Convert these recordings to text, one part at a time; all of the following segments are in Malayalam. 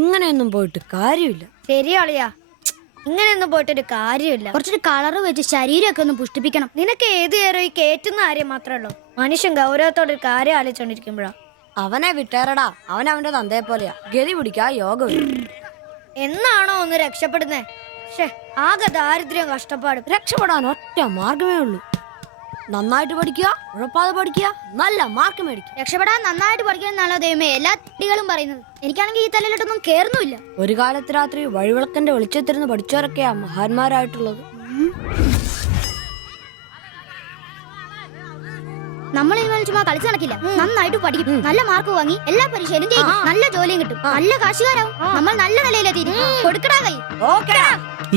ഇങ്ങനെയൊന്നും പോയിട്ട് കാര്യമില്ല. ശരിയാളിയാ, ഇങ്ങനെയൊന്നും പോയിട്ടൊരു കാര്യമില്ല. കുറച്ചൊരു കളറ് വെച്ച് ശരീരമൊക്കെ ഒന്ന് പുഷ്ടിപ്പിക്കണം. നിനക്ക് ഏത് നേരം ഈ കേറ്റുന്ന കാര്യം മാത്രമേ ഉള്ളൂ. മനുഷ്യൻ ഗൗരവത്തോടെ ഒരു കാര്യം ആലോചിച്ചോണ്ടിരിക്കുമ്പോഴാ. അവനെ വിട്ടേറടാ, അവൻ അവന്റെ തന്തയെ പോലെയാ. ഗതി പിടിക്കാ യോഗ. എന്നാണോ ഒന്ന് രക്ഷപ്പെടുന്നേ? ആകെ ദാരിദ്ര്യം കഷ്ടപ്പാടും. രക്ഷപ്പെടാൻ ഒറ്റ മാർഗമേ ഉള്ളൂ. നന്നായിട്ട് പഠിക്കുക, ഉഴപ്പാതെ പഠിക്കുക, നല്ല മാർക്ക് മേടിക്കുക. രക്ഷപ്പെടാൻ നന്നായിട്ട് പഠിക്കണം എന്നാണോ ദൈവമേ എല്ലാ കുട്ടികളും പറയുന്നത്? എനിക്കാണെങ്കിൽ ഈ തലയിലോട്ടൊന്നും കേറുന്നില്ല. ഒരു കാലത്ത് രാത്രി വഴിവിളക്കന്റെ വെളിച്ചത്തിരുന്ന് പഠിച്ചവരൊക്കെയാ മഹാന്മാരായിട്ടുള്ളത്. നമ്മൾ ഇനി ചുമ്മാ കളിച്ചു നടക്കില്ല. നന്നായിട്ട് പഠിക്കും, നല്ല മാർക്ക് വാങ്ങി എല്ലാ പരീക്ഷയിലും ജയിക്കും, നല്ല ജോലിയും കിട്ടും, നല്ല കാശുകാരാവും. നമ്മൾ നല്ല നിലയിലെത്തി കൊടുക്കടാ കൈ.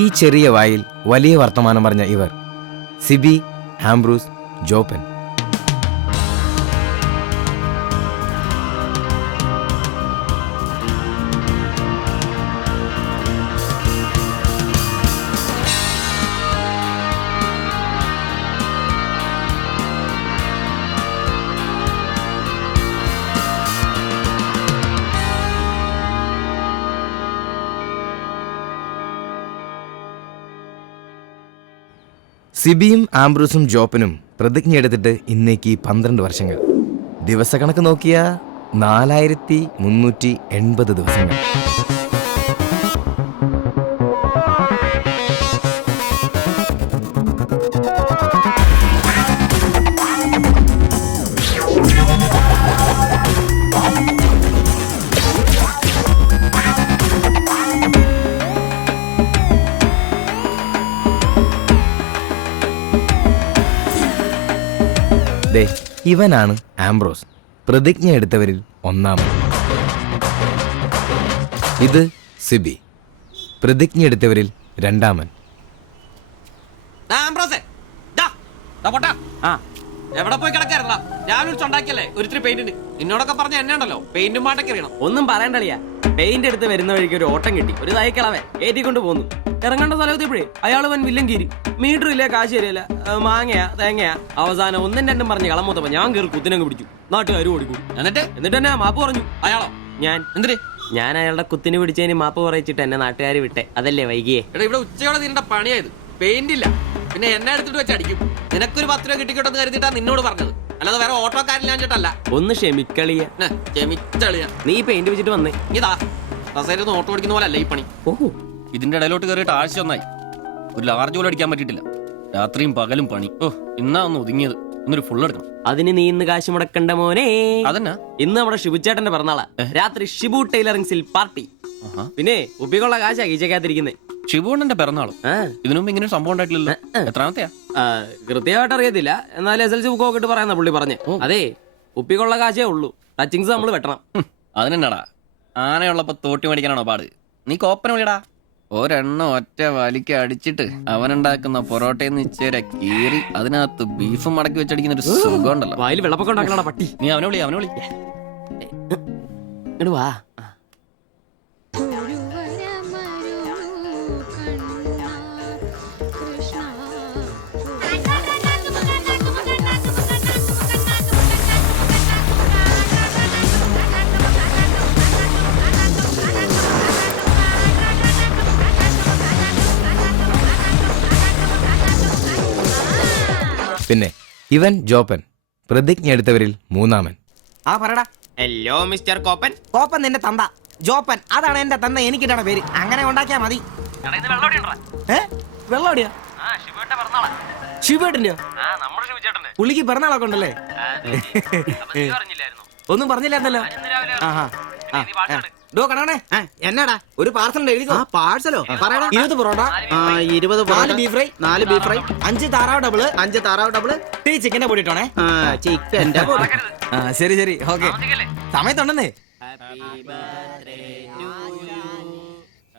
ഈ ചെറിയ വായിൽ വലിയ വർത്തമാനം പറഞ്ഞ ഇവർ സിബി, ആംബ്രൂസ്, ജോപ്പൻ. സിബിയും ആംബ്രൂസും ജോപ്പനും പ്രതിജ്ഞയെടുത്തിട്ട് ഇന്നേക്ക് 12 വർഷങ്ങൾ. ദിവസക്കണക്ക് നോക്കിയ 4380 ദിവസങ്ങൾ. ഇവനാണ് ആംബ്രോസ്, പ്രതിജ്ഞ എടുത്തവരിൽ ഒന്നാമൻ. ഇത് സിബി, പ്രതിജ്ഞ എടുത്തവരിൽ രണ്ടാമൻ. എവിടെ പോയി കിടക്കാറില്ല? ഞാൻ വിളിച്ചുണ്ടാക്കിയല്ലേ ഒരിത്തിരി പെയിന്റിന്. നിന്നോടൊക്കെ പറഞ്ഞ എന്നെ ഉണ്ടല്ലോ പെയിന്റും പാട്ടൊക്കെ അറിയണം. ഒന്നും പറയണ്ടളിയാ. പെയിന്റ് എടുത്ത് വരുന്ന വഴിക്ക് ഒരു ഓട്ടം കിട്ടി. ഒരു തൈക്കളവൻ ഏറ്റിക്കൊണ്ട് പോന്നു. ഇറങ്ങേണ്ട സ്ഥലത്തെപ്പോഴേ അയാൾ വൻ വില്ലൻ കീരി. മീറ്റർ ഇല്ല, കാശ് തരില്ല, മാങ്ങയാ തേങ്ങയാ. അവസാനം ഒന്നും രണ്ടും പറഞ്ഞ് കളമൂത്തപ്പോ ഞാൻ കയറി കുത്തിനങ്ങ് പിടിച്ചു. നാട്ടുകാർ ഓടിക്കും. എന്നിട്ട് എന്നെ മാപ്പ് പറഞ്ഞു. അയാളോ? ഞാൻ. എന്തിന്? ഞാൻ അയാളുടെ കുത്തിന് പിടിച്ചതിന് മാപ്പ് പറയിച്ചിട്ട് എന്നെ നാട്ടുകാർ വിട്ടെ. അതല്ലേ വൈകിയേ? എടാ, ഇവിടെ ഉച്ചയോടെ നിന്റെ പണിയായത്. പെയിന്റ് ഇല്ല, പിന്നെ എന്നെ എടുത്തിട്ട് വെച്ച് അടിക്കും. നിനക്കൊരു 10 രൂപ കിട്ടിക്കോട്ടെന്ന് കരുതിട്ടാ നിന്നോട് പറഞ്ഞത്, അല്ലാതെ വേറെ ഓട്ടോക്കാരില്ലാഞ്ഞിട്ടല്ല. ഒന്ന് ക്ഷമിക്കളിയ. നീ പെയിന്റ് വെച്ചിട്ട് വന്നേ. ഇതാ കസേരന്ന് ഓട്ടോ അടിക്കുന്ന പോലെ അല്ല ഈ പണി. ഓഹോ, ഇതിന്റെ ഇടയിലോട്ട് കയറിയിട്ട് ആഴ്ച ഒന്നായി. ഒരു ലാർജ് പോലും അടിക്കാൻ പറ്റിയിട്ടില്ല. രാത്രിയും പകലും പണി. ഓ, ഇന്നാ ഒന്ന് ഒതുങ്ങിയത്. ഇന്നൊരു ഫുൾ എടുക്കണം. അതിന് നീ ഇന്ന് കാശ് മുടക്കണ്ട മോനെ. അതെന്നാ? ഇന്ന് നമ്മുടെ ഷിബുച്ചേട്ടന്റെ പിറന്നാളാ. രാത്രി ഷിബു ടൈലറിംഗ്സിൽ പാർട്ടി. പിന്നെ ഉപ്പിക്കുള്ള കാശാ കീച്ചക്കാത്തിരിക്കുന്നേ. ഷിബുണ്ണന്റെ പിറന്നാളും ഇതിനു മുമ്പ് ഇങ്ങനെ സംഭവം ഉണ്ടായിട്ടില്ലല്ലോ. എത്രാമത്തെയാ? കൃത്യമായിട്ട് അറിയത്തില്ല, എന്നാലും SLC ബുക്കൊക്കെ ഇട്ട് പറയുന്ന പുള്ളി പറഞ്ഞേ. അതെ, ഉപ്പിക്കുള്ള കാശേ ഉള്ളൂ, ടച്ചിങ്സ് നമ്മൾ വെട്ടണം. അതിനെന്നാടാ, ആനയുള്ളപ്പോ തോട്ടി മേടിക്കാനാണോ പാട്? നീ കോപ്പന വിളിയടാ. ഒരെണ്ണം ഒറ്റ വലിക്ക് അടിച്ചിട്ട് അവനുണ്ടാക്കുന്ന പൊറോട്ടയെന്ന് ഇച്ചേരെ കീറി അതിനകത്ത് ബീഫ് മടക്കി വെച്ചടിക്കുന്ന ഒരു സുഖം ഉണ്ടല്ലോ. വായിൽ വെള്ളപ്പൊക്കം ഉണ്ടാക്കണ പട്ടി. നീ അവനെ വിളി. ഇങ്ങട് വാ. പിന്നെ ഇവൻ ജോപ്പൻ, പ്രതിജ്ഞ എടുത്തവരിൽ മൂന്നാമൻ. ആ പറടാ. Hello mister കോപ്പൻ. കോപ്പൻ നിന്റെ തന്ത, ജോപ്പൻ അതാണ് എന്റെ തന്ത. എനിക്കിട്ടാണ് പേര്. അങ്ങനെ ഉണ്ടാക്കിയാ മതി. വെള്ളോടിയാ? ശിവേട്ടന്റെയോ? പുള്ളിക്ക് പിറന്നാളൊക്കെ ഉണ്ടല്ലേ? ഒന്നും പറഞ്ഞില്ലായിരുന്നല്ലോ. എന്നാടാ ഒരു പാർസൽ എഴുതി. പാഴ്സലോ? 20 parotta, 4 beef fry, 4 beef fry, 5 താറാവ് ഡബിള്, ടീ ചിക്കന്റെ പൊടി ഇട്ടോണേ. ചിക്കന്റെ ശരി ശരി ഓക്കെ. സമയത്തുണ്ടെന്നേ.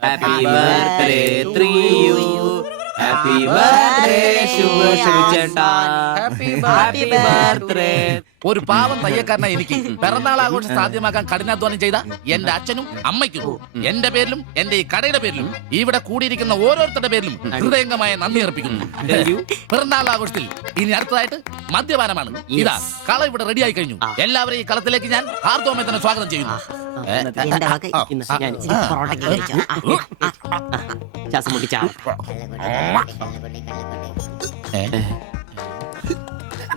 Happy birthday to you. Happy birthday ശുഭേട്ടാ. Happy birthday. ഒരു പാവം തയ്യക്കാരനായി എനിക്ക് പിറന്നാൾ ആഘോഷം സാധ്യമാക്കാൻ കഠിനാധ്വാനം ചെയ്ത എന്റെ അച്ഛനും അമ്മയ്ക്കും എന്റെ പേരിലും എന്റെ ഈ കടയുടെ പേരിലും ഇവിടെ കൂടിയിരിക്കുന്ന ഓരോരുത്തരുടെ പേരിലും ഹൃദയംഗമായ നന്ദി അർപ്പിക്കുന്നു. പിറന്നാൾ ആഘോഷത്തിൽ ഇനി അടുത്തതായിട്ട് മദ്യപാനമാണ്. ഇതാ കള ഇവിടെ റെഡിയായി കഴിഞ്ഞു. എല്ലാവരെയും ഈ കളത്തിലേക്ക് ഞാൻ ഹാർദവമായി തന്നെ സ്വാഗതം ചെയ്യുന്നു.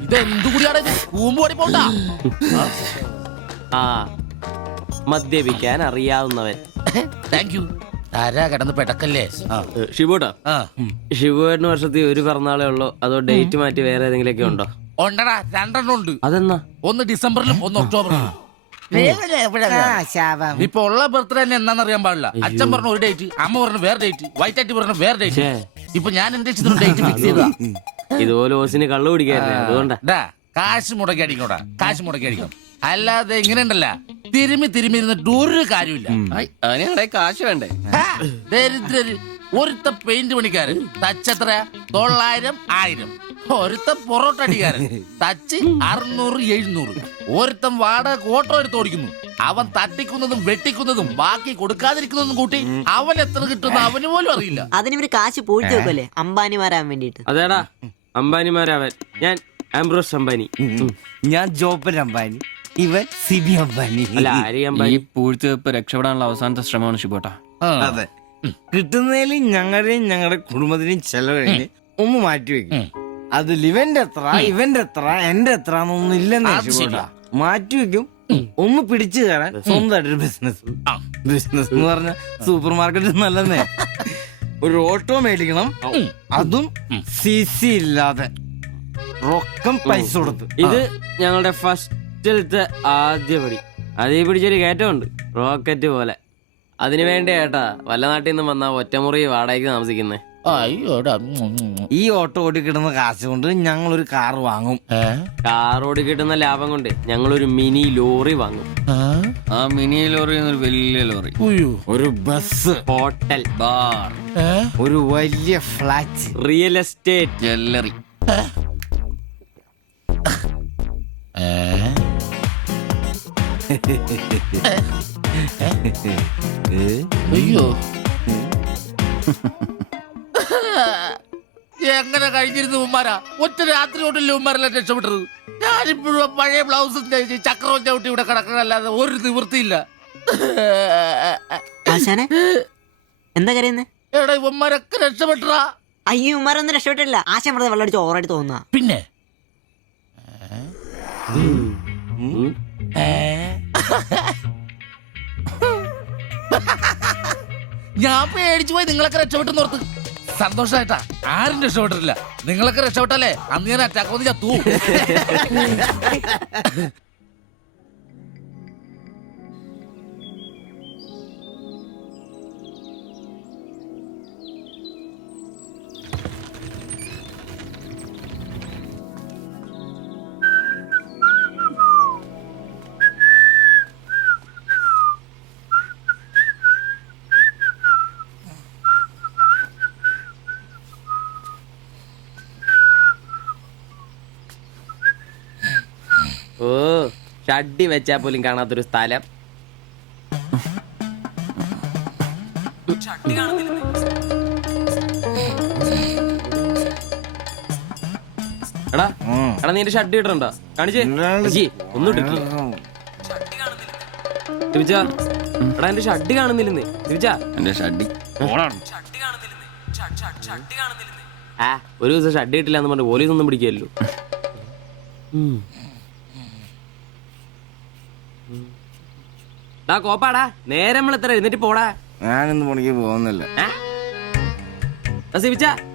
ഇതെന്തുകൂടിയാണ് കൂമ്പോടി പോണ്ട. മദ്യപിക്കാൻ അറിയാവുന്നവൻ. Thank you. ആരാ കിടന്ന് പെടക്കല്ലേ. ഷിബുട്ടാ, ഷിബുവേട്ടന് വർഷത്തിൽ ഒരു പിറന്നാളേ ഉള്ളോ അതോ ഡേറ്റ് മാറ്റി വേറെ ഏതെങ്കിലുമൊക്കെ ഉണ്ടോ? ഉണ്ടടാ, 2 ഉണ്ട്. അതെന്നാ? ഒന്ന് ഡിസംബറിലും ഒന്ന് ഒക്ടോബറിലും. ഇപ്പൊ ഉള്ള ബർത്ത്ഡേ തന്നെ എന്താണെന്നറിയാൻ പാടില്ല. അച്ഛൻ പറഞ്ഞ ഒരു ഡേറ്റ്, അമ്മ പറഞ്ഞ വേറെ ഡേറ്റ്, വൈറ്റാറ്റി പറഞ്ഞ വേറെ ഡേറ്റ്. ഇപ്പൊ ഞാൻ എന്റെ ഇഷ്ടത്തിന് ഡേറ്റ് ഫിക്സ് ചെയ്തതാ. ഇതുപോലെ ഓസിന് കള്ളു കുടിക്കാറില്ല, അതുകൊണ്ടാ. കാശ് മുടക്കി അടിക്കണോടാ, കാശ് മുടക്കി അടിക്കണം. അല്ലാതെ ഇങ്ങനെ ഉണ്ടല്ല തിരുമ്മി ഇരുന്നിട്ട് ഒരു കാര്യമില്ല. അതിനെ കാശ് വേണ്ടേ? ദരിദ്രര്. ഒരുത്ത പെയിന്റ് പണിക്കാരൻ തച്ചെത്ര 900, 1000. ഒരുത്ത പൊറോട്ട അടിക്കാരൻ തച്ച് 600, 700. ഒരുത്തൻ വാടക ഓട്ടോ എടുത്ത് ഓടിക്കുന്നു. അവൻ തട്ടിക്കുന്നതും വെട്ടിക്കുന്നതും ബാക്കി കൊടുക്കാതിരിക്കുന്നതും കൂട്ടി അവൻ എത്ര കിട്ടുന്ന അവന് പോലും അറിയില്ല. അതിനിവര് കാശ് പൂഴ്ത്തി വെക്കല്ലേ അംബാനിമാരാൻ വേണ്ടിട്ട്. അതേടാ, അംബാനിമാരാവൻ. ഞാൻ ആംബ്രോസ് അംബാനി. ഞാൻ ജോപ്പൻ അംബാനി. ഇവൻ സിബി അംബാനി. അല്ല, ആര്യ അംബാനി. ഈ പൂഴ്ത്തിവെപ്പ് രക്ഷപ്പെടാനുള്ള അവസാനത്തെ ശ്രമമാണ് ഷിബോട്ടാ. അതെ. കിട്ടുന്നതിൽ ഞങ്ങളുടെയും ഞങ്ങളുടെ കുടുംബത്തിനെയും ചെലവഴിഞ്ഞ് ഒന്ന് മാറ്റി വെക്കും. അതിൽ ഇവന്റെ എത്ര, ഇവന്റെ എത്ര, എന്റെ എത്ര എന്നൊന്നും ഇല്ലെന്ന് മാറ്റി വെക്കും. ഒന്ന് പിടിച്ചു കയറാൻ സ്വന്തമായിട്ടൊരു ബിസിനസ്. ബിസിനസ് എന്ന് പറഞ്ഞ സൂപ്പർ മാർക്കറ്റ് നല്ലതേ. ഒരു ഓട്ടോ മേടിക്കണം, അതും CC ഇല്ലാതെ റൊക്കം പൈസ കൊടുത്ത്. ഇത് ഞങ്ങളുടെ ഫസ്റ്റിലത്തെ ആദ്യ പടി. അതീ പിടിച്ചൊരു കയറ്റമുണ്ട്, റോക്കറ്റ് പോലെ. അതിനു വേണ്ടി ഏട്ടാ വല്ല നാട്ടിൽ നിന്നും വന്നാ ഒറ്റമുറി വാടകയ്ക്ക് താമസിക്കുന്നേ. അയ്യോടാ. ഈ ഓട്ടോ ഓടി കിട്ടുന്ന കാശ് കൊണ്ട് ഞങ്ങളൊരു കാർ വാങ്ങും. കാർ ഓടി കിട്ടുന്ന ലാഭം കൊണ്ട് ഞങ്ങളൊരു മിനി ലോറി വാങ്ങും. ആ മിനി ലോറി ഒരു വലിയ ലോറി, ഒരു ബസ്, ഹോട്ടൽ, ബാർ, ഒരു വലിയ ഫ്ലാറ്റ്, റിയൽ എസ്റ്റേറ്റ്, ജ്വല്ലറി. അയ്യോ, എങ്ങനെ കഴിഞ്ഞിരുന്നു ഉമ്മാരാ? ഒറ്റ രാത്രി കൊണ്ടല്ലേ ഉമ്മാരെല്ലാം രക്ഷപ്പെട്ടത്. ഞാനിപ്പോഴും പഴയ ബ്ലൗസും ചക്രവും ചവിട്ടി ഇവിടെ കിടക്കണല്ലാതെ ഒരു നിവൃത്തിയില്ല. എന്താ കരയുന്നേ? എടാ ഉമ്മാരൊക്കെ രക്ഷപ്പെട്ടടാ. അയ്യോ ഉമ്മാരൊന്നും രക്ഷപ്പെട്ടില്ല. ആശാൻ വെറുതെ വെള്ളം അടിച്ച് ഓവറായിട്ട് തോന്നുക. പിന്നെ ഞാൻ പേടിച്ചു പോയി. നിങ്ങളൊക്കെ രക്ഷപ്പെട്ടെന്ന് ഓർത്ത് സന്തോഷായിട്ടാ. ആരും രക്ഷപ്പെട്ടിട്ടില്ല. നിങ്ങളൊക്കെ രക്ഷപ്പെട്ടല്ലേ അന്ന് ഞാൻ അറ്റാക്ക് വന്ന് ചത്തു. ഓ ഷഡ്ഡി വെച്ചാ പോലും കാണാത്തൊരു സ്ഥലം. എടാ എടാ നീ എന്റെ ഷഡ്ഡി ഇടണ്ട കാണിച്ചേ ഒന്നും എടാ എന്റെ ഷഡ്ഡി കാണുന്നില്ലെന്ന് തിരിച്ചാ എന്റെ ഷഡ്ഡി ആ ഒരു ദിവസം ഷഡ്ഡി ഇട്ടില്ല എന്ന് പറഞ്ഞ പോലീസ് ഒന്നും പിടിക്കല്ലോ. കോപ്പാടാ നേരെ നമ്മൾ എത്ര എഴുന്നേറ്റ് പോടാ. ഞാനൊന്നും പണിക്ക് പോകുന്നില്ല.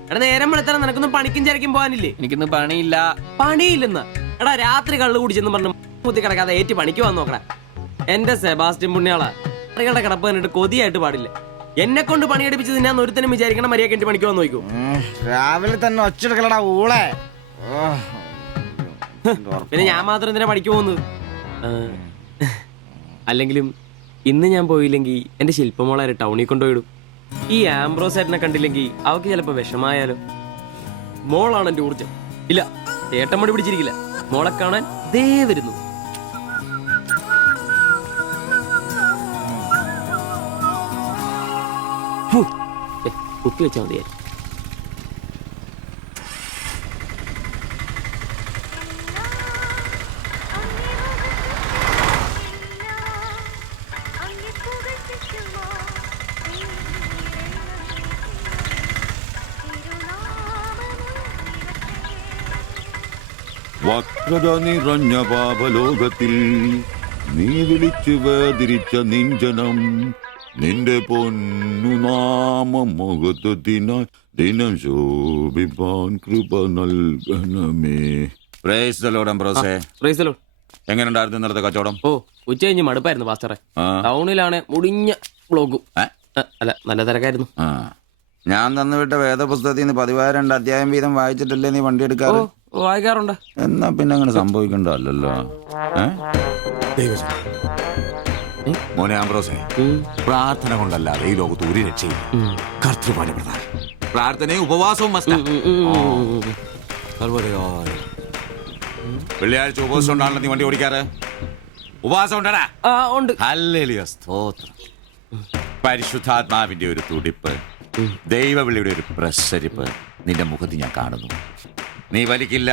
എടാ നേരം വെളുത്തറ നിനക്കൊന്നും പണിക്കും ചരക്കും പോകാനില്ലേ? എനിക്കിന്ന് പണിയില്ല. പണിയില്ലെന്ന് എടാ രാത്രി കള്ളു കുടിച്ചെന്ന് പറഞ്ഞ് കുത്തി കിടക്കാതെ ഏറ്റ് പണിക്ക് വന്ന് നോക്കടാ. എന്റെ സെബാസ്റ്റ്യൻ പുണ്യാളാ സ്ത്രീകളുടെ കിടപ്പ് കണ്ടിട്ട് കൊതിയായിട്ട് പാടില്ല. എന്നെ കൊണ്ട് പണിയെടുപ്പിച്ചത് ഞാൻ ഒരുത്തനും വിചാരിക്കണം മര്യാദ എന്റെ പണിക്ക് വന്ന് നോക്കൂ. രാവിലെ തന്നെ ഒച്ചെടുക്കലടാ ഊളെ. പിന്നെ ഞാൻ മാത്രം എന്തിനാ പണിക്ക് പോകുന്നത്? അല്ലെങ്കിലും ഇന്ന് ഞാൻ പോയില്ലെങ്കിൽ എന്റെ ശില്പമോളാരെ ടൗണിൽ കൊണ്ടുപോയിടും. ഈ ആംബ്രോസ് ഏട്ടനെ കണ്ടില്ലെങ്കിൽ അവക്ക് ചിലപ്പോ വിഷമായാലോ. മോളാണ് എന്റെ ഊർജം. ഇല്ല ചേട്ടൻ മടി പിടിച്ചിരിക്കില്ല. മോളെ കാണാൻ ദേ വരുന്നു. കുത്തി വെച്ചാൽ മതിയായി. വക്രത നിറഞ്ഞ പാപലോകത്തിൽ നീ വിളിച്ചു വേദിരിച്ച നിഞ്ജനം നിന്റെ പൊന്നു നാമം മുഖത്തിനായി ദിനം ശോഭിപ്പാൻ കൃപ നൽകണമേ. പ്രൈസ് ദി ലോർഡ് അംബ്രോസേ. Praise the lord. എങ്ങനെയുണ്ടായിരുന്നു ഇന്നത്തെ കച്ചവടം? ഓ ഉച്ച കഴിഞ്ഞ് മടുപ്പായിരുന്നു പാസ്റ്ററെ. ടൗണിലാണ് മുടിഞ്ഞ ബ്ലോഗും. അല്ല നല്ല തിരക്കായിരുന്നു. ഞാൻ തന്നുവിട്ട വേദപുസ്തകത്തിൽ നിന്ന് 12 അധ്യായം വീതം വായിച്ചിട്ടല്ലേ നീ വണ്ടി എടുക്കാറ്? വായിക്കാറുണ്ട്. എന്നാ പിന്നെ അങ്ങനെ സംഭവിക്കണ്ടല്ലോ. മോനെ ആംബ്രോസേ, പ്രാർത്ഥന കൊണ്ടല്ലാതെ ഈ ലോകത്ത് ഒരു രക്ഷയില്ല. കർത്തൃപാട് പ്രധാനം. പ്രാർത്ഥനയും ഉപവാസവും മസ്റ്റാ. വെള്ളിയാഴ്ച ഉപവാസം ഉണ്ടാണല്ലോ നീ വണ്ടി ഓടിക്കാറ്. ഉപവാസം ഉണ്ടടാ? ഉണ്ട്. ഹല്ലേലൂയ, സ്തോത്രം. പരിശുദ്ധാത്മാവിന്റെ ഒരു തുടിപ്പ്, ദൈവവിളിയുടെ ഒരു പ്രസരിപ്പ് നിന്റെ മുഖത്ത് ഞാൻ കാണുന്നു. നീ വലിക്കില്ല,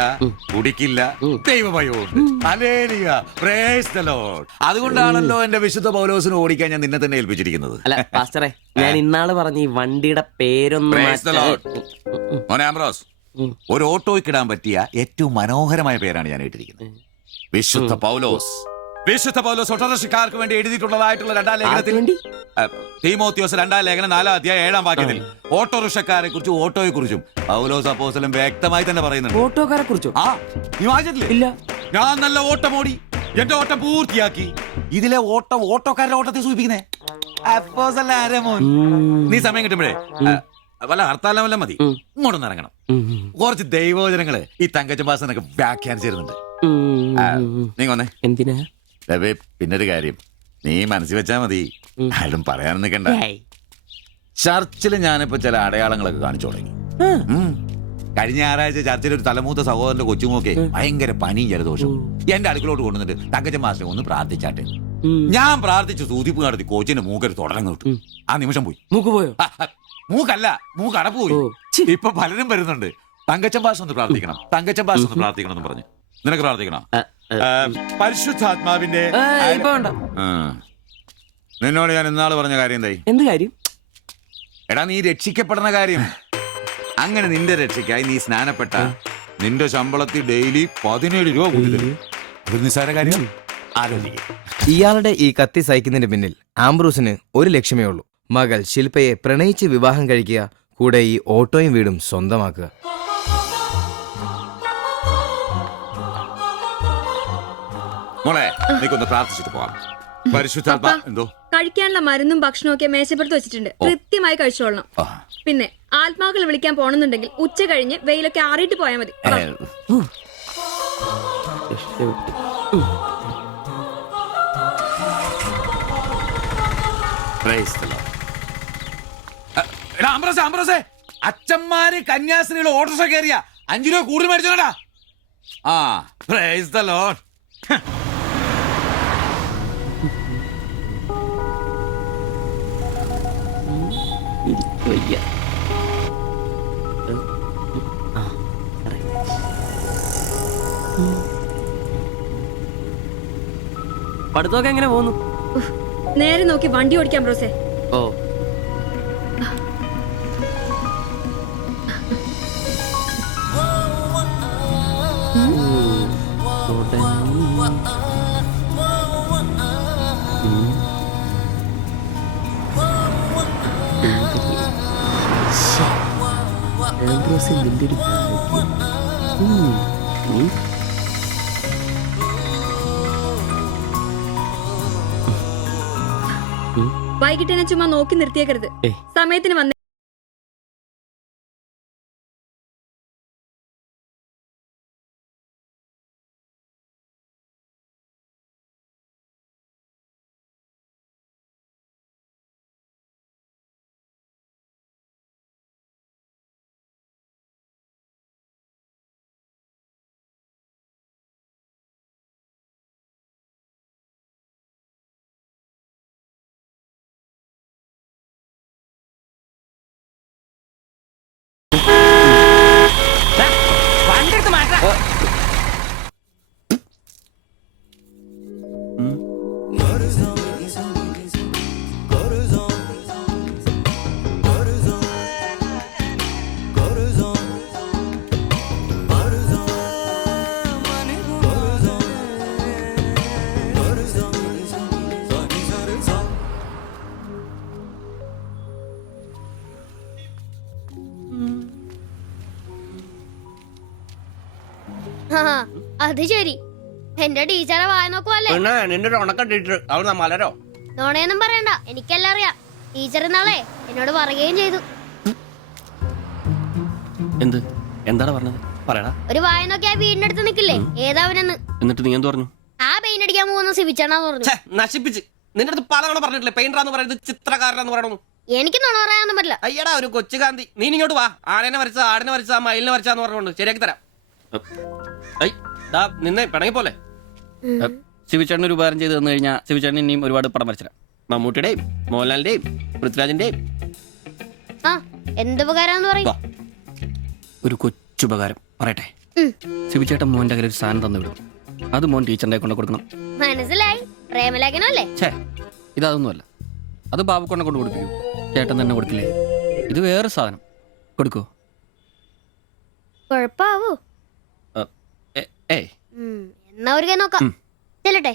കുടിക്കില്ല, ദൈവഭയമുണ്ട്. Hallelujah, praise the lord. അതുകൊണ്ടാണല്ലോ എന്റെ വിശുദ്ധ പൗലോസിനെ ഓടിക്കാൻ ഞാൻ നിന്നെ തന്നെ ഏൽപ്പിച്ചിരിക്കുന്നത്. അല്ല പാസ്റ്ററെ, ഞാൻ ഇന്നാള് പറഞ്ഞ ഈ വണ്ടിയുടെ പേരൊന്നും. മോനെ ആംബ്രോസ്, ഒരു ഓട്ടോയ്ക്കിടാൻ പറ്റിയ ഏറ്റവും മനോഹരമായ പേരാണ് ഞാൻ ഇട്ടിരിക്കുന്നത്. വിശുദ്ധ പൗലോസ്. വിശുദ്ധ പൗലോസ് ഓട്ടോറിക്ഷക്കാർക്ക് വേണ്ടി എഴുതിയിട്ടുള്ളതായിട്ടുള്ള 2-ാം ലേഖനത്തിൽ, തീമോത്തിയോസ് 2-ാം ലേഖനം 4-ാം അധ്യായം 7-ാം വാക്യത്തിൽ ഓട്ടോറിക്ഷക്കാരെ കുറിച്ചും ഓട്ടോയെ കുറിച്ചും പൗലോസ് അപ്പോസ്തലൻ വ്യക്തമായി തന്നെ പറയുന്നുണ്ട്. ഓട്ടോക്കാരെ കുറിച്ചോ? നീ വായിച്ചിട്ടില്ലേ? ഇല്ല. ഞാൻ നല്ല ഓട്ടം ഓടി എന്റെ ഓട്ടം പൂർത്തിയാക്കി. ഇതിലെ ഓട്ടം ഓട്ടോക്കാരുടെ ഓട്ടത്തെ സൂചിപ്പിക്കുന്നേ. നീ സമയം കിട്ടുമ്പോഴേ വല്ല ഹർത്താലം വല്ല മതി, ഇങ്ങോട്ടൊന്ന് ഇറങ്ങണം. കുറച്ച് ദൈവവചനങ്ങള് ഈ തങ്കച്ചമ്പാസനൊക്കെ വ്യാഖ്യാനിച്ചിരുന്നുണ്ട്. നീ വന്നേ. എന്തിനാ? പിന്നൊരു കാര്യം നീ മനസ്സിൽ വെച്ചാ മതി, ആരും പറയാൻ നിൽക്കണ്ട. ചർച്ചിൽ ഞാനിപ്പോ ചില അടയാളങ്ങളൊക്കെ കാണിച്ചു തുടങ്ങി. കഴിഞ്ഞ ഞായറാഴ്ച ചർച്ചിൽ ഒരു തലമൂത്ത സഹോദരന്റെ കൊച്ചുമോക്കെ ഭയങ്കര പനിയും ജലദോഷവും എന്റെ അടുക്കളോട്ട് കൊണ്ടുവന്നിട്ട് തങ്കച്ചൻ മാസ്റ്റർ ഒന്ന് പ്രാർത്ഥിച്ചാട്ടെ. ഞാൻ പ്രാർത്ഥിച്ചു സൂതിപ്പ് നടത്തി കോച്ചിന്റെ മൂക്കൊരു തുടരം കിട്ടും. ആ നിമിഷം പോയി. മൂക്ക് പോയോ? മൂക്കല്ല, മൂക്ക് അടപ്പ് പോയി. ഇപ്പൊ പലരും വരുന്നുണ്ട്, തങ്കച്ചൻ ഭാഷ ഒന്ന് പ്രാർത്ഥിക്കണം, തങ്കച്ചൻ ഭാഷ ഒന്ന് പ്രാർത്ഥിക്കണം എന്ന് പറഞ്ഞു. നിനക്ക് പ്രാർത്ഥിക്കണം? പരിശുദ്ധാത്മാവിന്റെ. നിന്നോട് ഞാൻ ഇന്നാള് പറഞ്ഞ കാര്യം എന്തായി? എന്ത് കാര്യം? എടാ നീ രക്ഷിക്കപ്പെടുന്ന കാര്യം. അങ്ങനെ നിന്റെ രക്ഷയ്ക്കായി നീ സ്നാനപ്പെട്ട നിന്റെ ശമ്പളത്തിൽ ഡെയിലി 17 രൂപ കൂടി തരും. ഒരു നിസ്സാര കാര്യം ആലോചിക്കും. ഇയാളുടെ ഈ കത്തി സഹിക്കുന്നതിന് പിന്നിൽ ആംബ്രൂസിന് ഒരു ലക്ഷ്യമേ ഉള്ളൂ: മകൾ ശില്പയെ പ്രണയിച്ച് വിവാഹം കഴിക്കുക, കൂടെ ഈ ഓട്ടോയും വീടും സ്വന്തമാക്കുക. മോളെ നീക്കൊന്ന് പ്രാർത്ഥിച്ചിട്ട് പോവാം. പരിശുദ്ധാത്മാ. എന്തോ? കഴിക്കാനുള്ള മരുന്നും ഭക്ഷണവും ഒക്കെ മേശപ്പുറത്ത് വെച്ചിട്ടുണ്ട്, കൃത്യമായി കഴിച്ചോളണം. പിന്നെ ആത്മാക്കൾ വിളിക്കാൻ പോണെന്നുണ്ടെങ്കിൽ ഉച്ച കഴിഞ്ഞ് വെയിലൊക്കെ ആറിയിട്ട് പോയാൽ മതി. അച്ഛന്മാര് കന്യാസ്ത്രീകൾ ഓട്ടോറിക്ഷ കയറിയ 5 രൂപ കൂടുതൽ മേടിച്ചോടാ. Price the Lord. വയ്യ. പഠിത്തമൊക്കെ എങ്ങനെ പോകുന്നു? നേരെ നോക്കി വണ്ടി ഓടിക്കാൻ ബ്രോസേ. ഓ വൈകിട്ട് എന്നെ ചുമ്മാ നോക്കി നിർത്തിയേക്കരുത്. സമയത്തിന് വന്നേ. അത് ശരി, എന്റെ ടീച്ചറെ വായ നോക്കുവല്ലേ? നിന്റെ ഒരു ഉണക്കം ടീച്ചർ അവൾ മലരോ? നോണയൊന്നും പറയണ്ട, എനിക്കെല്ലാം അറിയാം. ടീച്ചർ നാളെ എന്നോട് പറയുകയും ചെയ്തു. എന്ത്? എന്താണ് പറഞ്ഞത്? പറയടാ. ഒരു വായ നോക്കി ആ വീടിന്റെ അടുത്ത് നിക്കില്ലേ, ഏതാവനെന്ന്. എന്നിട്ട് നീ എന്ത് പറഞ്ഞു? ആ പെയിന്റ് അടിക്കാൻ പോകുന്ന സിവിച്ചാണെന്ന് പറഞ്ഞു. നശിപ്പിച്ച്. നിന്റെ അടുത്ത് പലതവണ പറഞ്ഞിട്ടില്ലേ പെയിന്ററാന്ന് പറയുന്നത് ചിത്രകാരനെന്ന് പറയണു. എനിക്ക് നുണ പറയാനൊന്നും പറ്റില്ല. അയ്യടാ ഒരു കൊച്ചു കാന്തി. നീ ഇങ്ങോട്ട് വാ. ആനനെ വരച്ച, ആടിനെ വരച്ച, മയിലിനെ വരച്ചാന്ന് പറഞ്ഞുകൊണ്ട് ശരിയാക്കി തരാം. നിന്നെ പിണങ്ങി പോലെ. ശിവചേട്ടൻ ഒരു ഉപകാരം ചെയ്ത് തന്നു കഴിഞ്ഞാൽ ശിവചേട്ടൻ ഇനിയും ഒരുപാട് പടം വരച്ചിടാം. മമ്മൂട്ടിയുടെയും മോഹൻലാലിന്റെയും പൃഥ്വിരാജിന്റെയും. ആ എന്ത് ഉപകാരം പറയും? ഒരു കൊച്ചുപകാരം പറയട്ടെ. ശിവചേട്ടൻ മോന്റെ കയ്യിൽ ഒരു സാധനം തന്നു വിടും. അത് മോൻ ടീച്ചറിന്റെ കൊണ്ട് കൊടുക്കണം. മനസ്സിലായി, പ്രേമലേഖനല്ലേ? ഛേ, ഇതൊന്നുമല്ല. അത് ബാബുക്കൊണ്ടെ കൊണ്ട് കൊടുപ്പിക്കൂ. ചേട്ടൻ തന്നെ കൊടുക്കില്ലേ? ഇത് വേറെ സാധനം. കൊടുക്കോ? കൊഴപ്പാവൂ? എന്നാ ഒരു കൈ നോക്കാം. ചെല്ലട്ടെ.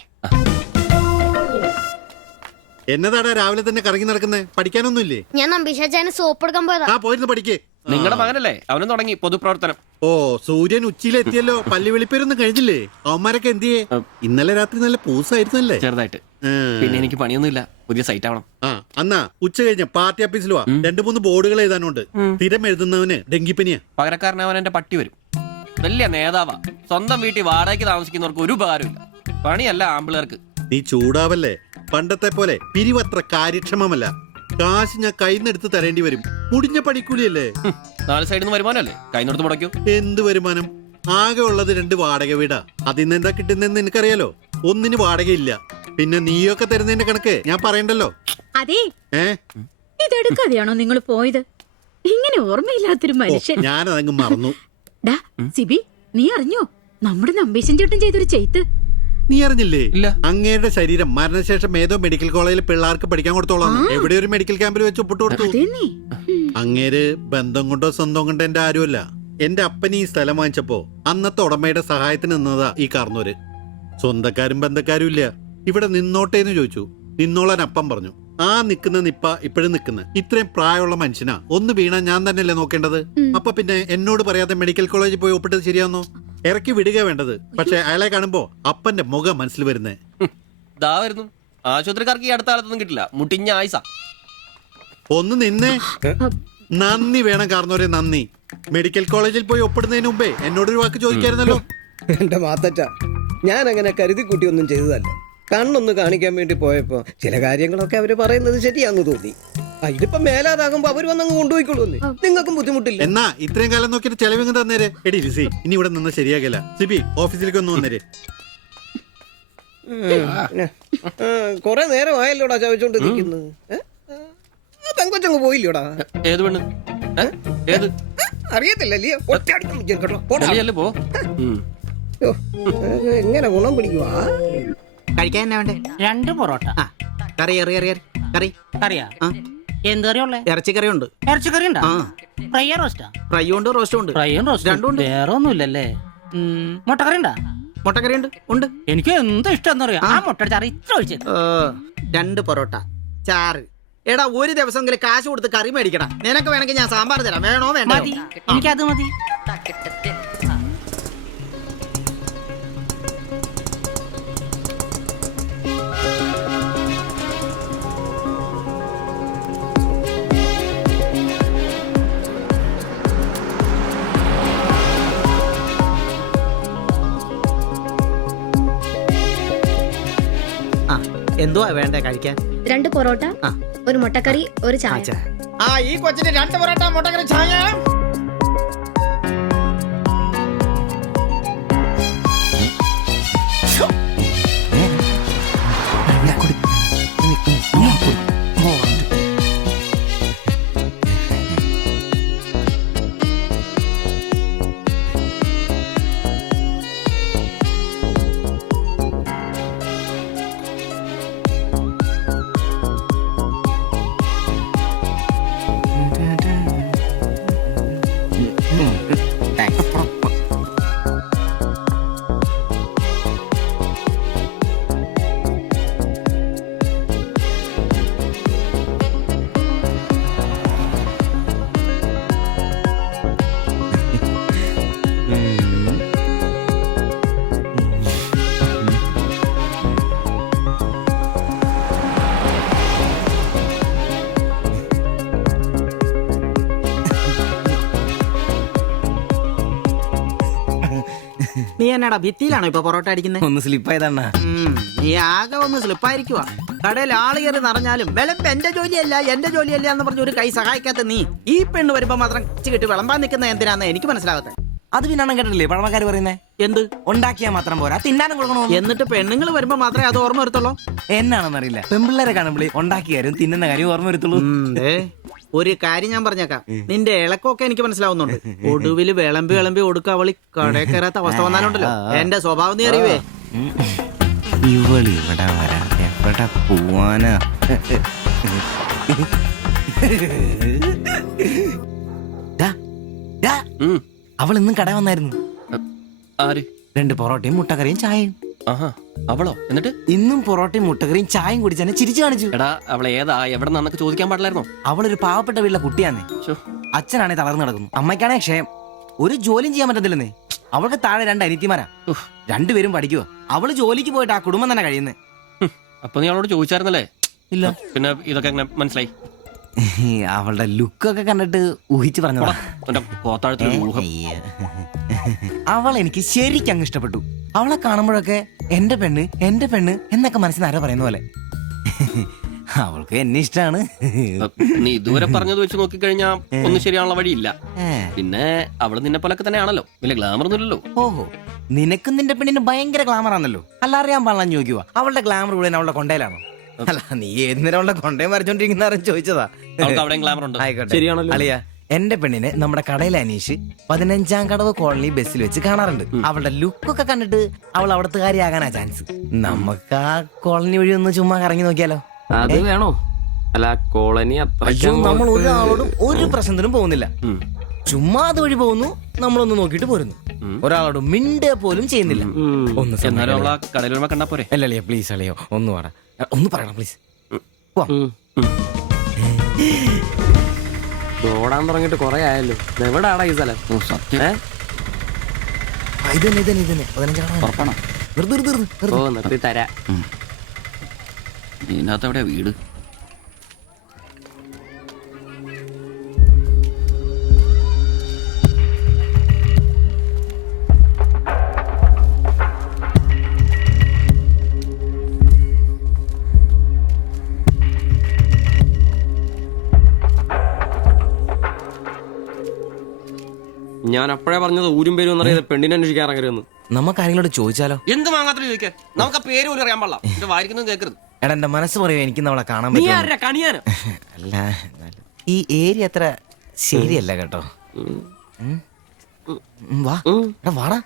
എന്നതാടാ രാവിലെ തന്നെ കറങ്ങി നടക്കുന്നേ? പഠിക്കാനൊന്നുമില്ലേ? ഞാൻ നമ്പീശാച്ചാന് സോപ്പ് എടുക്കാൻ പോയതാ. ആ പോയിരുന്നു പഠിക്കേ. നിങ്ങളുടെ മകനല്ലേ, അവനും തുടങ്ങി പൊതുപ്രവർത്തനം. ഓ സൂര്യൻ ഉച്ചയിലെത്തിയല്ലോ. പല്ലി വെളിപ്പേരൊന്നും കഴിഞ്ഞില്ലേ? അവന്മാരൊക്കെ എന്തിയേ? ഇന്നലെ രാത്രി നല്ല പൂസായിരുന്നല്ലേ? ചെറുതായിട്ട്. പിന്നെ എനിക്ക് പണിയൊന്നുമില്ല, പുതിയ സൈറ്റ് ആവണം. ആ എന്നാ ഉച്ച കഴിഞ്ഞ പാർട്ടി ഓഫീസിൽ വാ. 2-3 ബോർഡുകൾ എഴുതാനുണ്ട്. സ്ഥിരം എഴുതുന്നവന് ഡെങ്കിപ്പനിയാ. പകരക്കാരനവൻ എന്റെ പട്ടി വരും. വലിയ നേതാവാ. സ്വന്തം വീട്ടിൽ വാടകയ്ക്ക് താമസിക്കുന്നവർക്ക് ഒരു ഉപകാരമില്ല. പണിയല്ല ആമ്പിളേർക്ക്. നീ ചൂടാവല്ലേ. പണ്ടത്തെ പോലെ പിരിവത്ര കാര്യക്ഷമമല്ല. കാശ് ഞാൻ കൈന്നെടുത്ത് തരേണ്ടി വരും. മുടിഞ്ഞ പണിക്കൂലിയല്ലേ? 4 സൈഡിൽ നിന്ന് വരുമാനമല്ലേ? കൈന്നോടത്ത് മുടക്കൂ. എന്ത് വരുമാനം? ആകെ ഉള്ളത് 2 വാടക വീടാ. അതിന്ന് എന്താ കിട്ടുന്നതെന്ന് നിനക്കറിയാലോ. ഒന്നിന് വാടകയില്ല. പിന്നെ നീയൊക്കെ തരുന്നതിന്റെ കണക്ക് ഞാൻ പറയണ്ടല്ലോ. അതെ, ഇതെടുക്കാതെയാണോ നിങ്ങൾ പോയത്? ഇങ്ങനെ ഓർമ്മയില്ലാത്തൊരു മനുഷ്യൻ. ഞാനതങ്ങ് മറന്നു. സിബി, നീ അറിഞ്ഞോ നമ്മുടെ നമ്പീശൻ ചേട്ടൻ ചെയ്തൊരു ചെയ്ത്ത്? നീ അറിഞ്ഞില്ലേ? ഇല്ല. അങ്ങയുടെ ശരീരം മരണശേഷം ഏതോ മെഡിക്കൽ കോളേജിൽ പിള്ളേർക്ക് പഠിക്കാൻ കൊടുത്തോളാം. എവിടെ ഒരു മെഡിക്കൽ ക്യാമ്പിൽ വെച്ച് ഒപ്പിട്ട് കൊടുത്തു. അങ്ങേര് ബന്ധം കൊണ്ടോ സ്വന്തം കൊണ്ടോ എന്റെ ആരുമല്ല. എന്റെ അപ്പൻ ഈ സ്ഥലം വാങ്ങിച്ചപ്പോ അന്നത്തെ ഉടമയുടെ സഹായത്തിന് നിന്നതാ ഈ കാർന്നൂര്. സ്വന്തക്കാരും ബന്ധക്കാരും ഇല്ല. ഇവിടെ നിന്നോട്ടേന്ന് ചോദിച്ചു. നിന്നോളാൻ അപ്പം പറഞ്ഞു. ആ നിക്കുന്ന നിപ്പ ഇപ്പോഴും നിക്കുന്ന. ഇത്രയും പ്രായമുള്ള മനുഷ്യനാ. ഒന്ന് വീണാ ഞാൻ തന്നെയല്ലേ നോക്കേണ്ടത്? അപ്പൊ പിന്നെ എന്നോട് പറയാതെ മെഡിക്കൽ കോളേജിൽ പോയി ഒപ്പിട്ടത് ശരിയാന്നോ? ഇറക്കി വിടുക വേണ്ടത്. പക്ഷെ അയാളെ കാണുമ്പോ അപ്പന്റെ മുഖം മനസ്സിൽ വരുന്നേ. ദാ വരുന്നു. ആശുപത്രിക്കാർക്ക് ഈ അടുത്ത കാലത്തൊന്നും കിട്ടില്ല. മുട്ടിഞ്ഞ ആയിസ. ഒന്ന് നിന്നേ. നന്ദി വേണം കാർന്നോരെ, നന്ദി. മെഡിക്കൽ കോളേജിൽ പോയി ഒപ്പിടുന്നതിന് മുമ്പേ എന്നോടൊരു വാക്ക് ചോദിക്കായിരുന്നല്ലോ. എന്റെ മാത്തച്ച, ഞാൻ അങ്ങനെ കരുതി കൂട്ടിയൊന്നും ചെയ്തതല്ല. കണ്ണൊന്ന് കാണിക്കാൻ വേണ്ടി പോയപ്പോ ചില കാര്യങ്ങളൊക്കെ അവര് പറയുന്നത് ശരിയാന്ന് തോന്നി. ഇതിപ്പോ മേലാതാകുമ്പോ അവര് വന്നങ്ങ് കൊണ്ടുപോയിക്കൊള്ളുന്നേ. നിങ്ങൾക്കും ബുദ്ധിമുട്ടില്ല. എന്നാ ഇത്രയും കാലം നോക്കിയിട്ട് ചെലവിങ് തന്നേരെ. എടി ലിസി, ഇനി ഇവിടെ നിന്ന് ശരിയാകില്ല. സിബി ഓഫീസിലേക്ക് ഒന്ന് വന്നേരെ. കൊറേ നേരമായല്ലോടാ ചവച്ചോണ്ട് നിൽക്കുന്നത്. പെങ്കൊച്ചങ്ങ് പോയില്ലോടാ. ഏത് പെണ്ണ്? ഏത്? അറിയത്തില്ലല്ലേ? ഒറ്റയടിക്ക് കേട്ടോ. അല്ലേ പോ. യ്യോ, എങ്ങനെ ഗുണം പിടിക്കുവാ? കഴിക്കാൻ എന്നാ വേണ്ടേ? 2 പൊറോട്ട. കറി കറി കറി കറി കറിയാ? എന്ത് കറിയുള്ളേ? ഇറച്ചിക്കറി ഉണ്ട്. ഇറച്ചിക്കറി ഉണ്ടാ? ഫ്രൈ റോസ്റ്റാ? ഫ്രൈ ഉണ്ട്, റോസ്റ്റും ഉണ്ട്. ഫ്രൈയും റോസ്റ്റും രണ്ടും ഉണ്ട്. വേറെ ഒന്നുമില്ലല്ലേ? മുട്ടക്കറി ഉണ്ടാ? മുട്ടക്കറി ഉണ്ട് ഉണ്ട്. എനിക്ക് എന്ത് ഇഷ്ടം അറിയാം. ആ മുട്ടയുടെ ചാറ് ഇത്ര ഒഴിച്ചത്. 2 പൊറോട്ട, ചാറ്. എടാ ഒരു ദിവസമെങ്കിലും കാശ് കൊടുത്ത് കറി മേടിക്കടാ. നിനക്ക് വേണമെങ്കിൽ ഞാൻ സാമ്പാർ തരാം. വേണോ വേണ്ട? മതി, എനിക്കത് മതി. എന്തുവാ വേണ്ടേ കഴിക്കാൻ? 2 പൊറോട്ട, ഒരു മുട്ടക്കറി, ഒരു ചായ. ഈ കൊച്ചിന് 2 പൊറോട്ട, മുട്ടക്കറി, ചായ. നീ എന്നാടാ ഭിത്തിയിലാണോ ഇപ്പൊ പൊറോട്ട അടിക്കുന്നത്? ഒന്ന് സ്ലിപ്പായതാണ്. നീ ആകെ ഒന്ന് സ്ലിപ്പായിരിക്കുവാ. കടയിൽ ആള് കയറി നിറഞ്ഞാലും വിളമ്പ് എന്റെ ജോലിയല്ല എന്ന് പറഞ്ഞ ഒരു കൈ സഹായിക്കാത്ത നീ ഈ പെണ്ണ് വരുമ്പോ മാത്രം കിട്ടി വിളമ്പാൻ നിൽക്കുന്ന എന്തിനാന്ന് എനിക്ക് മനസ്സിലാകത്തെ. അത് പിന്നെ കേട്ടില്ലേ പഴമക്കാര് പറയുന്നേ? എന്ത്? ഉണ്ടാക്കിയാൽ മാത്രം പോരാ, തിന്നാനും കൊടുക്കണോ. എന്നിട്ട് പെണ്ണുങ്ങൾ വരുമ്പോ മാത്രമേ അത് ഓർമ്മ വരുത്തുള്ളൂ. എന്നാണെന്നറിയില്ല, പെൺപിള്ളേരെ കാണുമ്പോഴേ ഉണ്ടാക്കിയ കാര്യം തിന്നുന്ന കാര്യം ഓർമ്മ വരുത്തുള്ളൂ. ഒരു കാര്യം ഞാൻ പറഞ്ഞേക്കാം, നിന്റെ ഇളക്കമൊക്കെ എനിക്ക് മനസ്സിലാവുന്നുണ്ട്. ഒടുവില് വിളമ്പി ഒടുക്ക അവളി കടയിൽ കയറാത്ത അവസ്ഥ വന്നാലുണ്ടല്ലോ എന്റെ സ്വഭാവം നീ അറിയുവേ. ഇവള് ഇവിടെ വരാൻ എവിടെ പോവാനാ? അവൾ ഇന്നും കട വന്നായിരുന്നു. 2 പൊറോട്ടയും മുട്ടക്കറിയും ചായയും. അവളോ? എന്നിട്ട് ഇന്നും പൊറോട്ടയും മുട്ടക്കറിയും ചായയും കുടിച്ച് തന്നെ ചിരിച്ചു കാണിച്ചു. എടാ അവളെ ഏതാ എവിടെ നിന്നൊക്കെ ചോദിക്കാൻ പാടില്ലായിരുന്നോ? അവളൊരു പാവപ്പെട്ട വീട്ടിലെ കുട്ടിയാന്നേ. അച്ഛനാണെ തളർന്നു നടക്കുന്നു, അമ്മയ്ക്കാണെ ക്ഷയം. ഒരു ജോലിയും ചെയ്യാൻ പറ്റത്തില്ലെന്നേ. അവൾക്ക് താഴെ 2 അനിയത്തിമാരാ. 2 പേരും പഠിക്കുവോ. അവള് ജോലിക്ക് പോയിട്ട് ആ കുടുംബം തന്നെ കഴിയുന്നേ. അപ്പൊ നീ അവളോട് ചോദിച്ചായിരുന്നല്ലേ? ഇല്ല. പിന്നെ ഇതൊക്കെ എങ്ങനെ മനസ്സിലായി? അവളുടെ ലുക്കൊക്കെ കണ്ടിട്ട് ഊഹിച്ചു പറഞ്ഞതാ. അവൾ എനിക്ക് ശരിക്കും അങ്ങ് ഇഷ്ടപ്പെട്ടു. അവളെ കാണുമ്പോഴൊക്കെ എന്റെ പെണ്ണ് എന്നൊക്കെ മനസ്സിൽ ആരോ പറയുന്ന പോലെ. അവൾക്ക് എന്നെ ഇഷ്ടാണ്. നീ ഇതുവരെ പറഞ്ഞത് വെച്ച് നോക്കിക്കഴിഞ്ഞാ ഒന്നും ശരിയാണുള്ള വഴിയില്ല. പിന്നെ അവള് നിന്നെ പോലൊക്കെ തന്നെയാണല്ലോ, വലിയ ഗ്ലാമർ ഒന്നുമില്ലല്ലോ. ഓഹോ, നിനക്കും നിന്റെ പെണ്ണിന് ഭയങ്കര ഗ്ലാമർ ആണല്ലോ. അല്ലറിയാൻ പാടില്ലാന്ന് ചോദിക്കുക. അവളുടെ ഗ്ലാമർ കൂടെ അവളുടെ കൊണ്ടയിലാണോ? അല്ല, നീ ഏത് നേരം അവളുടെ കൊണ്ടയും വരച്ചോണ്ടിരിക്കുന്ന ചോദിച്ചതാ. ശരിയാണല്ലോ. അളിയ, എന്റെ പെണ്ണിനെ നമ്മുടെ കടയിലെ അനീഷ് 15-ാം കടവ് കോളനി ബസ്സിൽ വെച്ച് കാണാറുണ്ട്. അവളുടെ ലുക്കൊക്കെ കണ്ടിട്ട് അവൾ അവിടുത്തെ കാര്യമാകാനാ ചാൻസ്. നമുക്ക് ആ കോളനി വഴി ഒന്ന് ചുമ്മാ കറങ്ങി നോക്കിയാലോ? അത് വേണോ? അല്ല, കോളനി നമ്മൾ ഒരാളോടും ഒരു പ്രശ്നത്തിനും പോകുന്നില്ല. ചുമ്മാ അതുവഴി പോകുന്നു, നമ്മളൊന്ന് നോക്കിട്ട് പോരുന്നു. ഒരാളോട് മിണ്ടേ പോലും ചെയ്യുന്നില്ല. അല്ലല്ലേ, പ്ലീസ് അല്ലയോ, ഒന്ന് പറ, ഒന്ന് പറയണം പ്ലീസ്. ഓടാൻ തുടങ്ങിട്ട് കൊറേ ആയല്ലോ. എവിടാടാ ഈ സ്ഥലം? നിർത്തി തരാ. ഇതിനകത്ത് എവിടെയാ വീട്? ഞാൻ അപ്പോഴേ പറഞ്ഞത് ഊരും പേരും എന്നറിയാതെ പെണ്ണിനെ അന്വേഷിക്കാൻ ഇറങ്ങരുതെന്ന്. നമുക്ക് ആരെങ്കിലും ചോദിച്ചാലോ? എന്ത് മാങ്ങാത്ര ചോദിക്കാൻ? നമുക്ക് ആ പേര് പോലും അറിയാൻ പാടില്ല. എന്റെ വാരിക്കൊന്നും കേൾക്കരുത്. എടാ എന്റെ മനസ്സ് പറയൂ, എനിക്ക് നമ്മളെ കാണാൻ നീ പറ്റുമോ? ആരാ കണിയാനോ? അല്ല, ഈ ഏരിയ അത്ര ശരിയല്ല കേട്ടോ. വാ എടാ, വാടാ.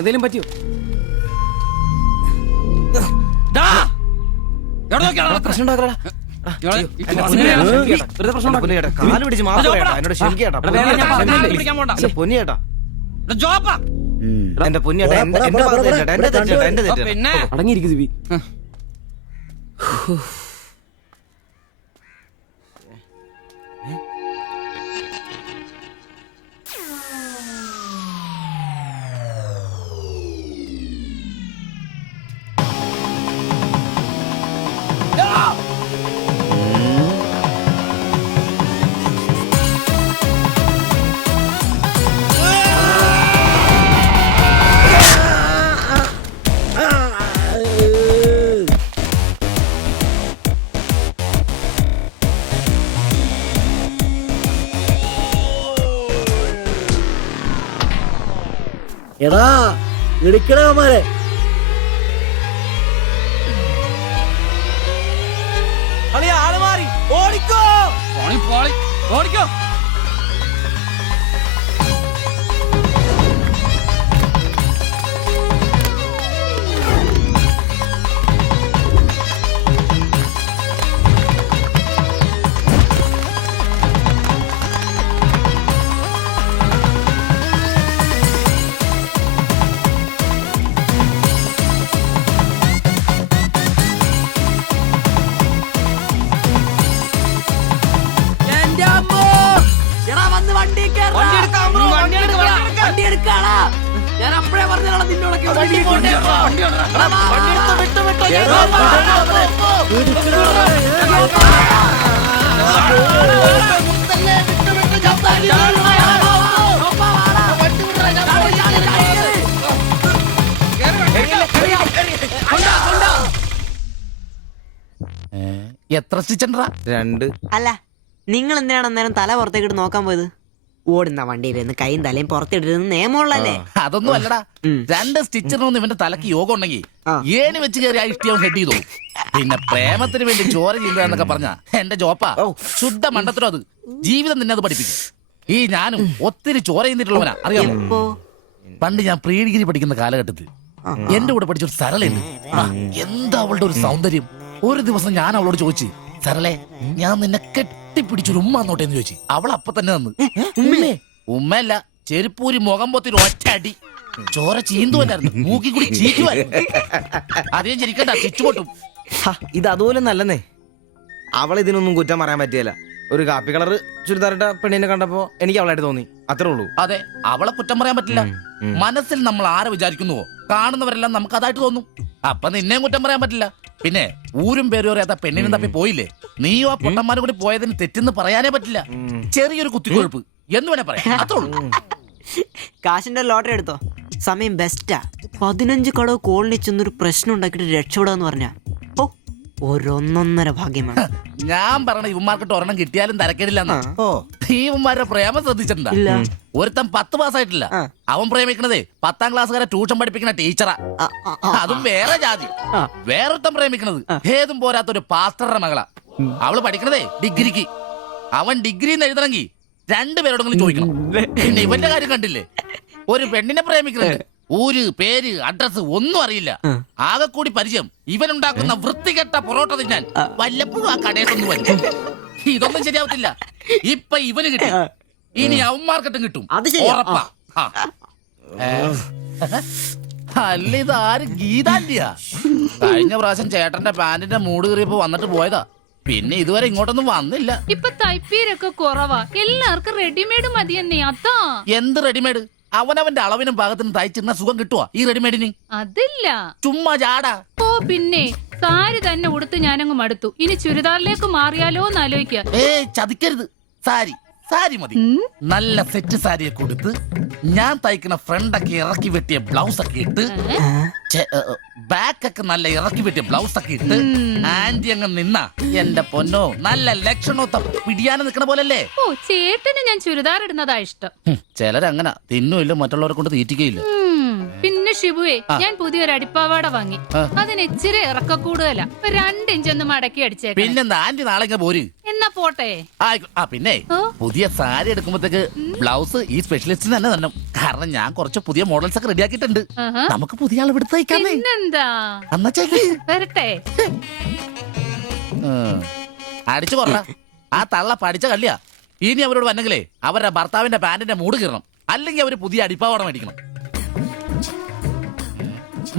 എന്തേലും പറ്റിയോ? പ്രശ്നം ഉണ്ടാക്കലടാ. വെറുതെ പ്രശ്നം ഉണ്ടാക്കല്ലേ? കാല് പിടിച്ച് മാറി എന്നോട് ക്ഷമിക്കേട്ടാ. പൊന്നിയേട്ടാ, എന്റെ പൊന്നിയേട്ടാ, എന്റെ ഭാഗത്ത് തെറ്റേട്ടാ, എന്റെ തെറ്റേട്ടാ, എന്റെ തെറ്റേട്ടാ. അടങ്ങിയിരിക്കും ദിവി. എടാ ഇടിക്കണമാരെ ആള് മാറി ഓടിക്കോ. ഓടിക്കോ. ഞാൻ അപ്പഴേ പറഞ്ഞാണ് നിന്നോടൊക്കെ എത്ര സ്റ്റിച്ചണ്ടാ? 2. അല്ല നിങ്ങൾ എന്തിനാണ് അന്നേരം തല പുറത്തേക്കിട്ട് നോക്കാൻ പോയത്? ഓടുന്ന വണ്ടിയിലിരുന്ന് കൈയും തലയും പുറത്തിട്ടിരുന്ന് നിയമമുള്ളല്ലേ? അതൊന്നും അല്ലടാ. 2 സ്റ്റിച്ചറിനൊന്നും ഇവന്റെ തലക്ക് യോഗം ഉണ്ടെങ്കിൽ ഏണി വെച്ച് കയറി ആ ഇഷ്ടിയവൻ ഹെഡ് ചെയ്തോ. പിന്നെ പ്രേമത്തിന് വേണ്ടി ചോര ചെയ്യുന്നതെന്നൊക്കെ പറഞ്ഞ എന്റെ ജോപ്പാ ശുദ്ധ മണ്ടത്തരം. അത് ജീവിതം നിന്നെ അത് പഠിപ്പിക്കും. ഈ ഞാനും ഒത്തിരി ചോര ചെയ്യുന്നിട്ടുള്ളവനാ, അറിയാമോ? പണ്ട് ഞാൻ പ്രീ ഡിഗ്രി പഠിക്കുന്ന കാലഘട്ടത്തിൽ എന്റെ കൂടെ പഠിച്ചൊരു സരളുണ്ട്. എന്താ അവളുടെ ഒരു സൗന്ദര്യം! ഒരു ദിവസം ഞാൻ അവളോട് ചോദിച്ചു, സരളെ ഞാൻ നിന്നെ കെട്ടിപ്പിടിച്ചൊരു ഉമ്മ എന്നോട്ടെന്ന് ചോദിച്ചു. അവൾ അപ്പൊ തന്നെ തന്നു. ഉമ്മയല്ല, ചെരുപ്പൂരി മുഖം പൊത്തി ഒറ്റ അടി. ചോര ചീന്തുവല്ലായിരുന്നു, മൂക്കി കൂടി ചീറ്റുമായിരുന്നു. അധികം ചിരിക്കണ്ട, ചിച്ചുപൊട്ടും. ഇത് അതുപോലെ നല്ലെന്നേ. അവൾ ഇതിനൊന്നും കുറ്റം പറയാൻ പറ്റിയല്ല. ഒരു കാപ്പി കളർ ചുരിദാറിട്ട പെണ്ണിനെ കണ്ടപ്പോ എനിക്ക് അവളായിട്ട് തോന്നി, അത്രേ ഉള്ളൂ. അതെ, അവളെ കുറ്റം പറയാൻ പറ്റില്ല. മനസ്സിൽ നമ്മൾ ആരെ വിചാരിക്കുന്നുവോ കാണുന്നവരെല്ലാം നമുക്ക് അതായിട്ട് തോന്നും. അപ്പൊ നിന്നെയും കുറ്റം പറയാൻ പറ്റില്ല. പിന്നെ ഊരും പേരും അറിയാത്ത പെണ്ണിനും തപ്പി പോയില്ലേ? നീയും ആ പൊട്ടന്മാരും കൂടി പോയതിന് തെറ്റെന്ന് പറയാനേ പറ്റില്ല. ചെറിയൊരു കുത്തിക്കൊഴുപ്പ് എന്ന് വേണേ പറയാം, അത്രേ ഉള്ളൂ. കാശിന്റെ ലോട്ടറി എടുത്തോ, സമയം ബെസ്റ്റാ. 15 കടവ് കോളിനി ചെന്നൊരു പ്രശ്നം ഉണ്ടാക്കിയിട്ട് രക്ഷപ്പെടാന്ന് പറഞ്ഞ ഒരൊന്നൊന്നര ഭാഗ്യമാണ്. ഞാൻ പറഞ്ഞ ഇവന്മാർക്കിട്ട് ഒരെണ്ണം കിട്ടിയാലും തരക്കേടില്ലെന്നാ. ഇവന്മാരുടെ പ്രേമം ശ്രദ്ധിച്ചിട്ടുണ്ടാ? ഒരുത്തൻ 10 പാസ്സായിട്ടില്ല. അവൻ പ്രേമിക്കണതേ 10ാം ക്ലാസ്സുകാരെ ട്യൂഷൻ പഠിപ്പിക്കുന്ന ടീച്ചറാ. അതും വേറെ ജാതി. വേറൊരുത്തൻ പ്രേമിക്കണത് ഏതും പോരാത്തൊരു പാസ്റ്ററുടെ മകളാ. അവള് പഠിക്കണതേ ഡിഗ്രിക്ക്. അവൻ ഡിഗ്രി എഴുതണമെങ്കിൽ 2 പേരോടെങ്കിലും ചോദിക്കണം. പിന്നെ ഇവന്റെ കാര്യം കണ്ടില്ലേ? ഒരു പെണ്ണിനെ പ്രേമിക്കുന്നുണ്ട്, ഊര് പേര് അഡ്രസ് ഒന്നും അറിയില്ല. ആകെ കൂടി പരിചയം ഇവനുണ്ടാക്കുന്ന വൃത്തികെട്ട പൊറോട്ട തിന്നാൻ വല്ലപ്പോഴും ആ കടയിലൊന്നും വരും. ഇതൊന്നും ശരിയാവത്തില്ല. ഇപ്പൊ ഇവന് കിട്ടി, ഇനി അവന്മാർക്കിട്ടും കിട്ടും, ഉറപ്പാ. അല്ല, ഇതാര് ഗീതാന്റിയാ? കഴിഞ്ഞ പ്രാവശ്യം ചേട്ടന്റെ പാന്റിന്റെ മൂട് കയറിയപ്പോ വന്നിട്ട് പോയതാ. പിന്നെ ഇതുവരെ ഇങ്ങോട്ടൊന്നും വന്നില്ല. ഇപ്പൊ തൈപ്പീരൊക്കെ കുറവാ, എല്ലാവർക്കും റെഡിമെയ്ഡ് മതിയെന്നേ. അതാ. എന്ത് റെഡിമെയ്ഡ്? അവനവന്റെ അളവിനും പാകത്തിനും തയ്ച്ചിരുന്ന സുഖം കിട്ടുവാ ഈ റെഡിമെയ്ഡിന്? അതില്ല, ചുമ്മാ ജാടാ. ഓ പിന്നെ സാരി തന്നെ ഉടുത്ത് ഞാനങ്ങ് മടുത്തു. ഇനി ചുരിദാറിലേക്ക് മാറിയാലോ എന്ന് ആലോചിക്കുക. ചതിക്കരുത്. സാരി സാരി മതി. നല്ല സെറ്റ് സാരിയെ കൊടുത്ത് ഞാൻ തയ്ക്കുന്ന ഫ്രണ്ടൊക്കെ ഇറക്കി വെട്ടിയ ബ്ലൗസ് ഒക്കെ ഇട്ട് ബാക്കൊക്കെ നല്ല ഇറക്കി വെട്ടിയ ബ്ലൗസ് ഒക്കെ ഇട്ട് ആന്റി അങ്ങ് നിന്ന എന്റെ പൊന്നോ നല്ല ലക്ഷണോ പിടിയാനെ നിക്കണ പോലല്ലേ. ഓ ചേട്ടന് ഞാൻ ചുരിദാർ ഇടുന്നതാ ഇഷ്ടം. ചിലരങ്ങനെ തിന്നുമില്ല, മറ്റുള്ളവരെ കൊണ്ട് തീറ്റിക്കയില്ല. പിന്നെ ഷിബുവേ, ഞാൻ പുതിയൊരു അടിപ്പാവാട വാങ്ങി. അതിന് ഇച്ചിരി ഇറക്ക കൂടുതലാ. 2 ഇഞ്ച് ഒന്ന് മടക്കി അടിച്ചേക്കാം. പിന്നെന്താ ആന്റി നാളെ പോര്. എന്നാ പോട്ടെ. പിന്നെ പുതിയ സാരി എടുക്കുമ്പോഴത്തേക്ക് ബ്ലൗസ് ഈ സ്പെഷ്യലിസ്റ്റിന് തന്നെ തന്നെ. കാരണം ഞാൻ കുറച്ച് പുതിയ മോഡൽസ് ഒക്കെ റെഡിയാക്കിയിട്ടുണ്ട്. നമുക്ക് പുതിയ ആൾ എടുത്ത് തയ്ക്കാമേ. പിന്നെന്താ, വരട്ടെ. അടിച്ചു കൊറ. ആ തള്ള പഠിച്ച കള്ളിയാ. ഇനി അവരോട് വന്നെങ്കിലേ അവരുടെ ഭർത്താവിന്റെ പാന്റിന്റെ മൂട് കീറണം. അല്ലെങ്കിൽ അവര് പുതിയ അടിപ്പാവട മേടിക്കണം.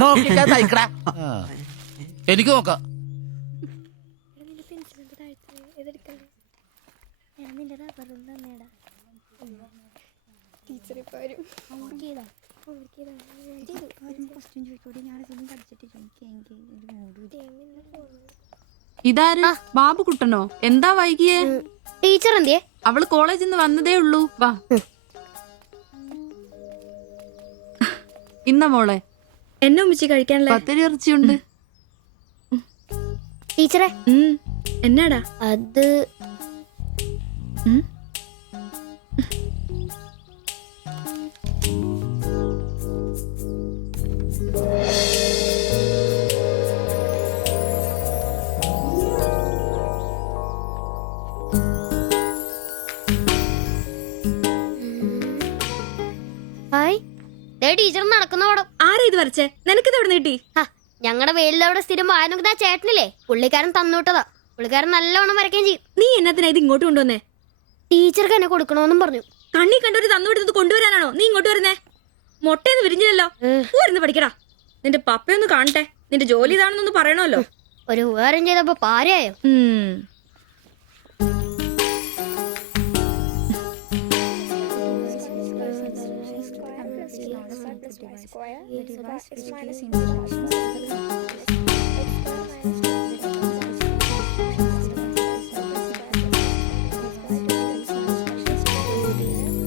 നോക്കിക്കാ തയ്ക്കടാ. എനിക്ക് നോക്കാം. ഇതാര്? ബാബുക്കുട്ടനോ? എന്താ വൈകിയേ? ടീച്ചർ എന്തിയെ? അവള് കോളേജിൽ നിന്ന് വന്നതേ ഉള്ളൂ. വാ ഇന്ന മോളെ എന്നെ ഉമ്മിച്ചി കഴിക്കാനല്ലേ? പത്തിരി ഇറച്ചിയുണ്ട്. ടീച്ചറെ എന്നാടാ അത്? ടീച്ചർ നടക്കുന്ന പടം ആരാ ഇത് വരച്ചേ? നിനക്കിത് എവിടെ കിട്ടി? ഞങ്ങളുടെ വെയിലിൽ അവിടെ സ്ഥിരം വായനക്കുന്ന ചേട്ടനില്ലേ, പുള്ളിക്കാരൻ തന്നുവിട്ടതാ. പുള്ളിക്കാരൻ നല്ലവണ്ണം വരയ്ക്കുകയും ചെയ്യും. നീ എന്നത്തിനാ ഇത് ഇങ്ങോട്ട് കൊണ്ടുവന്നേ? ടീച്ചർക്ക് എന്നെ കൊടുക്കണമെന്നും പറഞ്ഞു. കണ്ണി കണ്ടൊരു തന്നുവിടുന്നത് കൊണ്ടുവരാനാണോ നീ ഇങ്ങോട്ട് വരുന്നേ? മുട്ടയൊന്നും വിരിഞ്ഞില്ലല്ലോ. പോരുന്ന് പഠിക്കടാ. നിന്റെ പപ്പയൊന്ന് കാണട്ടെ. നിന്റെ ജോലി ഇതാണെന്നൊന്ന് പറയണമല്ലോ. ഒരു ഉപകാരം ചെയ്തപ്പോ പാരയായോ?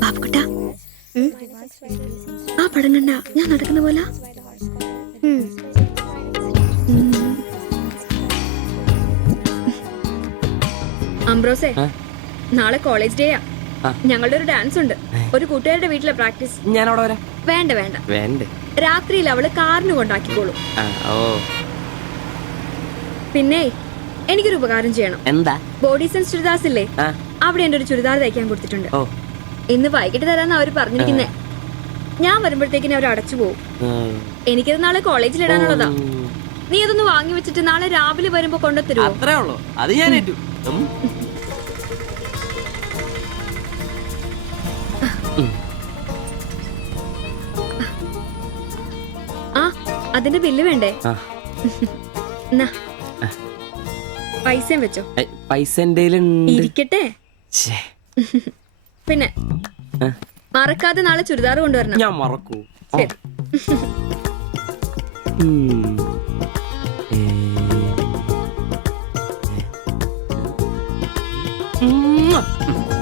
ബാബുക്കുട്ട, ആ പടം കണ്ട ഞാൻ നടക്കുന്ന പോലെ? അംബ്രോസേ, നാളെ കോളേജ് ഡേയാ. ഞങ്ങളുടെ ഒരു ഡാൻസ് ഉണ്ട്. ഒരു കൂട്ടുകാരുടെ വീട്ടിലെ പ്രാക്ടീസ്. ഞാൻ അവിടെ വരാം. വേണ്ട വേണ്ട വേണ്ടേ? രാത്രിയിൽ അവള് കാറിന് കൊണ്ടാക്കിക്കോളും. പിന്നെ എനിക്കൊരു ഉപകാരം ചെയ്യണം. എന്താ? ബോഡി സെൻസ് ചുരിദാർസ് ഇല്ലേ, അവിടെ എന്റെ ഒരു ചുരിദാർ തയ്ക്കാൻ കൊടുത്തിട്ടുണ്ട്. ഇന്ന് വൈകിട്ട് തരാന്ന് അവര് പറഞ്ഞിരിക്കുന്നേ. ഞാൻ വരുമ്പോഴത്തേക്കിന് അവർ അടച്ചു പോകും. എനിക്കത് നാളെ കോളേജിൽ ഇടാനുള്ളതാ. നീ അതൊന്ന് വാങ്ങി വെച്ചിട്ട് നാളെ രാവിലെ വരുമ്പോ കൊണ്ടുത്തരുമോ? അത്രേ ഉള്ളൂ. അത് ഞാൻ ഏറ്റു. ആ, അതിന്റെ ബില്ല് വേണ്ടേ? പൈസയും വെച്ചോ. പൈസ ഇരിക്കട്ടെ. പിന്നെ മറക്കാതെ നാളെ ചുരിദാർ കൊണ്ടുവരണം. ഞാൻ മറക്കൂ. ശരി.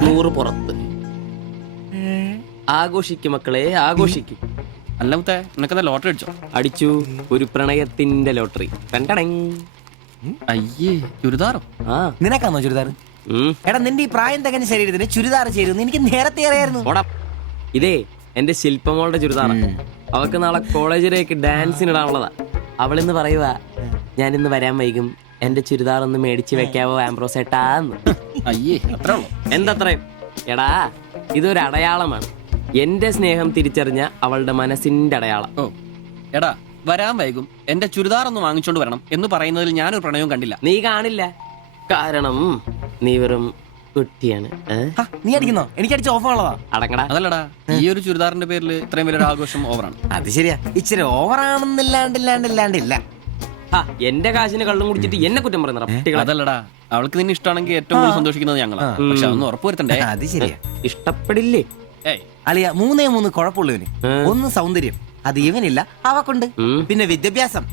100 പുറത്ത്. ആഘോഷിക്കും മക്കളെ, ആഘോഷിക്കും. അല്ല മുത്തേ, നിനക്കെന്താ ലോട്ടറി അടിച്ചോ? അടിച്ചു. ഒരു പ്രണയത്തിന്റെ ലോട്ടറി. അയ്യേ, ചുരിദാറോ? നിനക്കാന്നോ ചുരിദാർ? എടാ, നിന്റെ ഈ പ്രായം തികഞ്ഞ ശരീരത്തിന് ചുരിദാർ ചേരുന്നു എനിക്ക് നേരത്തെ അറിയായിരുന്നു. ഇതേ എന്റെ ശില്പമോളുടെ ചുരിദാറാണ്. അവൾക്ക് നാളെ കോളേജിലേക്ക് ഡാൻസിനിടാനുള്ളതാ. അവളിന്ന് പറയുക, ഞാനിന്ന് വരാൻ വൈകും, എന്റെ ചുരിദാർ ഒന്ന് മേടിച്ച് വെക്കാവോ ആംബ്രോസേട്ടാന്ന്. അയ്യേ, അത്ര എന്തത്രയും? എടാ, ഇതൊരു അടയാളമാണ്. എന്റെ സ്നേഹം തിരിച്ചറിഞ്ഞ അവളുടെ മനസ്സിന്റെ അടയാളം. ഓ എടാ, വരാൻ വൈകും, എന്റെ ചുരിദാർ ഒന്ന് വാങ്ങിച്ചോണ്ട് വരണം എന്ന് പറയുന്നതിൽ ഞാനൊരു പ്രണയവും കണ്ടില്ല. നീ കാണില്ല, കാരണം നീ വെറും കുട്ടിയാണ്. നീ അടിക്കുന്നോ? എനിക്ക് അടിച്ച ഓഫറുള്ളതാ. അടങ്ങടാ. അതല്ലടാ, ഈ ഒരു ചുരിദാറിന്റെ പേരിൽ ഇത്രയും വലിയൊരു ആഘോഷം ഓവറാണ്. അത് ശരിയാ, ഇച്ചിരി ഓവറാണെന്നില്ലാണ്ടില്ല. എന്റെ കാശിന് കള്ളും കുടിച്ചിട്ട് എന്നെ കുറ്റം പറയുന്ന. അതല്ലടാ, അവൾക്ക് നിന്നെ ഇഷ്ടമാണെങ്കിൽ ഏറ്റവും കൂടുതൽ സന്തോഷിക്കുന്നത് ഞങ്ങളാ. പക്ഷെ അതൊന്നും ഉറപ്പുവരുത്തണ്ടേ. അത് ശരിയാ. ഇഷ്ടപ്പെടില്ലേ? അളിയ, 3 കുഴപ്പമുള്ളവന്. ഒന്ന് സൗന്ദര്യം, അത് ഇവനില്ല, അവക്കുണ്ട്. പിന്നെ വിദ്യാഭ്യാസം,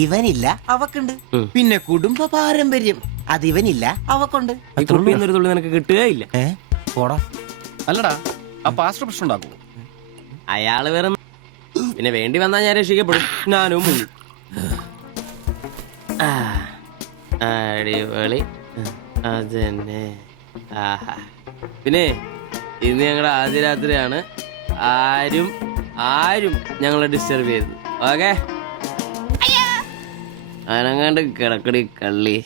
ഇവനില്ല, അവക്കുണ്ട്. പിന്നെ കുടുംബ പാരമ്പര്യം, അത് ഇവനില്ല, അവക്കുണ്ട്. നിനക്ക് കിട്ടുകയില്ല. പോടാ. അല്ലടാ ആ പാസ്റ്റർ പ്രശ്നം ഉണ്ടാക്കുമോ? അയാള് വേറെ പിന്നെ വേണ്ടി വന്നാ ഞാൻ രക്ഷിക്കപ്പെടും. ഞാനും മുങ്ങും. അടിപൊളി. അതന്നെ. ആഹാ. പിന്നെ ഇന്ന് ഞങ്ങളുടെ ആദ്യ രാത്രിയാണ്. ആരും ഞങ്ങളെ ഡിസ്റ്റർബ് ചെയ്തു. ഓക്കെ, അനങ്ങാണ്ട് കിടക്കടി കള്ളി.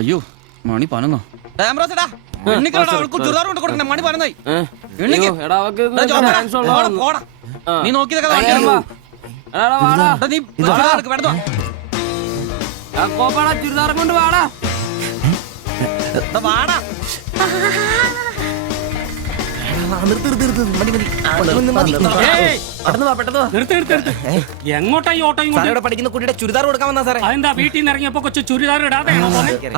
അയ്യോ മണി 11. നീ നോക്കി ചുരിദാറും കൊണ്ട് വാടാ. എങ്ങോട്ടാ ഈ ഓട്ടോ ഇങ്ങോട്ട്? പഠിക്കുന്ന കുട്ടിയുടെ ചുരിദാർ കൊടുക്കാൻ വന്നാ സാറേ. അതെന്താ വീട്ടിൽ നിന്ന് ഇറങ്ങിയപ്പോ കൊച്ചു ചുരിദാർ ഇടാതെ?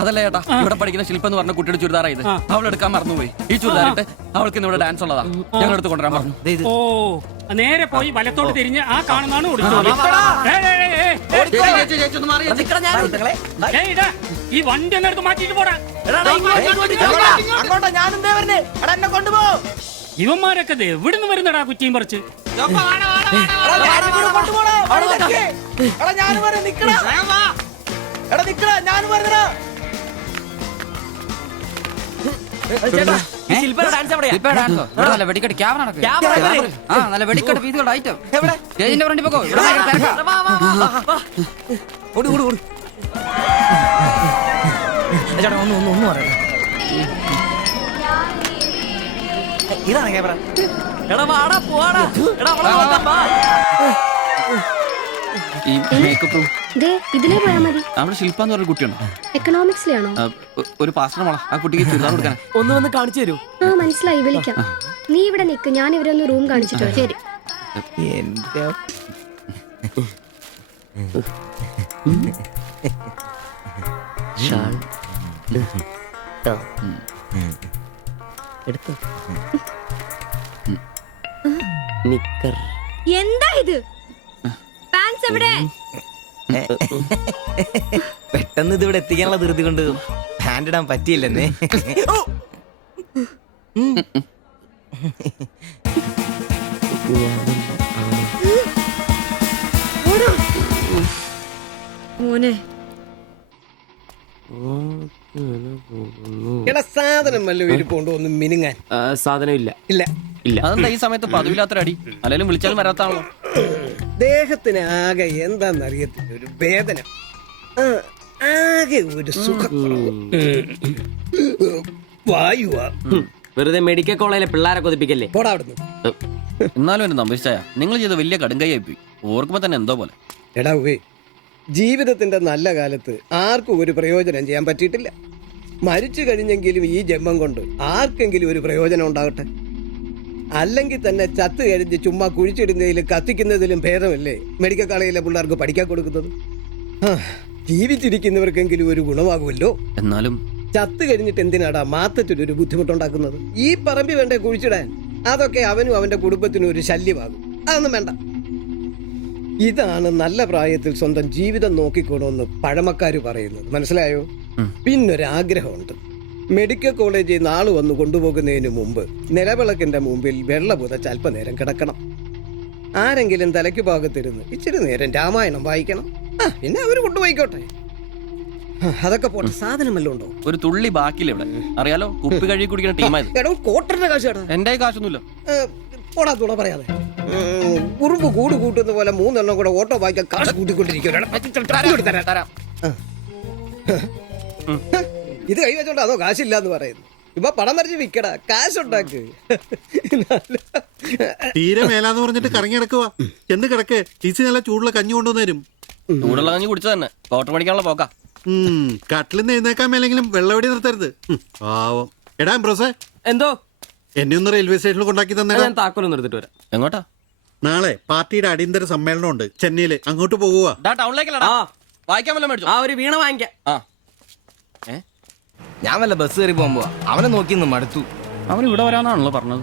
അതല്ല ചേട്ടാ, ഇവിടെ പഠിക്കുന്ന ശില്പ എന്ന് പറഞ്ഞ കുട്ടിയുടെ ചുരിദാറായത്. അവൾ എടുക്കാൻ മറന്നുപോയി. ഈ ചുരിദാറിട്ട് അവൾക്ക് ഇന്ന് ഇവിടെ ഡാൻസ് ഉള്ളതാ. ഞങ്ങൾ എടുത്ത് കൊണ്ടുവരാൻ പറഞ്ഞു. ഓ, നേരെ പോയി വലത്തോട്ട് തിരിഞ്ഞ് ആ കാണുന്നതാണ് ഈ വണ്ടി എന്നെടുത്ത് മാറ്റിട്ട് പോടാ. ഇവന്മാരൊക്കെ എവിടുന്ന് വരുന്നടാ കുറ്റിയും പറിച്ച്? വെടിക്കെട്ട് ക്യാമറ നല്ല വെടിക്കെട്ട് പീസുകളുടെ ഐറ്റം സ്റ്റേജിന്റെ ഫ്രണ്ടിൽ പോകോ. ഒന്നും പറയാം. ഇതാണ് ക്യാമറ. ഈ മേക്കപ്പ് ഇതിലേ പോയാ മതി. അവിടെ ശില്പ എന്ന് പറഞ്ഞ കുട്ടിയുണ്ടോ? എക്കണോമിക്സിലാണോ? ഒരു പാസ്റ്റർ മോളാ. ആ കുട്ടിക്ക് ചുരിദാർ കൊടുക്കാൻ ഒന്ന് വന്ന് കാണിച്ചു തരൂ. ആ മനസ്സിലായി, വിളിക്കാം. നീ ഇവിടെ നിക്ക്, ഞാൻ ഇവരെ ഒന്ന് റൂം കാണിച്ചിട്ട് വരാം. ശരി. എന്റെ എന്താ ഇത്? പാൻസ് എവിടെ? പെട്ടെന്ന് ഇത് ഇവിടെ എത്തിക്കാനുള്ള ധൃതി കൊണ്ട് പാന്റ് ഇടാൻ പറ്റിയില്ലെന്നേ. മോനെ സാധനം വല്ല ഇരിപ്പുണ്ടോ ഒന്ന് മിനുങ്ങാൻ? സാധനം ഇല്ല. ഇല്ല ഇല്ല. അതെന്താ ഈ സമയത്ത് പതിവില്ലാത്തൊരടി? അല്ലെങ്കിലും വിളിച്ചാലും വരാത്താണല്ലോ. ദേഹത്തിന് ആകെ എന്താന്നറിയത്തില്ല, ഒരു വേദന, ആകെ ഒരു സുഖം. വായുവാ. വെറുതെ മെഡിക്കൽ കോളേജിലെ പിള്ളേരെ കൊതിപ്പിക്കല്ലേ. പോടാ അവിടുന്ന്. എന്നാലും എന്നെ നമ്പരിച്ചായ നിങ്ങൾ ചെയ്ത വലിയ കടുങ്കയായി പോയി. ഓർക്കുമ്പോ തന്നെ എന്തോ പോലെ. എടാ ഉവേ, ജീവിതത്തിന്റെ നല്ല കാലത്ത് ആർക്കും ഒരു പ്രയോജനം ചെയ്യാൻ പറ്റിയിട്ടില്ല. മരിച്ചു കഴിഞ്ഞെങ്കിലും ഈ ജന്മം കൊണ്ട് ആർക്കെങ്കിലും ഒരു പ്രയോജനം ഉണ്ടാകട്ടെ. അല്ലെങ്കിൽ തന്നെ ചത്ത് കഴിഞ്ഞ് ചുമ്മാ കുഴിച്ചിടുന്നതിലും കത്തിക്കുന്നതിലും ഭേദമല്ലേ മെഡിക്കൽ കോളേജിലെ പിള്ളേർക്ക് പഠിക്കാൻ കൊടുക്കുന്നത്? ജീവിച്ചിരിക്കുന്നവർക്കെങ്കിലും ഒരു ഗുണമാകുമല്ലോ. എന്നാലും ചത്ത് കഴിഞ്ഞിട്ട് എന്തിനാടാ മാത്തത്തിനൊരു ബുദ്ധിമുട്ടുണ്ടാക്കുന്നത്? ഈ പറമ്പി വേണ്ടേ കുഴിച്ചിടാൻ? അതൊക്കെ അവനും അവന്റെ കുടുംബത്തിനും ഒരു ശല്യമാകും. അതൊന്നും വേണ്ട. ഇതാണ് നല്ല പ്രായത്തിൽ സ്വന്തം ജീവിതം നോക്കിക്കോണമെന്ന് പഴമക്കാര് പറയുന്നത്. മനസ്സിലായോ? പിന്നൊരാഗ്രഹമുണ്ട്. മെഡിക്കൽ കോളേജിൽ നാള് വന്ന് കൊണ്ടുപോകുന്നതിന് മുമ്പ് നിലവിളക്കിന്റെ മുമ്പിൽ വെള്ള പുതച്ച് അല്പനേരം കിടക്കണം. ആരെങ്കിലും തലയ്ക്ക് ഭാഗത്തിരുന്ന് ഇച്ചിരി നേരം രാമായണം വായിക്കണം. പിന്നെ അവര് കൊണ്ടുപോയിക്കോട്ടെ. അതൊക്കെ പോട്ടെ, സാധനം വല്ലതും ഉണ്ടോ? ഒരു തുള്ളി ബാക്കിയില്ല ഇവിടെ. അറിയാലോ, കുപ്പി കഴുകി കുടിക്കുന്ന ടീമായത്. എടോ, കോട്ടറിന്റെ കാശ് കേട്ടോ. എന്റെ കാശൊന്നുമില്ല. പോടാ തുണ പറയാതെ. ഉറുമ്പ് കൂട് കൂട്ടുന്ന പോലെ 3 എണ്ണം കൂടെ ഓട്ടോ വായിക്കാൻ കാശ് കൂട്ടിക്കൊണ്ടിരിക്കും. ഇത് കൈവച്ചോണ്ട് അതോ കാശില്ല എന്ന് പറയുന്നു. ഇപ്പൊ പണം വരച്ച് വിക്കടാ, കാശുണ്ടാക്ക്. തീരെ മേലാന്ന് പറഞ്ഞിട്ട് കറങ്ങി കിടക്കുക. എന്ത് കിടക്ക്? ടീച്ചർ നല്ല ചൂടുള്ള കഞ്ഞി കൊണ്ടുവന്നു തരും. ചൂടുള്ള കഞ്ഞി കുടിച്ചത് തന്നെ കോട്ടർ പഠിക്കാനുള്ള പോക്കാ. കട്ടിൽ നിന്ന് എഴുന്നേക്കാൻ മേലെങ്കിലും വെള്ളവടി നിർത്തരുത്. പാവം. എടാ ബ്രോസേ, എന്തോ എന്നെ ഒന്ന് റെയിൽവേ സ്റ്റേഷനിൽ കൊണ്ടാക്കി തന്നെ. ഞാൻ താക്കോലൊന്നും എടുത്തിട്ട് വരാം. എങ്ങോട്ടാ? നാളെ പാർട്ടിയുടെ അടിയന്തര സമ്മേളനം ഉണ്ട് ചെന്നൈയില്. അങ്ങോട്ട് പോകുക. ടൗണിലേക്കല്ല, വായിക്കാൻ വല്ല മേടിച്ചോ? ആ ഒരു വീണ വാങ്ങിക്കാം. ഞാൻ വല്ല ബസ് കയറി പോകുമ്പോ അവനെ നോക്കി മടുത്തു. അവൻ ഇവിടെ വരാന്നാണല്ലോ പറഞ്ഞത്.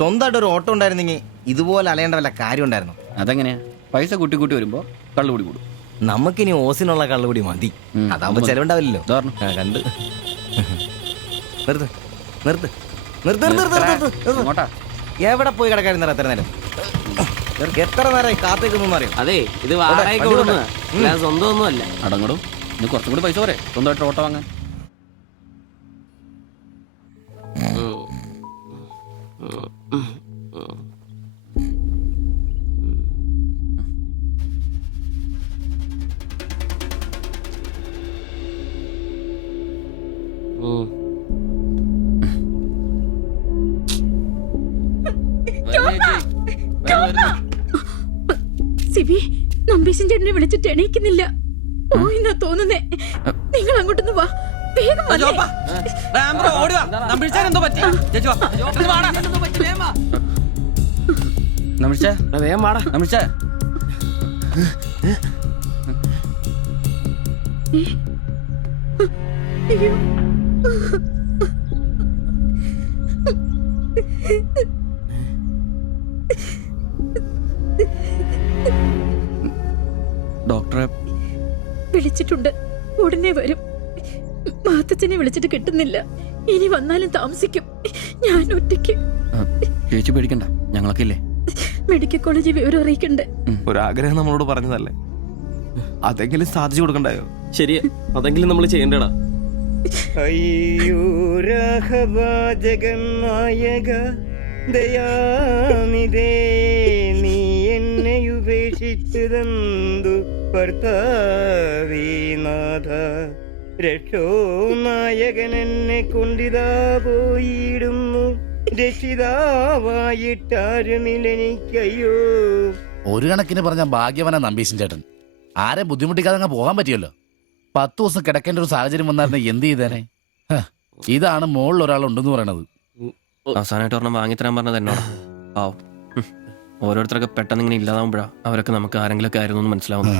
സ്വന്തമായിട്ട് ഒരു ഓട്ടോ ഉണ്ടായിരുന്നെങ്കിൽ ഇതുപോലെ അലയേണ്ട വല്ല കാര്യം ഉണ്ടായിരുന്നു. അതെങ്ങനെയാ? പൈസ കൂട്ടി കൂട്ടി വരുമ്പോ കള്ളുകൂടി കൂടും. നമുക്കിനി ഓസിനുള്ള കള്ളുകൂടി മതി. അതാവുമ്പോ ചെലവുണ്ടാവില്ലല്ലോ. കണ്ട് നിർത്ത് നിർത്ത് നിർത്ത് നിർത്ത്. എവിടെ പോയി കിടക്കായിരുന്നു എത്ര നേരം? എത്ര നേരമായി കാത്തേക്കൊന്നും അറിയാം. അതെ, ഇത് വാടകയ്ക്ക് കൊടുക്കുന്നതാ, അല്ലാതെ സ്വന്തം ഒന്നും അല്ല. അടങ്ങടും, ഇനി കുറച്ചും കൂടി പൈസ പോരെ സ്വന്തമായിട്ട് ഓട്ടോ വാങ്ങാൻ. സിബി, നമ്പീശൻ ചേട്ടനെ വിളിച്ചിട്ട് എണീക്കുന്നില്ല. പോയിന്നാ തോന്നുന്നേ. നിങ്ങൾ അങ്ങോട്ടൊന്ന് വാ, വേഗം വന്നേ. അയ്യോ. ഡോക്ടറെ വിളിച്ചിട്ടുണ്ട്, ഉടനെ വരും. മാത്തച്ഛനെ വിളിച്ചിട്ട് കിട്ടുന്നില്ല. ഇനി വന്നാലും താമസിക്കും. ഞാൻ ഒറ്റയ്ക്ക്. ചേച്ചി പേടിക്കണ്ട, ഞങ്ങളൊക്കെ ഇല്ലേ. മെഡിക്കൽ കോളേജിൽ വിവരം അറിയിക്കണ്ടേ? ഒരാഗ്രഹം നമ്മളോട് പറഞ്ഞതല്ലേ, അതെങ്കിലും സാധിച്ചു കൊടുക്കണ്ടായോ? ശരിയാ, അതെങ്കിലും നമ്മൾ ചെയ്യണ്ടടാ. അയ്യോ രാഘവാജകനായക ദയാനിധേ, നീ എന്നെ ഉപേക്ഷിച്ചതെന്തു ഭർത്താവീനാഥ. രക്ഷോ നായകൻ എന്നെ കൊണ്ടിതാ പോയിടുന്നു, രക്ഷിതാവായിട്ടാരുമില്ലെനിക്കയ്യോ. ഒരു കണക്കിന് പറഞ്ഞ ഭാഗ്യവന നമ്പീശൻ ചേട്ടൻ. ആരെ ബുദ്ധിമുട്ടിക്കാതെ അങ്ങ് പോകാൻ പറ്റിയല്ലോ. 10 ദിവസം കിടക്കേണ്ട ഒരു സാഹചര്യം വന്നായിരുന്നു എന്ത് ചെയ്തേനെ? ഇതാണ് മുകളിൽ ഒരാളുണ്ടെന്ന് പറയണത്. അവസാനമായിട്ട് ഒരെണ്ണം വാങ്ങിത്തരാൻ പറഞ്ഞത് എന്നോട്. ആവും, ഓരോരുത്തരൊക്കെ പെട്ടെന്ന് ഇങ്ങനെ ഇല്ലാതാവുമ്പോഴാ അവരൊക്കെ നമുക്ക് ആരെങ്കിലൊക്കെ ആയിരുന്നു എന്ന് മനസ്സിലാവുന്നു.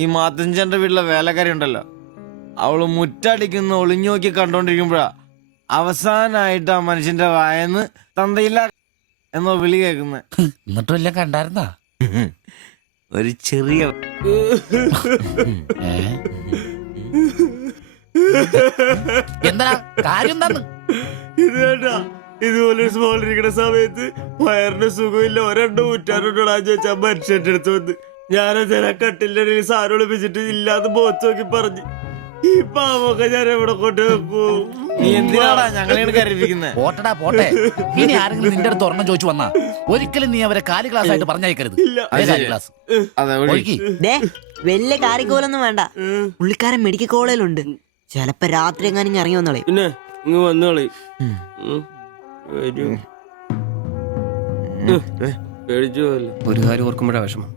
ഈ മാത്തഞ്ചന്റെ വീട്ടിലെ വേലക്കാരി ഉണ്ടല്ലോ, അവള് മുറ്റടിക്കുന്ന ഒളിഞ്ഞു നോക്കി കണ്ടോണ്ടിരിക്കുമ്പോഴാ അവസാനായിട്ട് ആ മനുഷ്യന്റെ വായന്ന് തന്തയില്ല എന്നോ വിളി കേൾക്കുന്നത്. എന്നിട്ടും എല്ലാം കണ്ടായിരുന്നാ? ഒരു ചെറിയ എന്താ കാര്യം? എന്താന്ന് ഇത് കേട്ടാ, ഇതുപോലെ സ്മോൾ ഇരിക്കുന്ന സമയത്ത് വയറിന് സുഖമില്ല, ഒരെണ്ണം ഊറ്റാറുണ്ടോടാന്ന് ചോദിച്ചാ മനുഷ്യന്റെ അടുത്ത് വന്ന് ഞാനതിന കട്ടിലിന്റെ ഇടയിൽ സാരം ഒളിപ്പിച്ചിട്ട് ഇല്ലാതെ ബോത്ത് നോക്കി പറഞ്ഞു. ഈ പാവൊക്കെ ഞാൻ എവിടെ കൊണ്ട് വെക്കൂ? നീ എന്തിനാടാ ഞങ്ങളെയാണ് കരയിപ്പിക്കുന്നത്? പോട്ടടാ പോട്ടെ. ഇനി ആരെങ്കിലും നിന്റെ അടുത്ത് ഒരെണ്ണം ചോദിച്ചു വന്നാ ഒരിക്കലും നീ അവരെ കാലി ക്ലാസ് ആയിട്ട് പറഞ്ഞയക്കരുത്. ക്ലാസ് വലിയ കാരിക്കോലൊന്നും വേണ്ട, പുള്ളിക്കാരൻ മെഡിക്കൽ കോളേജിലുണ്ട്. ചിലപ്പോ രാത്രി എങ്ങാനും ഇറങ്ങി വന്നോളെ. പിന്നെ ഇങ്ങ് വന്നോളി. ഒരു കാര്യം ഓർക്കുമ്പോഴാ വിഷമം.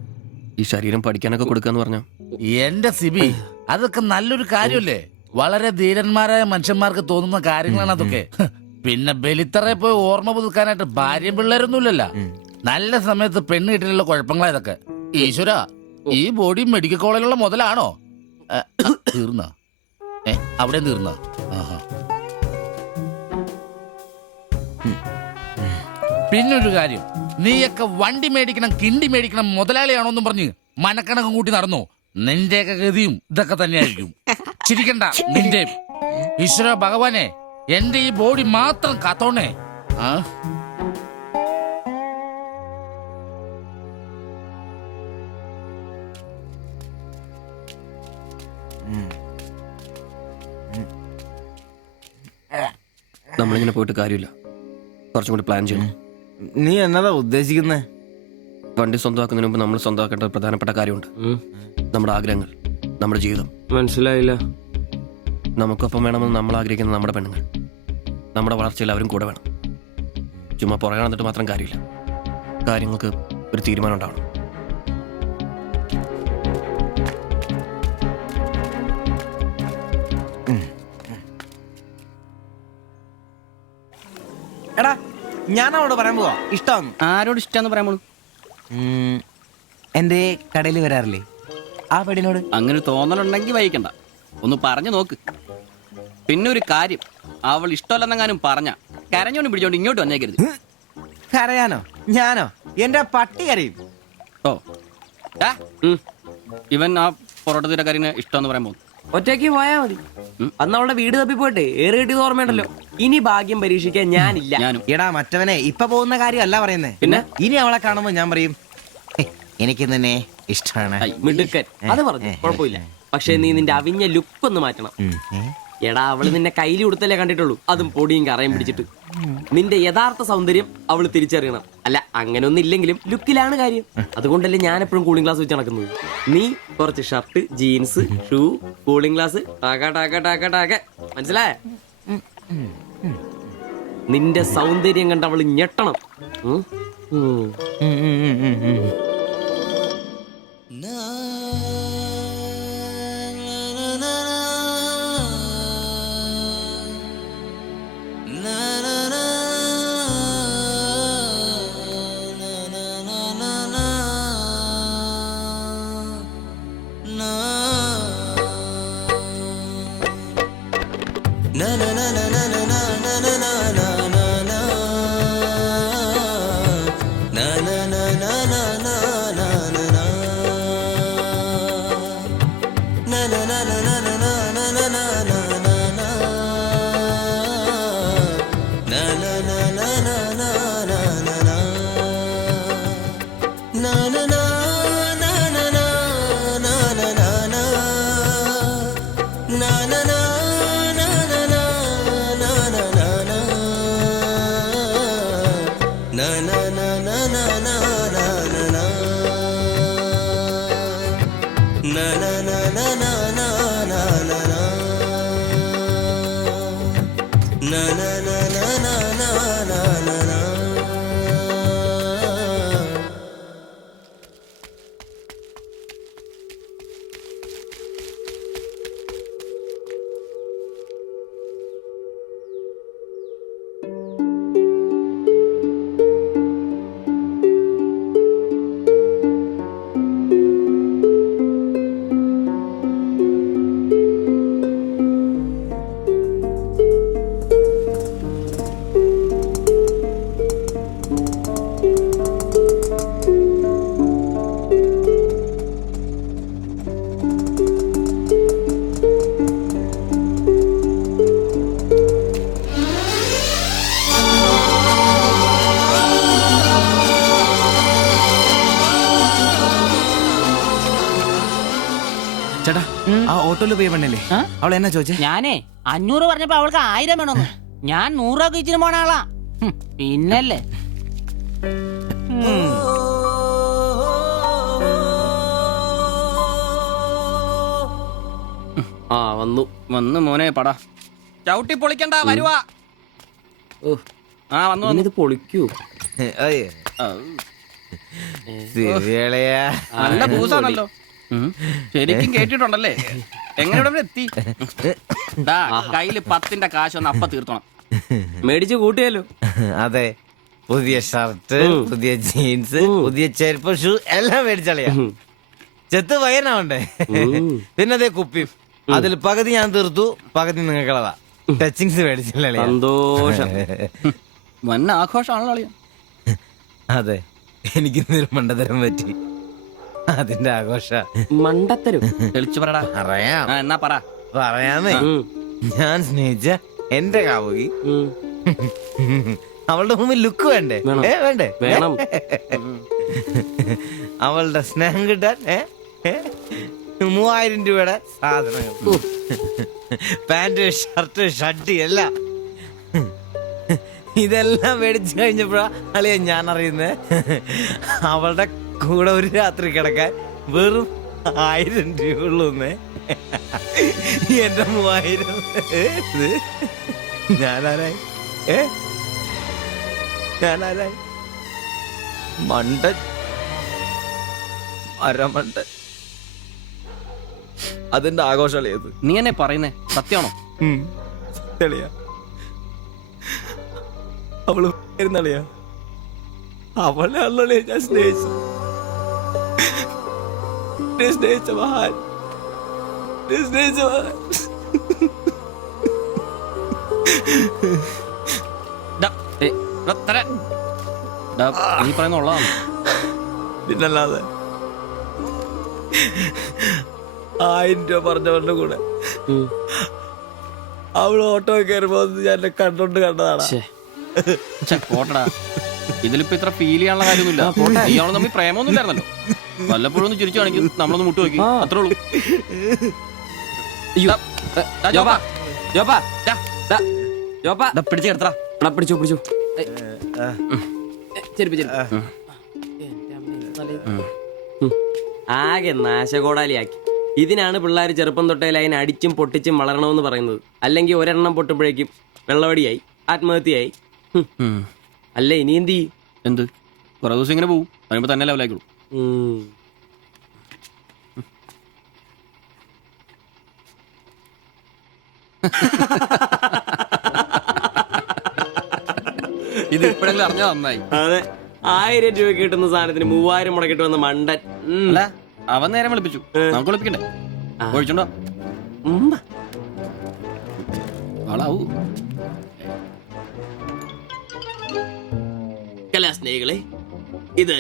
ഈ ശരീരം പഠിക്കാനൊക്കെ കൊടുക്കാന്ന് പറഞ്ഞ എന്റെ സിബി, അതൊക്കെ നല്ലൊരു കാര്യമല്ലേ? വളരെ ധീരന്മാരായ മനുഷ്യന്മാർക്ക് തോന്നുന്ന കാര്യങ്ങളാണ് അതൊക്കെ. പിന്നെ ബലിത്തറയെ പോയി ഓർമ്മ പുതുക്കാനായിട്ട് ഭാര്യയും പിള്ളേരൊന്നുമില്ലല്ലോ. നല്ല സമയത്ത് പെണ്ണ് കിട്ടിയുള്ള കുഴപ്പങ്ങളാ ഇതൊക്കെ. ഈശ്വര, ഈ ബോഡി മെഡിക്കൽ കോളേജിലുള്ള മുതലാണോ? തീർന്ന അവിടെ തീർന്ന. പിന്നൊരു കാര്യം, നീയൊക്കെ വണ്ടി മേടിക്കണം, കിണ്ടി മേടിക്കണം, മുതലാളിയാണോന്നും പറഞ്ഞ് മനക്കണക്കും കൂട്ടി നടന്നു. നിന്റെയൊക്കെ ഗതിയും ഇതൊക്കെ തന്നെയായിരിക്കും. ചിരിക്കണ്ട നിന്റെ. ഈശ്വര ഭഗവാനെ, എന്റെ ഈ ബോഡി മാത്രം കാത്തോണേ. നമ്മളിങ്ങനെ പോയിട്ട് കാര്യമില്ല, കുറച്ചും കൂടി പ്ലാൻ ചെയ്യണം. നീ എന്നതാ ഉദ്ദേശിക്കുന്നേ? വണ്ടി സ്വന്തമാക്കുന്നതിന് മുമ്പ് നമ്മൾ സ്വന്തമാക്കേണ്ട ഒരു പ്രധാനപ്പെട്ട കാര്യമുണ്ട്. നമ്മുടെ ആഗ്രഹങ്ങൾ, നമ്മുടെ ജീവിതം. മനസ്സിലായില്ല. നമുക്കൊപ്പം വേണമെന്ന് നമ്മൾ ആഗ്രഹിക്കുന്ന നമ്മുടെ പെണ്ണുങ്ങൾ. നമ്മുടെ വളർച്ചയിൽ അവരും കൂടെ വേണം. ചുമ്മാ പുറകെ നടന്നിട്ട് മാത്രം കാര്യമില്ല. കാര്യങ്ങൾക്ക് ഒരു തീരുമാനം ഉണ്ടാവണം. എടാ, ഞാൻ അവളോട് പറയാൻ പോവാ ഇഷ്ടം. ആരോട് ഇഷ്ടമെന്ന് പറയാൻ പോണു? എന്റെ കടയിൽ വരാറില്ലേ ആ പെടിനോട്? അങ്ങനെ തോന്നലുണ്ടെങ്കിൽ വൈകണ്ട, ഒന്ന് പറഞ്ഞു നോക്ക്. പിന്നെ ഒരു കാര്യം, അവൾ ഇഷ്ടമല്ലെന്നെങ്ങാനും പറഞ്ഞ കരഞ്ഞോണ്ട് പിടിച്ചോണ്ട് ഇങ്ങോട്ട് വന്നേക്കരുത്. കരയാനോ? ഞാനോ? എന്റെ പട്ടി കരയും. ഓ ഇവൻ ആ പൊറോട്ട തീരക്കാരിന് ഇഷ്ടമെന്ന് പറയാൻ പോകുന്നു. ഒറ്റയ്ക്ക് പോയാ മതി. അന്ന് അവളുടെ വീട് തപ്പി പോയിട്ട് ഏറെ കിട്ടിയത് ഓർമ്മയുണ്ടല്ലോ. ഇനി ഭാഗ്യം പരീക്ഷിക്കാൻ ഞാനില്ല. ഞാനും. എടാ മറ്റവനെ ഇപ്പൊ പോകുന്ന കാര്യമല്ല പറയുന്നേ. പിന്നെ ഇനി അവളെ കാണുമ്പോ ഞാൻ പറയും എനിക്ക് നിന്നെ ഇഷ്ടമാണ്. മിടുക്കൻ. അത് പറഞ്ഞു കുഴപ്പമില്ല. പക്ഷെ നീ നിന്റെ അവിഞ്ഞ ലുക്ക് ഒന്ന് മാറ്റണം. എടാ അവള് നിന്നെ കയ്യിൽ കൊടുത്തല്ലേ കണ്ടിട്ടുള്ളൂ, അതും പൊടിയും കറയും പിടിച്ചിട്ട്. നിന്റെ യഥാർത്ഥ സൗന്ദര്യം അവള് തിരിച്ചറിയണം. അല്ല അങ്ങനെ ഒന്നും ഇല്ലെങ്കിലും ലുക്കിലാണ് കാര്യം. അതുകൊണ്ടല്ലേ ഞാൻ എപ്പോഴും കൂളിംഗ് ഗ്ലാസ് വെച്ച് നടക്കുന്നത്. നീ കുറച്ച് shirt, jeans, shoe, cooling glass, മനസ്സിലായ? നിന്റെ സൗന്ദര്യം കണ്ട് അവള് ഞെട്ടണം. ചേട്ടാ ആ ഓട്ടോയിൽ പോയി പെണ്ണല്ലേ അവൾ എന്നാ ചോദിച്ചേ? ഞാനേ 500 പറഞ്ഞപ്പോ അവൾക്ക് 1000 വേണമെന്ന്. ഞാൻ 100 രൂപ ഇച്ചിരി പോണ ആളാ. പിന്നല്ലേ വന്നു മോനെ പടാ ചവിട്ടി പൊളിക്കണ്ട വരുവാ. വന്നു ഇത് പൊളിക്കൂ. നല്ല പൂസാണല്ലോ. ശരിക്കും കേട്ടിട്ടുണ്ടല്ലേ? എങ്ങനെ ഇവിടെ എത്തി? കയ്യില് 10ന്റെ കാശൊന്ന് അപ്പ തീർത്തോണം. മേടിച്ച് കൂട്ടിയല്ലോ. അതെ, പുതിയ ഷർട്ട്, പുതിയ ജീൻസ്, പുതിയ ചെരുപ്പ്, ഷൂ എല്ലാം മേടിച്ചളിയാ. ചെത്ത് പയ്യനാവണ്ടേ? പിന്നെ അതേ കുപ്പി, അതിൽ പകുതി ഞാൻ തീർത്തു, പകുതി നിങ്ങൾക്കുള്ളതാ. ടച്ചിങ്സ് മേടിച്ചില്ലേ? സന്തോഷം. വന്ന ആഘോഷമാണല്ലോ. അതെ, എനിക്ക് മണ്ടത്തരം പറ്റി, അതിന്റെ ആഘോഷ. മണ്ടത്തരം തെളിച്ചു പറടാ. അറിയാം. എന്നാ പറ. പറയാമേ, ഞാൻ സ്നേഹിച്ച എന്റെ കാമുകി അവളുടെ മുമ്പിൽ ലുക്ക് വേണ്ടേ? വേണ്ടേ? വേണം. അവളുടെ സ്നേഹം കിട്ടാൻ 3000 രൂപയുടെ സാധനങ്ങൾ, പാന്റ്, ഷർട്ട്, ഷഡ്ഡി എല്ലാം. ഇതെല്ലാം മേടിച്ചു കഴിഞ്ഞപ്പോഴാ അളിയ ഞാൻ അറിയുന്നത് അവളുടെ കൂടെ ഒരു രാത്രി കിടക്കാൻ വെറും 1000 രൂപ ഉള്ളൂന്നേ. എന്റെ 3000 ഞാനാരായി? ഞാനാരായി? മണ്ടൻ, അരമണ്ടൻ. അതിന്റെ ആഘോഷളിയത്. നീ എന്നെ പറയുന്നേ സത്യമാണോ? തെളിയാ അവള് ളിയാ അവളെ അല്ലേ ഞാൻ സ്നേഹിച്ചു. സ്നേഹിച്ച മഹാൻ, സ്നേഹിച്ച മഹാൻ. നീ പറയുന്ന ഉള്ളതാണ്. പിന്നല്ലാതെ 1000 രൂപ പറഞ്ഞവരുടെ കൂടെ അവള് ഓട്ടോ കയറുമ്പോ ഞാൻ എന്നെ കണ്ടോണ്ട് കണ്ടതാണ്. പോട്ടടാ, ഇതിലിപ്പോ ഇത്ര ഫീൽ ചെയ്യാനുള്ള കാര്യമൊന്നുമില്ല. ഇയാള് തമ്മിൽ പ്രേമൊന്നും ഇല്ലായിരുന്നല്ലോ. വല്ലപ്പോഴും ഒന്ന് ചിരിച്ചു കാണിക്കും, നമ്മളൊന്ന് മുട്ടു നോക്കി, അത്രേ ഉള്ളൂ. പിടിച്ചു കിടത്തറ, പിടിച്ചു പിടിച്ചു. ആകെ നാശകോടാലിയാക്കി. ഇതിനാണ് പിള്ളേർ ചെറുപ്പം തൊട്ടേ ലൈൻ അടിച്ചും പൊട്ടിച്ചും വളരണമെന്ന് പറയുന്നത്. അല്ലെങ്കിൽ ഒരെണ്ണം പൊട്ടുമ്പോഴേക്കും വെള്ളവടിയായി, ആത്മഹത്യയായി. അല്ലേ ഇനി എന്ത് ചെയ്യും? എന്ത് കുറെ ദിവസം ഇങ്ങനെ പോവും, വരുമ്പോ തന്നെ ലെവലായിക്കോളൂ. ഇത് ഇപ്പോഴെങ്കിലും അറിഞ്ഞാ നന്നായി. അതെ, 1000 രൂപ കിട്ടുന്ന സാധനത്തിന് 3000 മുടക്കിട്ട് വന്ന മണ്ടൻ. അല്ല, അവൻ നേരം വിളിപ്പിച്ചു, നമുക്ക് വിളിപ്പിക്കണ്ടേ? ഒഴിച്ചോണ്ടോ ആളാവൂ. കലാസ്നേഹികളെ, ഇത്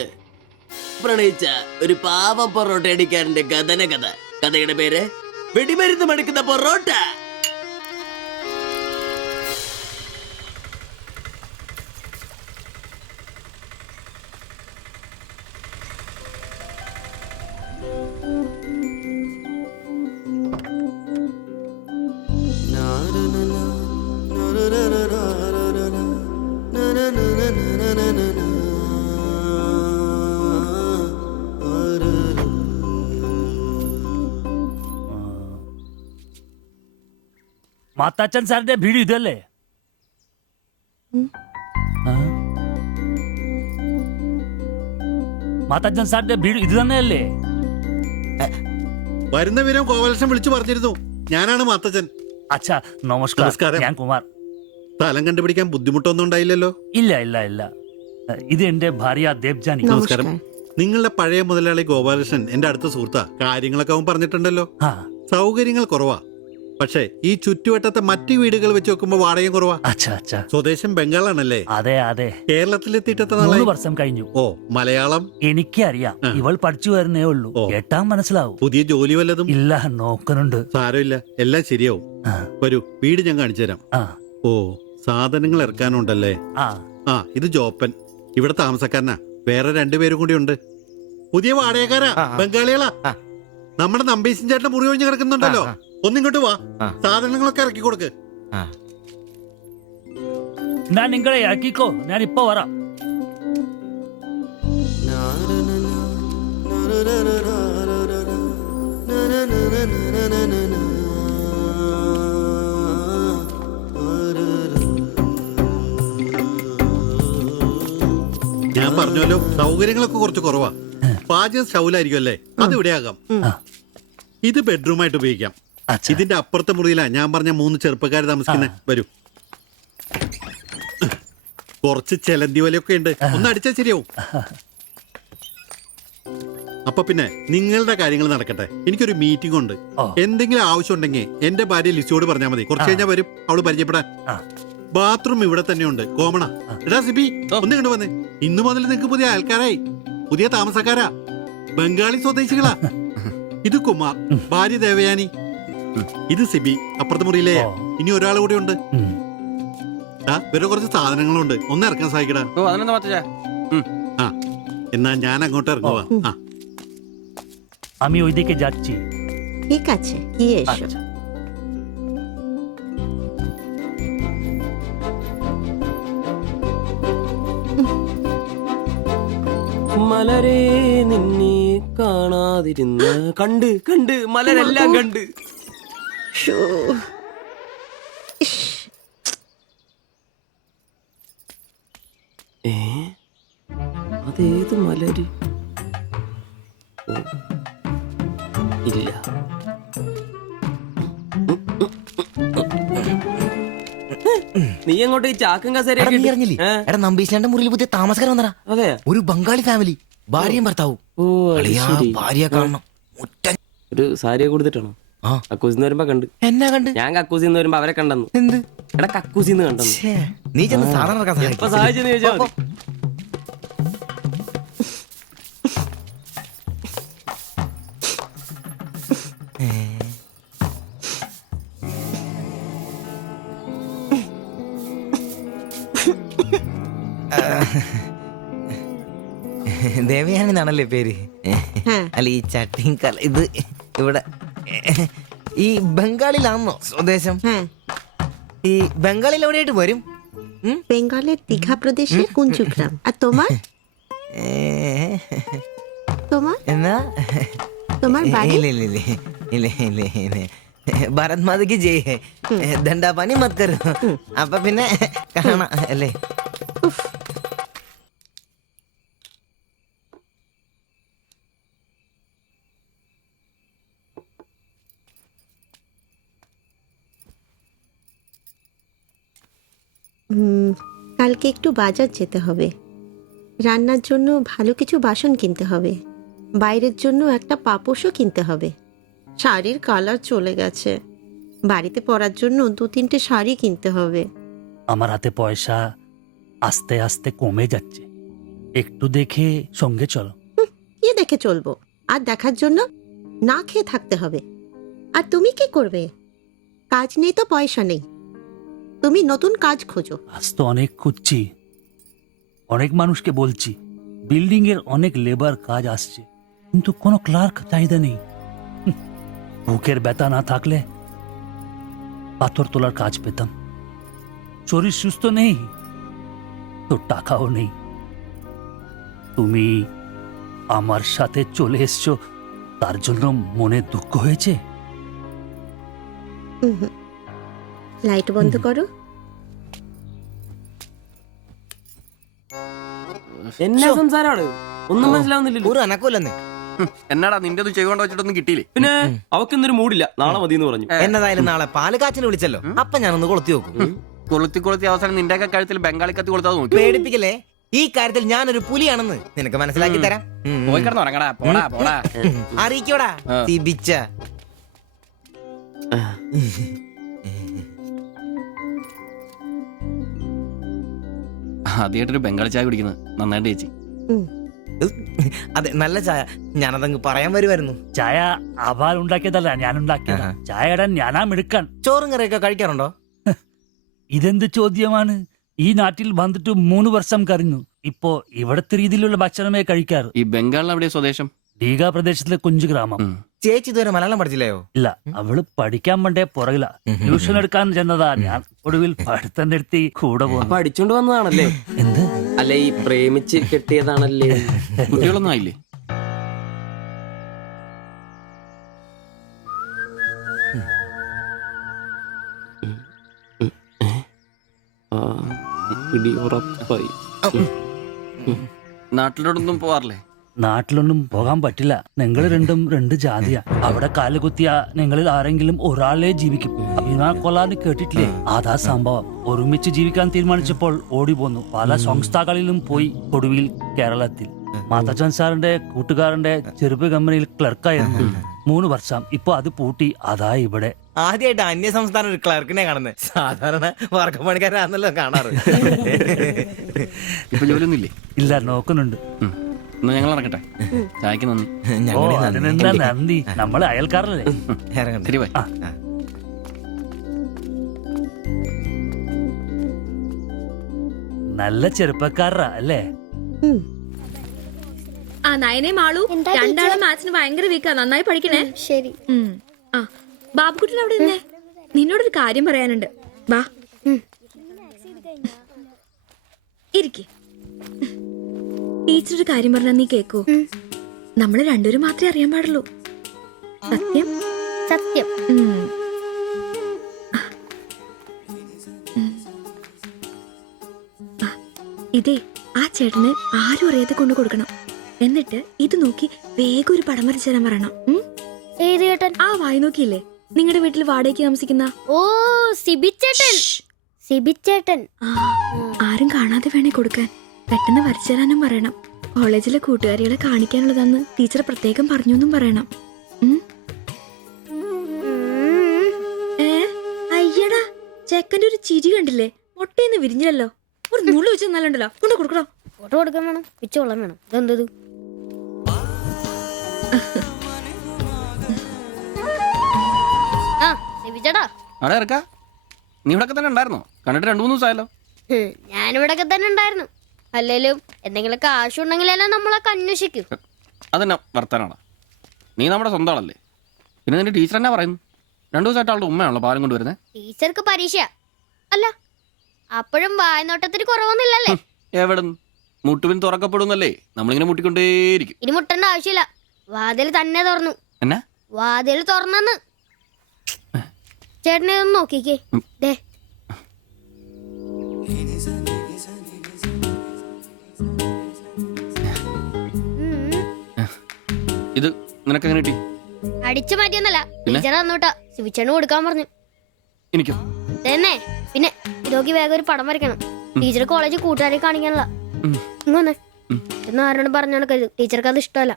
പ്രണയിച്ച ഒരു പാവം പൊറോട്ട അടിക്കാരന്റെ കഥന കഥ. കഥയുടെ പേര് വെടിമരുന്ന് മടുക്കുന്ന പൊറോട്ട. മാത്താച്ചൻ സാറിന്റെ വീട് ഇതല്ലേ? മാത്താച്ചൻ സാറിന്റെ വീട് ഇത് തന്നെയല്ലേ? വരുന്ന വിവരം ഗോപാലകൃഷ്ണൻ വിളിച്ചു പറഞ്ഞിരുന്നു. ഞാനാണ് മാത്തച്ഛൻ. അച്ഛാ നമസ്കാരം, ഞാൻ കുമാർ. സ്ഥലം കണ്ടുപിടിക്കാൻ ബുദ്ധിമുട്ടൊന്നും ഉണ്ടായില്ലല്ലോ? ഇല്ല ഇല്ല ഇല്ല, ഇത് എന്റെ ഭാര്യ ദേവ്ജാനി. നമസ്കാരം. നിങ്ങളുടെ പഴയ മുതലാളി ഗോപാലകൃഷ്ണൻ എന്റെ അടുത്ത സുഹൃത്താ. കാര്യങ്ങളൊക്കെ അവൻ പറഞ്ഞിട്ടുണ്ടല്ലോ. സൗകര്യങ്ങൾ കുറവാ, പക്ഷേ ഈ ചുറ്റുവട്ടത്തെ മറ്റു വീടുകൾ വെച്ച് നോക്കുമ്പോ വാടകയും കുറവാ. സ്വദേശം ബംഗാളാണല്ലേ? അതെ അതെ. കേരളത്തിലെത്തിയിട്ട് 3 വർഷം കഴിഞ്ഞു. ഓ, മലയാളം എനിക്കറിയാം. ഇവൾ പഠിച്ചു വരുന്നേ ഉള്ളൂ, കേട്ടാൻ മനസ്സിലാവും. പുതിയ ജോലി വല്ലതും? ഇല്ല, നോക്കുന്നുണ്ട്. സാരമില്ല, എല്ലാം ശരിയാവും. വരൂ, വീട് ഞാൻ കാണിച്ചു തരാം. ഓ, സാധനങ്ങൾ ഇറക്കാനുണ്ടല്ലേ? ആ, ഇത് ജോപ്പൻ, ഇവിടെ താമസക്കാരനാ. വേറെ 2 പേരും കൂടി ഉണ്ട്. പുതിയ വാടകക്കാരാ, ബംഗാളികളാ. നമ്മുടെ നമ്പീശൻ ചേട്ടന്റെ മുറി ഒഴിഞ്ഞ് കിടക്കുന്നുണ്ടല്ലോ, ഒന്നിങ്ങോട്ട് വാ, സാധനങ്ങളൊക്കെ ഇറക്കി കൊടുക്ക്. ഞാൻ നിങ്ങളെ ഇറക്കിക്കോ, ഞാൻ ഇപ്പൊ വരാം. ഞാൻ പറഞ്ഞല്ലോ, സൗകര്യങ്ങളൊക്കെ കുറച്ച് കുറവാ. പാചകം സ്റ്റൗലായിരിക്കും അല്ലേ? അത് ഇവിടെ ആകാം. ഇത് ബെഡ്റൂമായിട്ട് ഉപയോഗിക്കാം. ഇതിന്റെ അപ്പുറത്തെ മുറിയിലാ ഞാൻ പറഞ്ഞ 3 ചെറുപ്പക്കാർ താമസിക്കുന്നത്. വരൂ, കുറച്ച് ചെലന്തി വലയൊക്കെ ഉണ്ട്, ഒന്ന് അടിച്ചാൽ ശരിയാവും. അപ്പൊ പിന്നെ നിങ്ങളുടെ കാര്യങ്ങൾ നടക്കട്ടെ. എനിക്കൊരു മീറ്റിംഗ് ഉണ്ട്. എന്തെങ്കിലും ആവശ്യം ഉണ്ടെങ്കിൽ എന്റെ ഭാര്യ ലിസിയോട് പറഞ്ഞാൽ മതി. കുറച്ച് കഴിഞ്ഞാൽ വരും, അവള് പരിചയപ്പെടാൻ. ബാത്റൂം ഇവിടെ തന്നെയുണ്ട്, കോമണാ. എടാ സിബി, ഒന്ന് കണ്ടു വന്നേ. ഇന്നു മുതൽ നിങ്ങൾക്ക് പുതിയ ആൾക്കാരായി, പുതിയ താമസക്കാരാ, ബംഗാളി സ്വദേശികളാ. ഇത് കുമാർ, ഭാര്യ ദേവയാനി. ഇത് സിബി, അപ്പുറത്തെ മുറിയിലെ. ഇനി ഒരാൾ കൂടി ഉണ്ട്. വേറെ കുറച്ച് സാധനങ്ങളുണ്ട്, ഒന്ന് ഇറക്കാൻ സഹായിക്കടാ. ആ, എന്നാ ഞാൻ അങ്ങോട്ട് ഇറങ്ങുവാ. আমি ওইদিকে যাচ্ছি। ঠিক আছে, গিয়ে এসো। മലരെ നിന്നെ കാണാതിരുന്ന് കണ്ട് കണ്ട് മലരെല്ലാം കണ്ട്. അതേത് മലര്? ഇല്ല. നീ അങ്ങോട്ട് ഈ ചാക്കും കസേരയൊക്കെ നമ്പീശന്റെ മുറിയിൽ പുതിയ താമസക്കാരൻ വന്നടാ. അതെ, ഒരു ബംഗാളി ഫാമിലി, ഭാര്യയും ഭർത്താവും. ഭാര്യ കാണണം. ഒരു സാരിയെ കൊടുത്തിട്ടാണോ? കക്കൂസിന്ന് വരുമ്പോ കണ്ട്. എന്നാ കണ്ട്? ഞാൻ കക്കൂസിന്ന് വരുമ്പോ അവരെ കണ്ടെന്നു. എന്ത്? എടാ കക്കൂസിന്ന് കണ്ടോ നീ ചെന്ന് സാധനം ഇറക്കാൻ എപ്പോ സഹായിക്ക്. സഹായിച്ചെന്ന് ചോദിച്ചാൽ മതി. ദേവയാനി എന്നാണല്ലേ പേര്? അല്ല ഈ ചട്ടിയും കല ഇത് ഇവിടെ ഈ ബംഗാളിലാണോ സ്വദേശം? ഈ ബംഗാളിൽ എവിടെയായിട്ട് വരും? বেঙ্গলের দীঘা প্রদেশের কুঞ্জগ্রাম। আর তোমার তোমার എന്നാ তোমার বাড়ি? ഇല്ല ഇല്ല ഇല്ല ഇല്ല ഇല്ല ഇല്ല ഭാരത് മാതയ്ക്ക് ജയ്. ദണ്ഡാപാനി മത് കരോ. അപ്പൊ പിന്നെ കാണാം അല്ലേ? কালকে একটু বাজার যেতে হবে, রান্নার জন্য ভালো কিছু বাসন কিনতে হবে, বাইরের জন্য একটা পাপোশও কিনতে হবে। শাড়ির কালার চলে গেছে, বাড়িতে পরার জন্য 2-3টে শাড়ি কিনতে হবে। আমার হাতে পয়সা আস্তে আস্তে কমে যাচ্ছে, একটু দেখে সঙ্গে চলো। কি দেখে চলবো? আর দেখার জন্য না খেয়ে থাকতে হবে। আর তুমি কি করবে? কাজ নেই তো পয়সা নেই, তুমি নতুন কাজ খোঁজো। আজ তো অনেক খুঁজছি, অনেক মানুষকে বলছি, বিল্ডিং এর অনেক লেবার কাজ আসছে, কিন্তু কোনো ক্লার্ক চাহিদা নেই। বুকের ব্যথা না থাকলে পাথর তোলার কাজ পেতাম। শরীর সুস্থ নেই তো টাকাও নেই। তুমি আমার সাথে চলে এসছো, তার জন্য মনে দুঃখ হয়েছে? লাইট বন্ধ করো। എന്നാ സംസാരമാണ് ഒന്നും മനസ്സിലാവുന്നില്ലല്ലോ. ഒരു അനക്കമില്ലെന്നേ. എന്നാടാ നിന്റെ ഒന്നും ചെയ്തുകൊണ്ട് വെച്ചിട്ടൊന്നും കിട്ടിയില്ലേ? പിന്നെ അവക്കെന്തൊരു മൂടില്ല, നാളെ മതി എന്ന് പറഞ്ഞു. എന്നതായാലും നാളെ പാല് കാച്ചിന് വിളിച്ചല്ലോ, അപ്പൊ ഞാനൊന്ന് കൊളുത്തി നോക്കും. കൊളുത്തി അവസാനം നിന്റെ ഒക്കെ കഴുത്തിൽ ബംഗാളി കത്തി കൊടുത്താൽ നോക്കി. പേടിപ്പിക്കല്ലേ, ഈ കാര്യത്തിൽ ഞാനൊരു പുലിയാണെന്ന് നിനക്ക് മനസ്സിലാക്കി തരാം. പോയി കിടന്ന് ഉറങ്ങടാ, പോടാ പോടാ. അറിയിക്കോടാ തിബിച്ച. ആദ്യമായിട്ടൊരു ബംഗാളി ചായ കുടിക്കുന്നത് നന്നായിട്ട് ചേച്ചി. അതെ, നല്ല ചായ. ഞാനതങ്ങ് പറയാൻ വരുമായിരുന്നു. ചായ അപാൽ ഉണ്ടാക്കിയതല്ല, ഞാൻ ഉണ്ടാക്കിയതാ. ചായ ഇടാൻ ഞാനാ മിടുക്കാൻ. ചോറും കറിയൊക്കെ കഴിക്കാറുണ്ടോ? ഇതെന്ത് ചോദ്യമാണ്? ഈ നാട്ടിൽ വന്നിട്ട് 3 വർഷം കഴിഞ്ഞു. ഇപ്പോ ഇവിടത്തെ രീതിയിലുള്ള ഭക്ഷണമേ കഴിക്കാറ്. ഈ ബംഗാളിൽ എവിടെയാ സ്വദേശം? ഡീഗ പ്രദേശത്തിലെ കുഞ്ചു ഗ്രാമം. ചേച്ചി ഇതുവരെ മലയാളം പഠിച്ചില്ലയോ? ഇല്ല, അവള് പഠിക്കാൻ വേണ്ടേ പുറകില. ട്യൂഷൻ എടുക്കാൻ ചെന്നതാ. ഞാൻ ഒടുവിൽ പഠിത്തം നിർത്തി കൂടെ പോകുന്നു. പഠിച്ചോണ്ട് വന്നതാണല്ലേ? എന്ത്? അല്ല, ഈ പ്രേമിച്ച് കെട്ടിയതാണല്ലേ? കുട്ടികളൊന്നും ആയില്ലേ? നാട്ടിലോട്ടൊന്നും പോവാറില്ലേ? നാട്ടിലൊന്നും പോകാൻ പറ്റില്ല. നിങ്ങൾ രണ്ടും 2 ജാതിയാ. അവിടെ കാലുകുത്തിയ നിങ്ങളിൽ ആരെങ്കിലും ഒരാളെ ജീവിക്കും. അഭിമാന കൊല്ലാന്ന് കേട്ടിട്ടില്ലേ? അതാ സംഭവം. ഒരുമിച്ച് ജീവിക്കാൻ തീരുമാനിച്ചപ്പോൾ ഓടി പോന്നു. പല സംസ്ഥാകളിലും പോയി. ഒടുവിൽ കേരളത്തിൽ മാതച്ചൻ സാറിന്റെ കൂട്ടുകാരന്റെ ചെറുപ്പ് കമ്പനിയിൽ ക്ലർക്കായിരുന്നു 3 വർഷം. ഇപ്പൊ അത് പൂട്ടി. അതാ ഇവിടെ. ആദ്യമായിട്ട് അന്യ സംസ്ഥാന ഒരു ക്ലർക്കിനെ കാണുന്നത്. സാധാരണ വർഗപ്പണിക്കാരാണല്ലോ കാണാറ്. ഇപ്പൊ ജോലിയൊന്നും ഇല്ലേ? ഇല്ല, നോക്കുന്നുണ്ട്. എന്നാ ഞങ്ങൾ ഇറങ്ങട്ടെ. ചായക്ക് നന്ദി. ഓ, അതിനെന്താ നന്ദി, നമ്മള് അയൽക്കാരല്ലേ. ശരി, ബൈ. നല്ല ചെറുപ്പക്കാരാ അല്ലേ? ആ നയനെ മാളു, രണ്ടാളും മാത്സിന് ഭയങ്കര വീക്കാ. നന്നായി പഠിക്കണേ. ശരി. ആ ബാബുക്കുട്ടൻ അവിടെ നിന്നേ, നിന്നോടൊരു കാര്യം പറയാനുണ്ട്. വാ ഇരിക്ക്. ടീച്ചർ ഒരു കാര്യം പറഞ്ഞാ നീ കേക്കൂ? നമ്മള് രണ്ടുപേരും മാത്രമേ അറിയാൻ പാടുള്ളൂ. സത്യം സത്യം. ഇതേ ആ ചേട്ടന് ആരും അറിയാതെ കൊണ്ടു കൊടുക്കണം. എന്നിട്ട് ഇത് നോക്കി വേഗം ഒരു പടം വരച്ചു തരാൻ പറയണം. ഏത് ചേട്ടൻ? ആ വായി നോക്കിയില്ലേ, നിങ്ങളുടെ വീട്ടിൽ വാടകയ്ക്ക് താമസിക്കുന്ന? ഓ, സിബിച്ചേട്ടൻ. സിബിച്ചേട്ടൻ. ആരും കാണാതെ വേണേ കൊടുക്കാൻ. പെട്ടെന്ന് വരച്ചു തരാനും പറയണം. കോളേജിലെ കൂട്ടുകാരികളെ കാണിക്കാനുള്ളതാന്ന് ടീച്ചർ പ്രത്യേകം പറഞ്ഞു എന്നും പറയണം. അയ്യടാ, ചെക്ക ചെക്കന്റെ ഒരു ചിരി കണ്ടില്ലേ? മുട്ടയെന്ന് വിരിഞ്ഞല്ലോ. ഒരു നുള്ളു വെച്ച് നല്ലുണ്ടല്ലോ. കൊണ്ട് കൊടുക്കണോ? ഫോട്ടോ കൊടുക്കാൻ വേണം, പിച്ച കൊള്ളാൻ വേണം. ഇതെന്തത്? ആ ചേട്ടാ, അവിടെ ഇറക്കാ. നീ ഇവിടെ തന്നെ ഉണ്ടായിരുന്നോ? കണ്ടിട്ട് 2-3 ദിവസമായല്ലോ. ഞാനിവിടൊക്കെ തന്നെ ഉണ്ടായിരുന്നു. അല്ലേലും എന്തെങ്കിലും കാശുണ്ടെങ്കിലല്ലേ നമ്മളൊക്കെ അന്വേഷിക്കും. അതെന്നാ വർത്താനാണ്? നീ നമ്മുടെ സ്വന്തം ആളല്ലേ. പിന്നെ നിന്റെ ടീച്ചർ എന്നാ പറയുന്നു? 2 ദിവസമായിട്ട് അവളുടെ ഉമ്മയാണല്ലോ പാലം കൊണ്ടുവരുന്നത്. ടീച്ചർക്ക് പരീക്ഷ അല്ല, അപ്പോഴും വായനോട്ടത്തിന് കുറവൊന്നുമില്ലല്ലേ? എവിടെ മുട്ടുവിൻ തുറക്കപ്പെടുന്നല്ലേ? നമ്മളിങ്ങനെ മുട്ടിക്കൊണ്ടേയിരിക്കും. ഇനി മുട്ടേണ്ട ആവശ്യമില്ല, വാതിൽ തന്നെ തുറന്നു. എന്നാ വാതിൽ തുറന്നെന്ന്. ചേട്ടനെ ഒന്ന് നോക്കിക്കേ. ദേ ഇത് നിനക്ക് എങ്ങനെ കിട്ടി? അടിച്ചു മാറ്റിയൊന്നല്ല, ടീച്ചർ തന്നോട്ടാ. ശിവച്ചേട്ടന് കൊടുക്കാൻ പറഞ്ഞു. എനിക്കോ? തന്നെ. പിന്നെ ഇതൊക്കെ വേഗം ഒരു പടം വരയ്ക്കണം. ടീച്ചർ കോളേജിൽ കൂട്ടുകാരെ കാണിക്കാനുള്ള. ഇങ്ങനെ എന്ന് ആരോടും പറഞ്ഞു നടക്കരുത്, ടീച്ചർക്ക് അത് ഇഷ്ടമല്ല.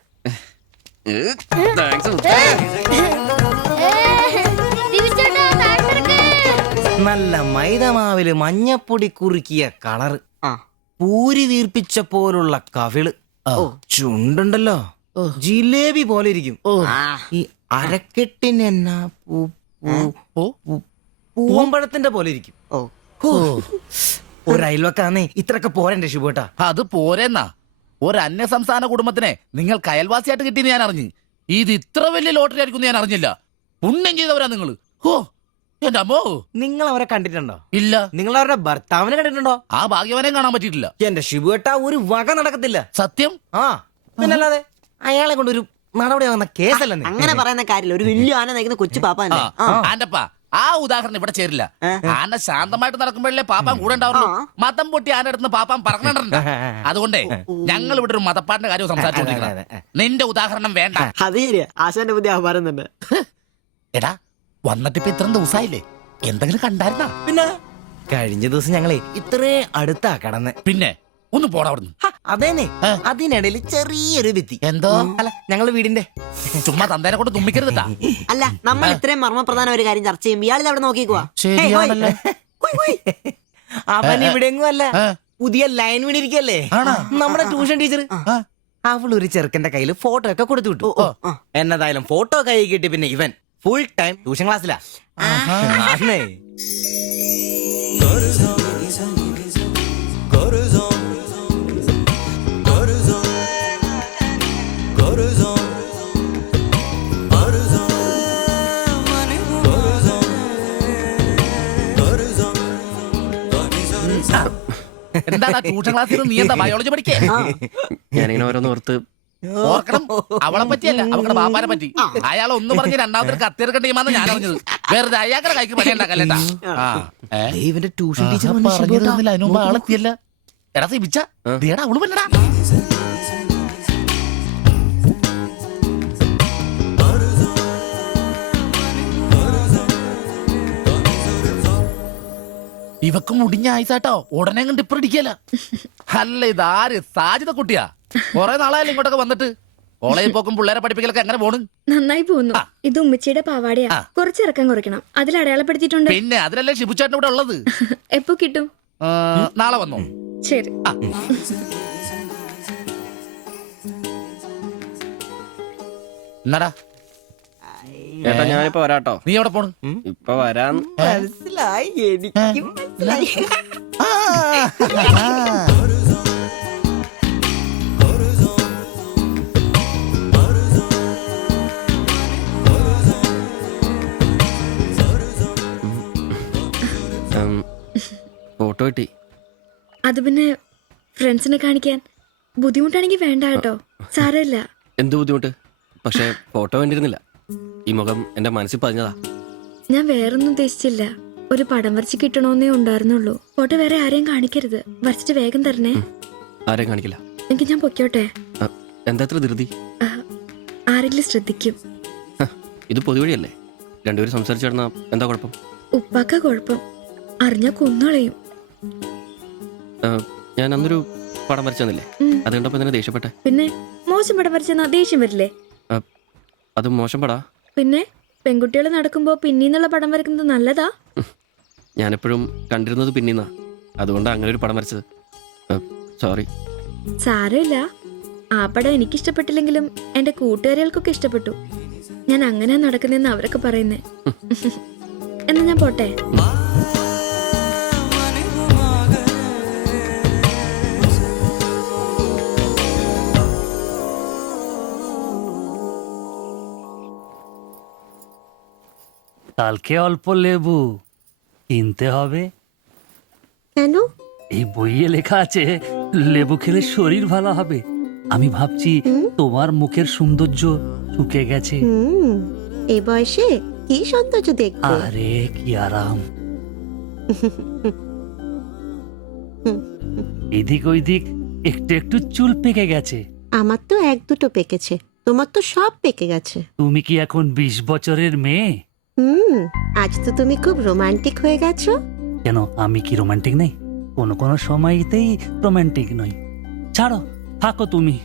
നല്ല മൈദമാവില് മഞ്ഞപ്പൊടി കുറുക്കിയ കളറ്, പൂരി വീർപ്പിച്ച പോലുള്ള കവിള്, ചുണ്ടുണ്ടല്ലോ ജിലേബി പോലെ ഇരിക്കും. ഈ അരക്കെട്ടിന് എന്നാ പൂവമ്പഴത്തിന്റെ പോലെ ഇരിക്കും. ഒരു അയൽവക്കാന്നേ ഇത്രയൊക്കെ പോരണ്ടേ ശുഭേട്ടാ? അത് പോരെന്നാ. ഒരു അന്യ സംസ്ഥാന കുടുംബത്തിനെ നിങ്ങൾക്ക് അയൽവാസിയായിട്ട് കിട്ടിയെന്ന് ഞാൻ അറിഞ്ഞു. ഇത് ഇത്ര വലിയ ലോട്ടറി ആയിരിക്കും ഞാൻ അറിഞ്ഞില്ല. പുണ്യം ചെയ്തവരാ നിങ്ങള്. ഓ എന്റെ അമ്മോ. നിങ്ങൾ അവരെ കണ്ടിട്ടുണ്ടോ? ഇല്ല. നിങ്ങൾ അവരുടെ ഭർത്താവിനെ കണ്ടിട്ടുണ്ടോ? ആ ഭാഗ്യവനെയും കാണാൻ പറ്റിയിട്ടില്ല. എന്റെ ശിവേട്ട ഒരു വക നടക്കത്തില്ല. സത്യം. ആ പിന്നല്ലാതെ അയാളെ കൊണ്ടൊരു നടപടിയാവുന്ന കേസല്ല. അങ്ങനെ പറയുന്ന കാര്യമില്ല. ഒരു വലിയ ആന നയിക്കുന്ന കൊച്ചു പാപ്പ. ആന്റപ്പ ആ ഉദാഹരണം ഇവിടെ ചേരില്ല. ആന ശാന്തമായിട്ട് നടക്കുമ്പോഴല്ലേ പാപ്പാൻ കൂടെ ഉണ്ടാവുള്ളൂ. മതം പൊട്ടി ആന അടുത്ത് പാപ്പാൻ പറഞ്ഞിട്ടുണ്ട്. അതുകൊണ്ടേ ഞങ്ങൾ ഇവിടെ ഒരു മതപ്പാടിന്റെ കാര്യം സംസാരിച്ചോണ്ടിരിക്കണം. നിന്റെ ഉദാഹരണം വേണ്ട. അത് ശരിയാ, ആശാന്റെ പുതിയ ആഹാരം തന്നെ. എടാ വന്നിട്ടിപ്പോ ഇത്രയും ദിവസമായില്ലേ, എന്തെങ്കിലും കണ്ടായിരുന്നാ? പിന്നെ കഴിഞ്ഞ ദിവസം ഞങ്ങളെ ഇത്രേ അടുത്താ കടന്ന്. പിന്നെ ഒന്ന് പോടാ അവിടുന്ന്. അതേനെ, അതിനിടയിൽ ചെറിയൊരു ഭിത്തി. എന്തോ അല്ല ഞങ്ങള് വീടിന്റെ ചുമ്മാ തന്തേനെ കൊണ്ട് തുമ്മിക്കരുതാ. അല്ല, നമ്മൾ ഇത്രയും മർമ്മപ്രധാന ഒരു കാര്യം ചർച്ച ചെയ്യുമ്പോൾ ഇയാളിത് അവിടെ നോക്കിക്കുവാ. ശരിയാണല്ലോ. അവൻ ഇവിടെ എങ്ങും അല്ല, പുതിയ ലൈൻ വീണിരിക്കല്ലേ നമ്മുടെ ട്യൂഷൻ ടീച്ചർ. അവൾ ഒരു ചെറുക്കന്റെ കയ്യിൽ ഫോട്ടോ ഒക്കെ കൊടുത്തു വിട്ടു. എന്നതായാലും ഫോട്ടോ കൈ കിട്ടി. പിന്നെ ഇവൻ ഫുൾ ടൈം ട്യൂഷൻ ക്ലാസ്സിലാ. എന്താ ട്യൂഷൻ ക്ലാസ്സിൽ നീ എന്താ ബയോളജി പഠിക്കേ? ഞാനിങ്ങനെ ഓരോന്ന് ഓർത്ത് ഓർക്കണം. അവളെ പറ്റിയല്ല, അവളുടെ ബാപ്പാനെ പറ്റി. അയാൾ ഒന്ന് പറഞ്ഞ് രണ്ടാമത്തെ കത്തിയെടുക്കേണ്ട ടീമാന്ന് ഞാൻ അറിഞ്ഞത്. വെറുതെ അയാളുടെ കൈക്ക് പണി ഉണ്ടാക്കല്ലേട്ടാ. ഇവന്റെ ട്യൂഷൻ ടീച്ചർ അതിനു മുമ്പ് ആളെത്തിയല്ല. എടാ സിബിച്ച ദേടാ അവള് പറ്റടാ. ഇവക്ക് മുടിഞ്ഞ ആയിസാട്ടോ, ഉടനെ കണ്ട് ഇപ്പൊ ഇടിക്കല. അല്ല ഇതാര് സാജിത കുട്ടിയാ? കൊറേ നാളായാലും ഇങ്ങോട്ടൊക്കെ വന്നിട്ട്. കോളേജിൽ പോക്കും പിള്ളേരെ പഠിപ്പിക്കലൊക്കെ എങ്ങനെ പോണ്? നന്നായി പോകുന്നു. ഇത് ഉമ്മച്ചിയുടെ പാവാടയാ, കുറച്ചിറക്കം കുറയ്ക്കണം. അതിൽ അടയാളപ്പെടുത്തിയിട്ടുണ്ട്. പിന്നെ അതിലല്ലേ ഷിബുച്ചേട്ടൻ ഇവിടെ ഉള്ളത്. എപ്പോ കിട്ടും? നാളെ വന്നോ? ശരി. എന്നാടാ ചേട്ടാ ഞാനിപ്പോ വരാട്ടോ. നീ എവിടെ പോണ്? ഇപ്പൊ വരാൻ മനസ്സിലായി, എനിക്കും മനസ്സിലായി. ഫോട്ടോ കിട്ടി. അത് പിന്നെ ഫ്രണ്ട്സിനെ കാണിക്കാൻ ബുദ്ധിമുട്ടാണെങ്കിൽ വേണ്ട കേട്ടോ, സാരമില്ല. എന്ത് ബുദ്ധിമുട്ട്? പക്ഷെ ഫോട്ടോ വേണ്ടിയിരുന്നില്ല. ഈ മുഖം എന്റെ മനസ്സിൽ പതിഞ്ഞതാ. ഞാൻ വേറൊന്നും ഉദ്ദേശിച്ചില്ല. ഒരു പടം വരച്ച് കിട്ടണമെന്നേ ഉണ്ടായിരുന്നുള്ളൂ. ഫോട്ടോ വേറെ ആരെയും കാണിക്കരുത്. വരച്ചിട്ട് വേഗം തരണേ. ആരെയും കാണിക്കില്ല. എനിക്ക് ഞാൻ പൊക്കോട്ടെ? എന്താ ഇത്ര ധൃതി? ആരെങ്കിലും ശ്രദ്ധിക്കും. ഇത് പൊതുവഴിയല്ലേ, രണ്ടുപേരും സംസാരിച്ചു കിടന്നാ എന്താ കുഴപ്പം? ഉപ്പാക്ക കുഴപ്പം, അറിഞ്ഞാ കൊന്നുകളയും. ഞാൻ അന്നൊരു പടം വരച്ചു തന്നില്ലേ, അത് കണ്ടപ്പോ തന്നെ ദേഷ്യപ്പെട്ടെ. പിന്നെ മോശം പടം വരച്ചെന്നാ ദേഷ്യം വരില്ലേ? അത് മോശം പടാ. പിന്നെ പെൺകുട്ടികൾ നടക്കുമ്പോ പിന്നീന്നുള്ള പടം വരക്കുന്നത് നല്ലതാ. ഞാനെപ്പോഴും കണ്ടിരുന്നത് പിന്നീന്നാ, അതുകൊണ്ട് അങ്ങനെ ഒരു പടം വരച്ചത്. സോറി. സാരമില്ല. ആ പടം എനിക്ക് ഇഷ്ടപ്പെട്ടില്ലെങ്കിലും എന്റെ കൂട്ടുകാരികൾക്കൊക്കെ ഇഷ്ടപ്പെട്ടു. ഞാൻ അങ്ങനെ നടക്കുന്നെന്ന് അവരൊക്കെ പറയുന്നേ. എന്നാ ഞാൻ പോട്ടെ. কালকে অল্প লেবু কিনতে হবে। কেন? এই বইয়ে লেখা আছে লেবু খেলে শরীর ভালো হবে। আমি ভাবছি তোমার মুখের সৌন্দর্য শুকে গেছে। এই বয়সে কি সৌন্দর্য দেখবে? আরে কি আরাম। এদিক ওইদিক একটু একটু চুল পেকে গেছে। আমার তো এক দুটো পেকেছে, তোমার তো সব পেকে গেছে। তুমি কি এখন 20 বছরের মেয়ে? আজ তো তুমি খুব রোমান্টিক হয়ে গেছো। কেন, আমি কি রোমান্টিক নেই? কোনো কোনো সময়তেই রোমান্টিক নই। ছাড়ো, থাকো তুমি।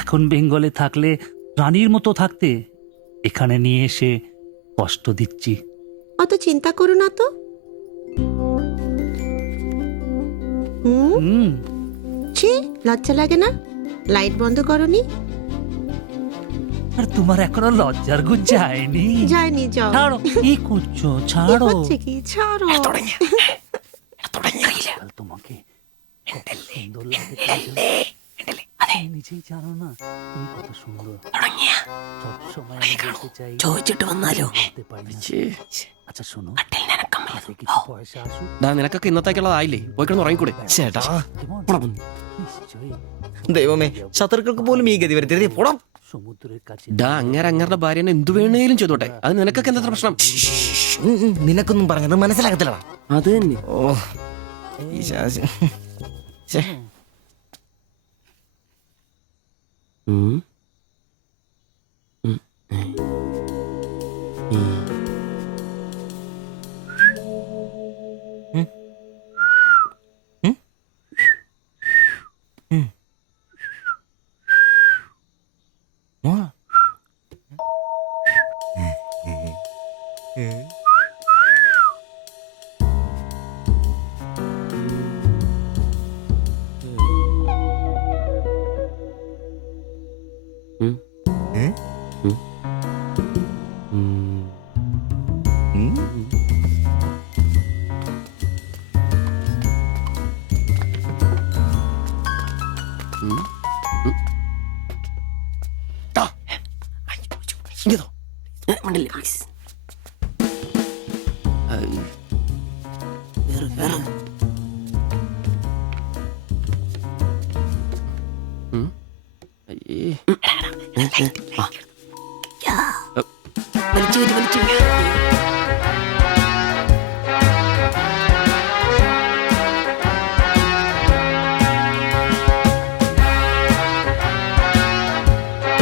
এখন বেঙ্গলে থাকলে রানীর মতো থাকতে, এখানে নিয়ে এসে কষ্ট দিচ্ছি। অত চিন্তা করো না তো। ছি, লজ্জা লাগে না? লাইট বন্ধ করনি? আর তোমার এখনো লজ্জার গুণ যায়নি? যায়নি, যাও। ছাড়ো, কি করছো? ছাড়ো। হচ্ছে কি? ছাড়ো। তোমাকে সুন্দর লাগে, নিজেই জানো না তুমি কত সুন্দর। সবসময় আমি বলতে চাই, ചോദിച്ചിട്ട് വന്നാലോ? বলতে পারি না। আচ্ছা শোনো, হাতে কিছু পয়সা আসুক। നിനക്കൊക്കെ ഇന്നത്തേക്കുള്ളതായില്ലേ? പോയി കിടന്ന് ഉറങ്ങിക്കൂടെ? ചേട്ടാ নিশ্চয়ই ദൈവമേ, ശത്രുക്കൾക്ക് പോലും ഈ ഗതി വരുത്തരുതേ. പോടാ. সমুদ্রের কাছে അങ്ങരുടെ ഭാര്യനെ എന്തു വേണേലും ചെയ്തോട്ടെ, അത് നിനക്കൊക്കെ എന്താ പ്രശ്നം? നിനക്കൊന്നും പറഞ്ഞത് മനസ്സിലാകത്തില്ലടാ. അത് തന്നെ. ഓ ഈ ശാസി. ഛെ.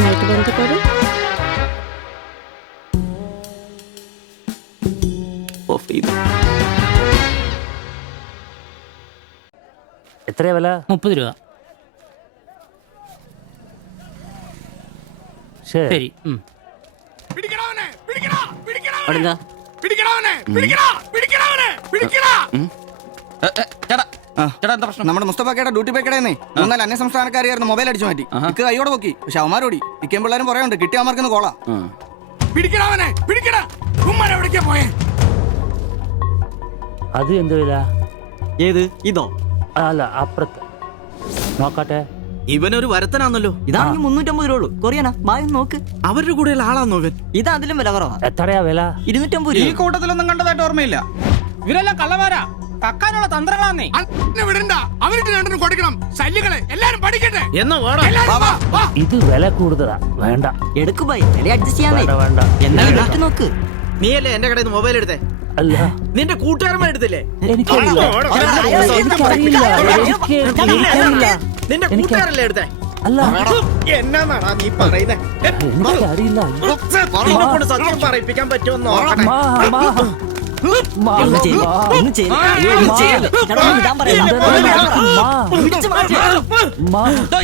লাইট বন্ধ করো। എത്രയാ വില? 30 രൂപ. ശരി. നമ്മുടെ മുസ്തഫാക്കയുടെ ഡ്യൂട്ടി പേക്കടേന്നേ 3-4 അന്യ സംസ്ഥാനക്കാരിയായിരുന്നു മൊബൈൽ അടിച്ചു മാറ്റി. ഇക്ക് കൈയോടെ പൊക്കി, പക്ഷെ അവന്മാരോടി ഇക്കേം പിള്ളേരും പറയാനുണ്ട് കിട്ടിയ അവന്മാർക്കൊന്ന് കോളാ. അത് എന്ത് വില? ഏത്? ഇതോ? അല്ല, അപ്പുറത്ത് നോക്കട്ടെ. ഇവനൊരു വരത്തനാന്നല്ലോ. ഇതാണെങ്കിൽ 350 രൂപ ഉള്ളൂ. കൊറിയാനാ, വായും നോക്ക്. അവരുടെ കൂടെയുള്ള ആളാന്നോ ഇവൻ? ഇത് അതിലും വില കുറവാ. എത്രയാ വില? 250 രൂപ. ഈ കൂട്ടത്തിലൊന്നും കണ്ടതായിട്ട് ഓർമ്മയില്ല. ഇവരെല്ലാം കള്ളമാരാ, കക്കാനുള്ള തന്ത്രങ്ങളാന്നേ. ഇത് വില കൂടുതലാ, വേണ്ട. എടുക്കു ബൈ, വില അഡ്ജസ്റ്റ് ചെയ്യാൻ വേണ്ട. എന്നാ നോക്ക്. നീയല്ലേ എന്റെ കടയിൽ നിന്ന് മൊബൈൽ എടുത്തേ? അല്ല, നിന്റെ കൂട്ടുകാരന്മാർ എടുത്തില്ലേ? എനിക്കറിയില്ല. നിന്റെ കൂട്ടുകാരല്ലേ എടുത്തേ? അല്ല, എന്നാടാ നീ പറയുന്നേ? എനിക്കറിയില്ല. നിന്നെ കൊണ്ട് സത്യം പറയിപ്പിക്കാൻ പറ്റുമോ നോക്കട്ടെ.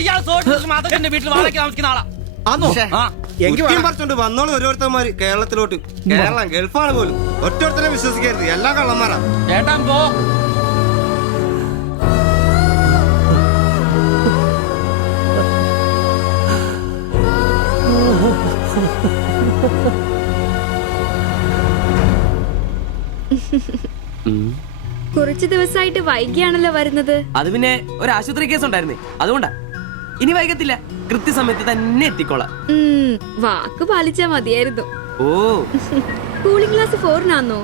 ഇയാൾ സോഷ്യലിസ്റ്റ് മാത്രം എന്റെ വീട്ടിൽ വാടകയ്ക്ക് താമസിക്കുന്ന ആളാ. പറിച്ചോണ്ട് വന്നോളൂ ഓരോരുത്തന്മാര് കേരളത്തിലോട്ട്. കേരളം ഗൾഫാണ് പോലും. ഒറ്റൊരുത്തരെ വിശ്വസിക്കരുത്, എല്ലാ കള്ളന്മാരാ. ചേട്ടാ പോ. കുറച്ചു ദിവസമായിട്ട് വൈകിയാണല്ലോ വരുന്നത്. അത് പിന്നെ ഒരു ആശുപത്രി കേസ് ഉണ്ടായിരുന്നേ, അതുകൊണ്ടാ. ഇനി വൈകത്തില്ല, കൃത്യസമയത്ത് തന്നെ എത്തിക്കോളാം. വാക്ക് പാലിച്ചാ മതിയായിരുന്നു. ഓ കൂളിംഗ് ഗ്ലാസ് 4-നാന്നോ?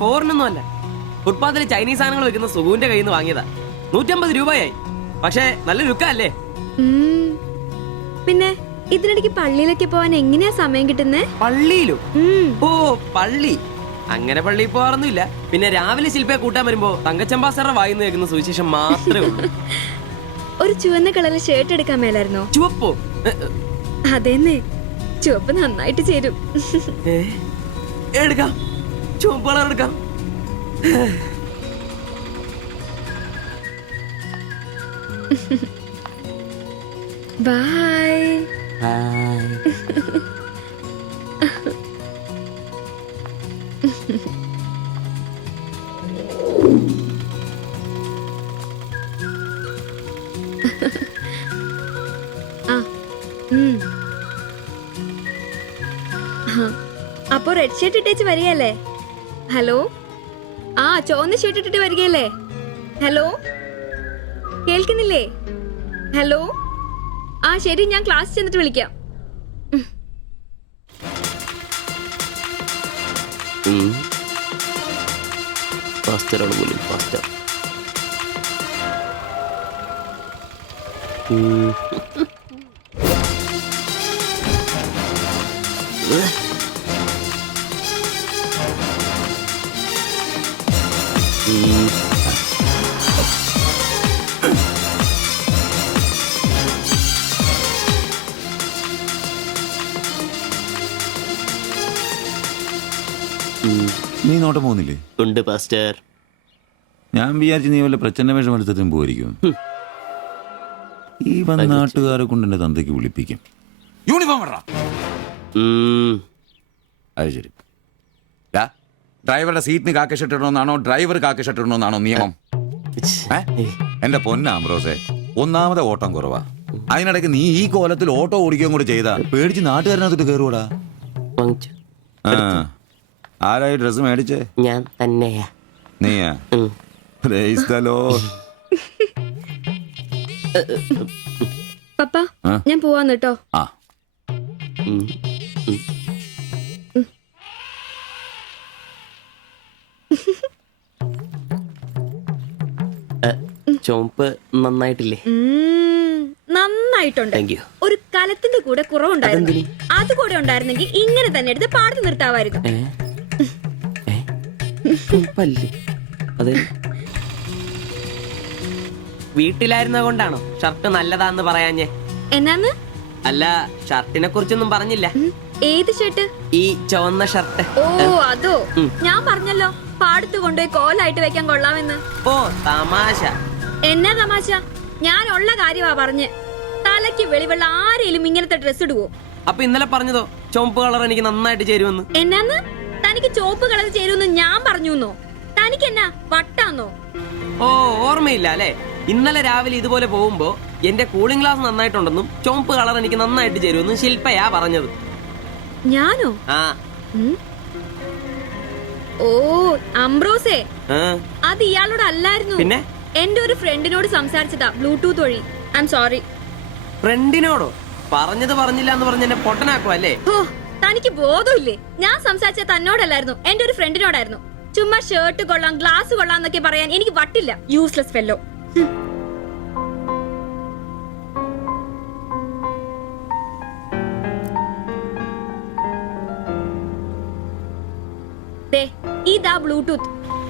ഫോറിനൊന്നും അല്ല, ഫുട്പാത്തില് ചൈനീസ് സാധനങ്ങൾ വെക്കുന്ന സുഖുവിന്റെ കയ്യിൽ നിന്ന് വാങ്ങിയതാ. 150 രൂപയായി. പക്ഷെ നല്ല ലുക്കല്ലേ. പിന്നെ ഇതിനിടയ്ക്ക് പള്ളിയിലൊക്കെ പോവാൻ എങ്ങനെയാ സമയം കിട്ടുന്നേ? പള്ളിയിലോ? ഓ പള്ളി, അങ്ങനെ പള്ളിയിൽ പോവാറൊന്നുമില്ല. പിന്നെ രാവിലെ ശില്പയെ കൂട്ടാൻ വരുമ്പോ തങ്കച്ചമ്പാസറ വായിന്ന് കേൾക്കുന്ന സുവിശേഷം മാത്രമേ ഉള്ളൂ. ഒരു ചുവന്ന കളറിൽ ഷർട്ട് എടുക്കാൻ മേലായിരുന്നോ? ചുവപ്പോ? അതെന്നെ, ചുവപ്പ് നന്നായിട്ട് ചേരും. എടുക്കാം, ചുവപ്പ് കളർ എടുക്കാം. ബൈ. അപ്പൊ റെഡ് ഷർട്ട് ഇട്ടേച്ച് വരികയല്ലേ? ഹലോ, ആ ചുവന്ന ഷർട്ട് ഇട്ടിട്ട് വരികയല്ലേ? ഹലോ, കേൾക്കുന്നില്ലേ? ഹലോ, ആ ശരി, ഞാൻ ക്ലാസ് ചെന്നിട്ട് വിളിക്കാം. നീ നോട്ടം പോകുന്നില്ലേ? ഉണ്ട് പാസ്റ്റർ. ഞാൻ വിചാരിച്ചു നീ വല്ല പ്രച്ഛന്ന വേഷം എടുത്തും പോയിരിക്കും. ഈ വന്ന നാട്ടുകാരെ കൊണ്ട് എന്റെ തന്തയ്ക്ക് വിളിപ്പിക്കും. യൂണിഫോം ഇടറാ. അത് ശരി. ഡ്രൈവറുടെ സീറ്റിന് കാക്ക ഷർട്ട് ഇടണമെന്നാണോ ഡ്രൈവർ കാക്ക ഷർട്ട് ഇടണമെന്നാണോ നിയമം? എന്റെ പൊന്ന ആംബ്രോസെ, ഒന്നാമത്തെ ഓട്ടം കുറവാ. അതിനിടയ്ക്ക് നീ ഈ കോലത്തിൽ ഓട്ടോ ഓടിക്കുകയും കൂടി ചെയ്താ പേടിച്ച് നാട്ടുകാരനകത്തിട്ട് കയറുകൂടാ. ആരായി ഡ്രസ് മേടിച്ചേ? ഞാൻ തന്നെയാ. നീയാ? പപ്പ, ഞാൻ പോവാന്ന് കേട്ടോ. ആ ചോപ്പ് നന്നായിട്ടില്ലേ? നന്നായിട്ടുണ്ട്. ഒരു കലത്തിന്റെ കൂടെ കുറവുണ്ടായിരുന്നു. അത് കൂടെ ഉണ്ടായിരുന്നെങ്കിൽ ഇങ്ങനെ തന്നെ എടുത്ത് പാടത്ത് നിർത്താമായിരുന്നു. വീട്ടിലായിരുന്ന കൊണ്ടാണോ ഷർട്ട് നല്ലതാന്ന് പറയാഞ്ഞേ? എന്നാന്ന്? അല്ല, ഷർട്ടിനെ കുറിച്ചൊന്നും പറഞ്ഞില്ല. ഏത് ഷർട്ട്? ഈ ചുവന്ന ഷർട്ട്. ഓ അതോ, ഞാൻ പറഞ്ഞല്ലോ പാടത്ത് കൊണ്ടുപോയി കോലായിട്ട് വെക്കാൻ കൊള്ളാമെന്ന്. ഓ തമാശ. എന്നാ തമാശ? ഞാൻ ഉള്ള കാര്യമാ പറഞ്ഞ്. തലയ്ക്ക് വെളിവുള്ള ആരെങ്കിലും ഇങ്ങനത്തെ ഡ്രസ് ഇടുവോ? അപ്പൊ ഇന്നലെ പറഞ്ഞതോ ചുവപ്പ് കളർ എനിക്ക് നന്നായിട്ട് ചേരുമെന്ന്? എന്നാന്ന്? തനിക്ക് ചുവപ്പ് കളർ ചേരുമെന്ന് ഞാൻ പറഞ്ഞുന്നോ? തനിക്ക് എന്നാ വട്ടാന്നോ? ഓ ഓർമ്മയില്ല അല്ലെ? ഇന്നലെ രാവിലെ ഇതുപോലെ പോകുമ്പോ എന്റെ കൂളിംഗ് ഗ്ലാസ് നന്നായിട്ടുണ്ടെന്നും ചുവപ്പ് കളർ എനിക്ക് നന്നായിട്ട് ചേരുമെന്നും ശില്പയാ പറഞ്ഞത്. ഞാനോ? ആ. ഓ അംബ്രോസേ, അത് ഇയാളോട് അല്ലായിരുന്നു. പിന്നെ എന്റെ ഒരു ഫ്രണ്ടിനോട് സംസാരിച്ചതാ ബ്ലൂടൂത്ത് വഴി. I'm sorry. ഫ്രണ്ടിനോടോ? പറഞ്ഞത് പറഞ്ഞില്ല എന്ന് പറഞ്ഞ എന്നെ പൊട്ടനാക്കും അല്ലേ? ഓ തനിക്ക് ബോധമില്ലേ? ഞാൻ സംസാരിച്ച തന്നോടല്ലായിരുന്നു, എന്റെ ഒരു ഫ്രണ്ടിനോടായിരുന്നു. ചുമ്മാ ഷർട്ട് കൊള്ളാം ഗ്ലാസ് കൊള്ളാം എന്നൊക്കെ പറയാൻ എനിക്ക് വട്ടില്ല. Useless fellow. ഇതാ ബ്ലൂടൂത്ത്.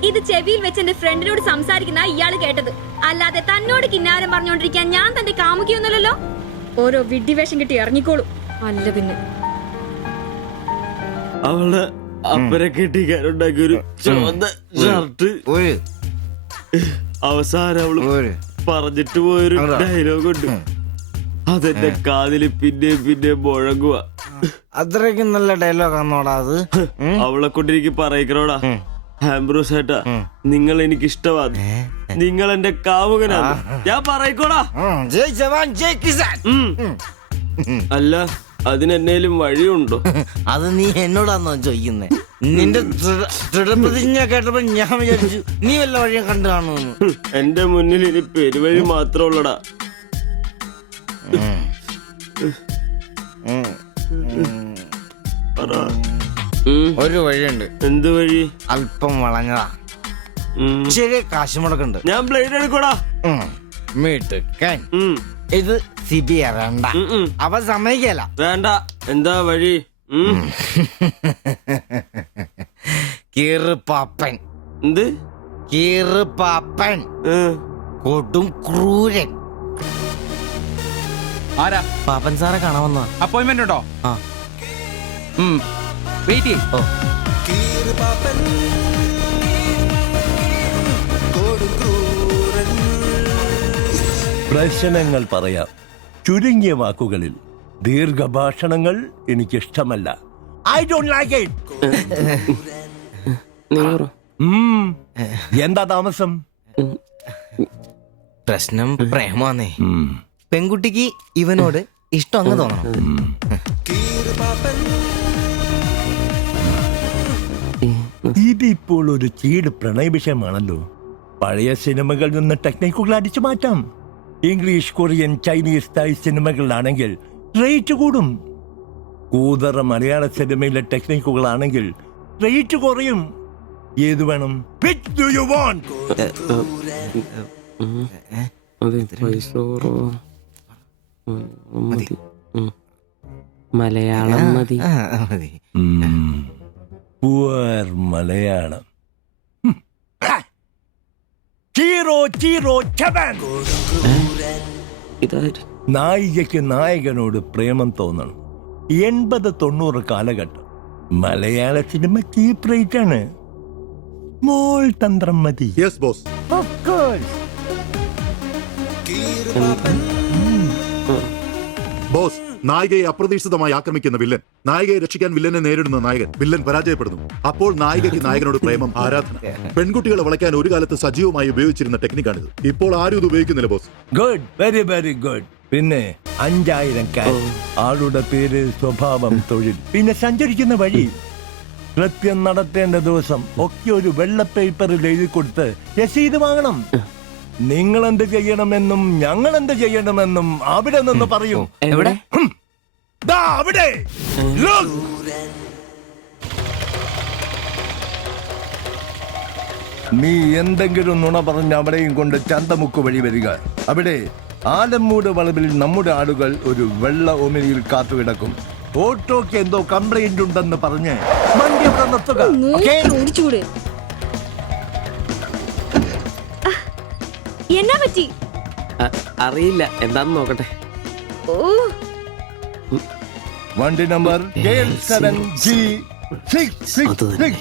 ഇത് ചെവിയിൽ വെച്ച് എന്റെ ഫ്രണ്ടിനോട് സംസാരിക്കുന്ന ഇയാള് കേട്ടത്. അല്ലാതെ തന്നോട് കിന്നാരം പറഞ്ഞോണ്ടിരിക്കാൻ ഞാൻ തന്റെ കാമുകിയൊന്നുമല്ലല്ലോ. ഓരോ വിഡ്ഢിവേഷം കിട്ടി ഇറങ്ങിക്കോളൂ. അല്ല പിന്നെ അവള് അപ്പനെ കെട്ടിക്കാനുണ്ടാക്കിയ ഒരു ചുവന്ന ഷർട്ട് അവസാനം അവള് പറഞ്ഞിട്ട് പോയൊരു ഡയലോഗ് ഉണ്ട്. അതെന്റെ കാതില് പിന്നെ പിന്നെ മുഴങ്ങുക. അത്രയ്ക്കും നല്ല ഡയലോഗ് ആണോടാ അത്? അവളെ കൊണ്ട് എനിക്ക് പറയിക്കണോടാ. ആംബ്രോസ് ഏട്ടാ, നിങ്ങൾ എനിക്ക് ഇഷ്ടമാണ്. നിങ്ങൾ എന്റെ കാമുകനാണ്. ഞാൻ പറയിക്കോടാ. ജയ് ജവാൻ ജയ് കിസാൻ. അല്ല, അതിനെന്നേലും വഴിയുണ്ടോ? അത് നീ എന്നോടാന്നോ ചോദിക്കുന്നേ? നിന്റെ ദൃഢപ്രതിജ്ഞ കേട്ടപ്പോ ഞാൻ വിചാരിച്ചു നീ വല്ല വഴിയും കണ്ടു കാണുമെന്ന്. എന്റെ മുന്നിൽ ഇനി പെരുവഴി മാത്രം ഉള്ളടാ. ഒരു വഴിയുണ്ട്. എന്ത് വഴി? അല്പം വളഞ്ഞതാ. ശരി, കാശ് മുടക്കുണ്ട്. ഞാൻ ബ്ലേഡ് എടുക്കോടാ. മീട്ടുക്കാൻ ഇത് സിബി വേണ്ട. അവ സമ്മതിക്കല. വേണ്ട. എന്താ വഴി? കീറുപാപ്പൻ. എന്ത്? കീറുപാപ്പൻ, കൊടും ക്രൂരൻ. ആരാ? പാപ്പൻ സാറെ കാണാൻ വന്ന. അപ്പോയിന്റ്മെന്റ് ഉണ്ടോ? ആ, വെയിറ്റ് ചെയ്യ്. ഓ, പ്രശ്നങ്ങൾ പറയാം ചുരുങ്ങിയ വാക്കുകളിൽ. ദീർഘഭാഷണങ്ങൾ എനിക്കിഷ്ടമല്ല. I don't like it. എന്താ താമസം? പ്രശ്നം പ്രേമാന്നേ. പെൺകുട്ടിക്ക് ഇവനോട് ഇഷ്ടം അങ്ങ് തോന്നണം. ഇതിപ്പോൾ ഒരു ചീട് പ്രണയ വിഷയമാണല്ലോ. പഴയ സിനിമകളിൽ നിന്ന് ടെക്നിക്കുകൾ അടിച്ചു മാറ്റാം. ഇംഗ്ലീഷ്, കൊറിയൻ, ചൈനീസ്, തായ് സിനിമകളിലാണെങ്കിൽ റേറ്റ് കൂടും. കൂതറ മലയാള സിനിമയിലെ ടെക്നിക്കുകളാണെങ്കിൽ റേറ്റ് കുറയും. ഏത് വേണം? Which do you want? Malayalam മതി. പുവർ മലയാളം. Chi Rho Chi Rho ചവൻ. നായികയ്ക്ക് നായകനോട് പ്രേമം തോന്നണം. 80-90 കാലഘട്ടം മലയാള സിനിമ ചീപ്പ് റേറ്റ് ആണ്. മോൾ തന്ത്രം മതി. Yes boss. Of course. Boss, നായികയെ അപ്രതീക്ഷിതമായി ആക്രമിക്കുന്ന വില്ലൻ, നായികയെ രക്ഷിക്കാൻ വില്ലനെ നേരിടുന്ന നായകൻ, വില്ലൻ പരാജയപ്പെടുന്നു. അപ്പോൾ നായികയ്ക്ക് നായകനോട് പ്രേമം, ആരാധന. പെൺകുട്ടികളെ വളയ്ക്കാൻ ഒരു കാലത്ത് സജീവമായി ഉപയോഗിച്ചിരുന്ന ടെക്നിക്കാണിത്. ഇപ്പോൾ ആരും ഇത് ഉപയോഗിക്കുന്നില്ല boss. Good, very very good. പിന്നെ 5000 ക്യാഷ്, ആളുടെ പേര്, സ്വഭാവം, തൊഴിൽ, പിന്നെ സഞ്ചരിക്കുന്ന വഴി, കൃത്യം നടത്തേണ്ട ദിവസം ഒക്കെ ഒരു വെള്ള പേപ്പറിൽ എഴുതി കൊടുത്ത് രസീത് വാങ്ങണം. നിങ്ങൾ എന്ത് ചെയ്യണമെന്നും ഞങ്ങൾ എന്ത് ചെയ്യണമെന്നും അവിടെ നിന്ന് പറയും. എവിടെ? ദാ അവിടെ. Look. നീ എന്തെങ്കിലും നുണ പറഞ്ഞ് അവിടെയും കൊണ്ട് ചന്തമുക്ക് വഴി വരിക. അവിടെ ആലമ്മൂട് വളവിൽ നമ്മുടെ ആളുകൾ ഒരു വെള്ള ഒമിനിയിൽ കാത്തുകിടക്കും. ഓട്ടോക്ക് എന്തോ കംപ്ലൈന്റ് ഉണ്ടെന്ന് പറഞ്ഞ് വണ്ടി അവിടെ നിർത്തുക. ഓടിച്ചൂട്. എന്നാ പറ്റി? അറിയില്ല, എന്താന്ന് നോക്കട്ടെ. ഓ, വണ്ടി നമ്പർ K7G666.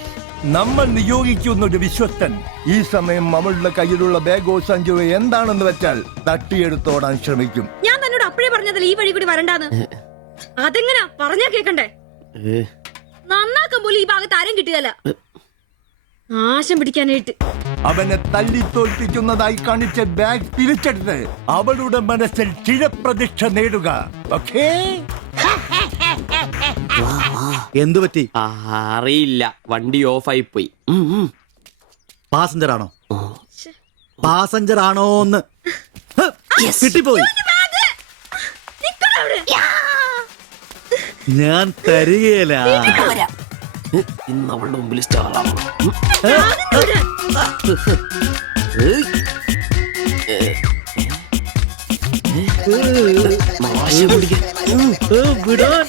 നമ്മൾ നിയോഗിക്കുന്ന ഒരു വിശ്വസ്തൻ ഈ സമയം അവളുടെ കയ്യിലുള്ള ബാഗോ സഞ്ചോ എന്താണെന്ന് വെച്ചാൽ തട്ടിയെടുത്തോടാൻ ശ്രമിക്കും. ഞാൻ തന്നോട് അപ്പഴേ പറഞ്ഞതല്ലേ ഈ വഴി കൂടി വരണ്ടാന്ന്. അതെങ്ങനാ പറഞ്ഞാ കേക്കണ്ടേ? നന്നാക്കാൻ പോലും ഈ ഭാഗത്ത് ആരും കിട്ടുകയല്ല. നാശം പിടിക്കാനായിട്ട് അവനെ തല്ലി തോൽപ്പിക്കുന്നതായി കാണിച്ച ബാഗ് തിരിച്ചെടുത്ത് അവളുടെ മനസ്സിൽ ചിരപ്രതിഷ്ഠ നേടുക. ഓക്കേ? എന്തു പറ്റി? അറിയില്ല, വണ്ടി ഓഫായി പോയി. പാസഞ്ചർ ആണോ? പാസഞ്ചർ ആണോന്ന് കിട്ടിപ്പോയി. ഞാൻ തരികയില്ല. ഇന്ന് അവളുടെ മുമ്പിൽ സ്റ്റാറാണ്. വിടാൻ.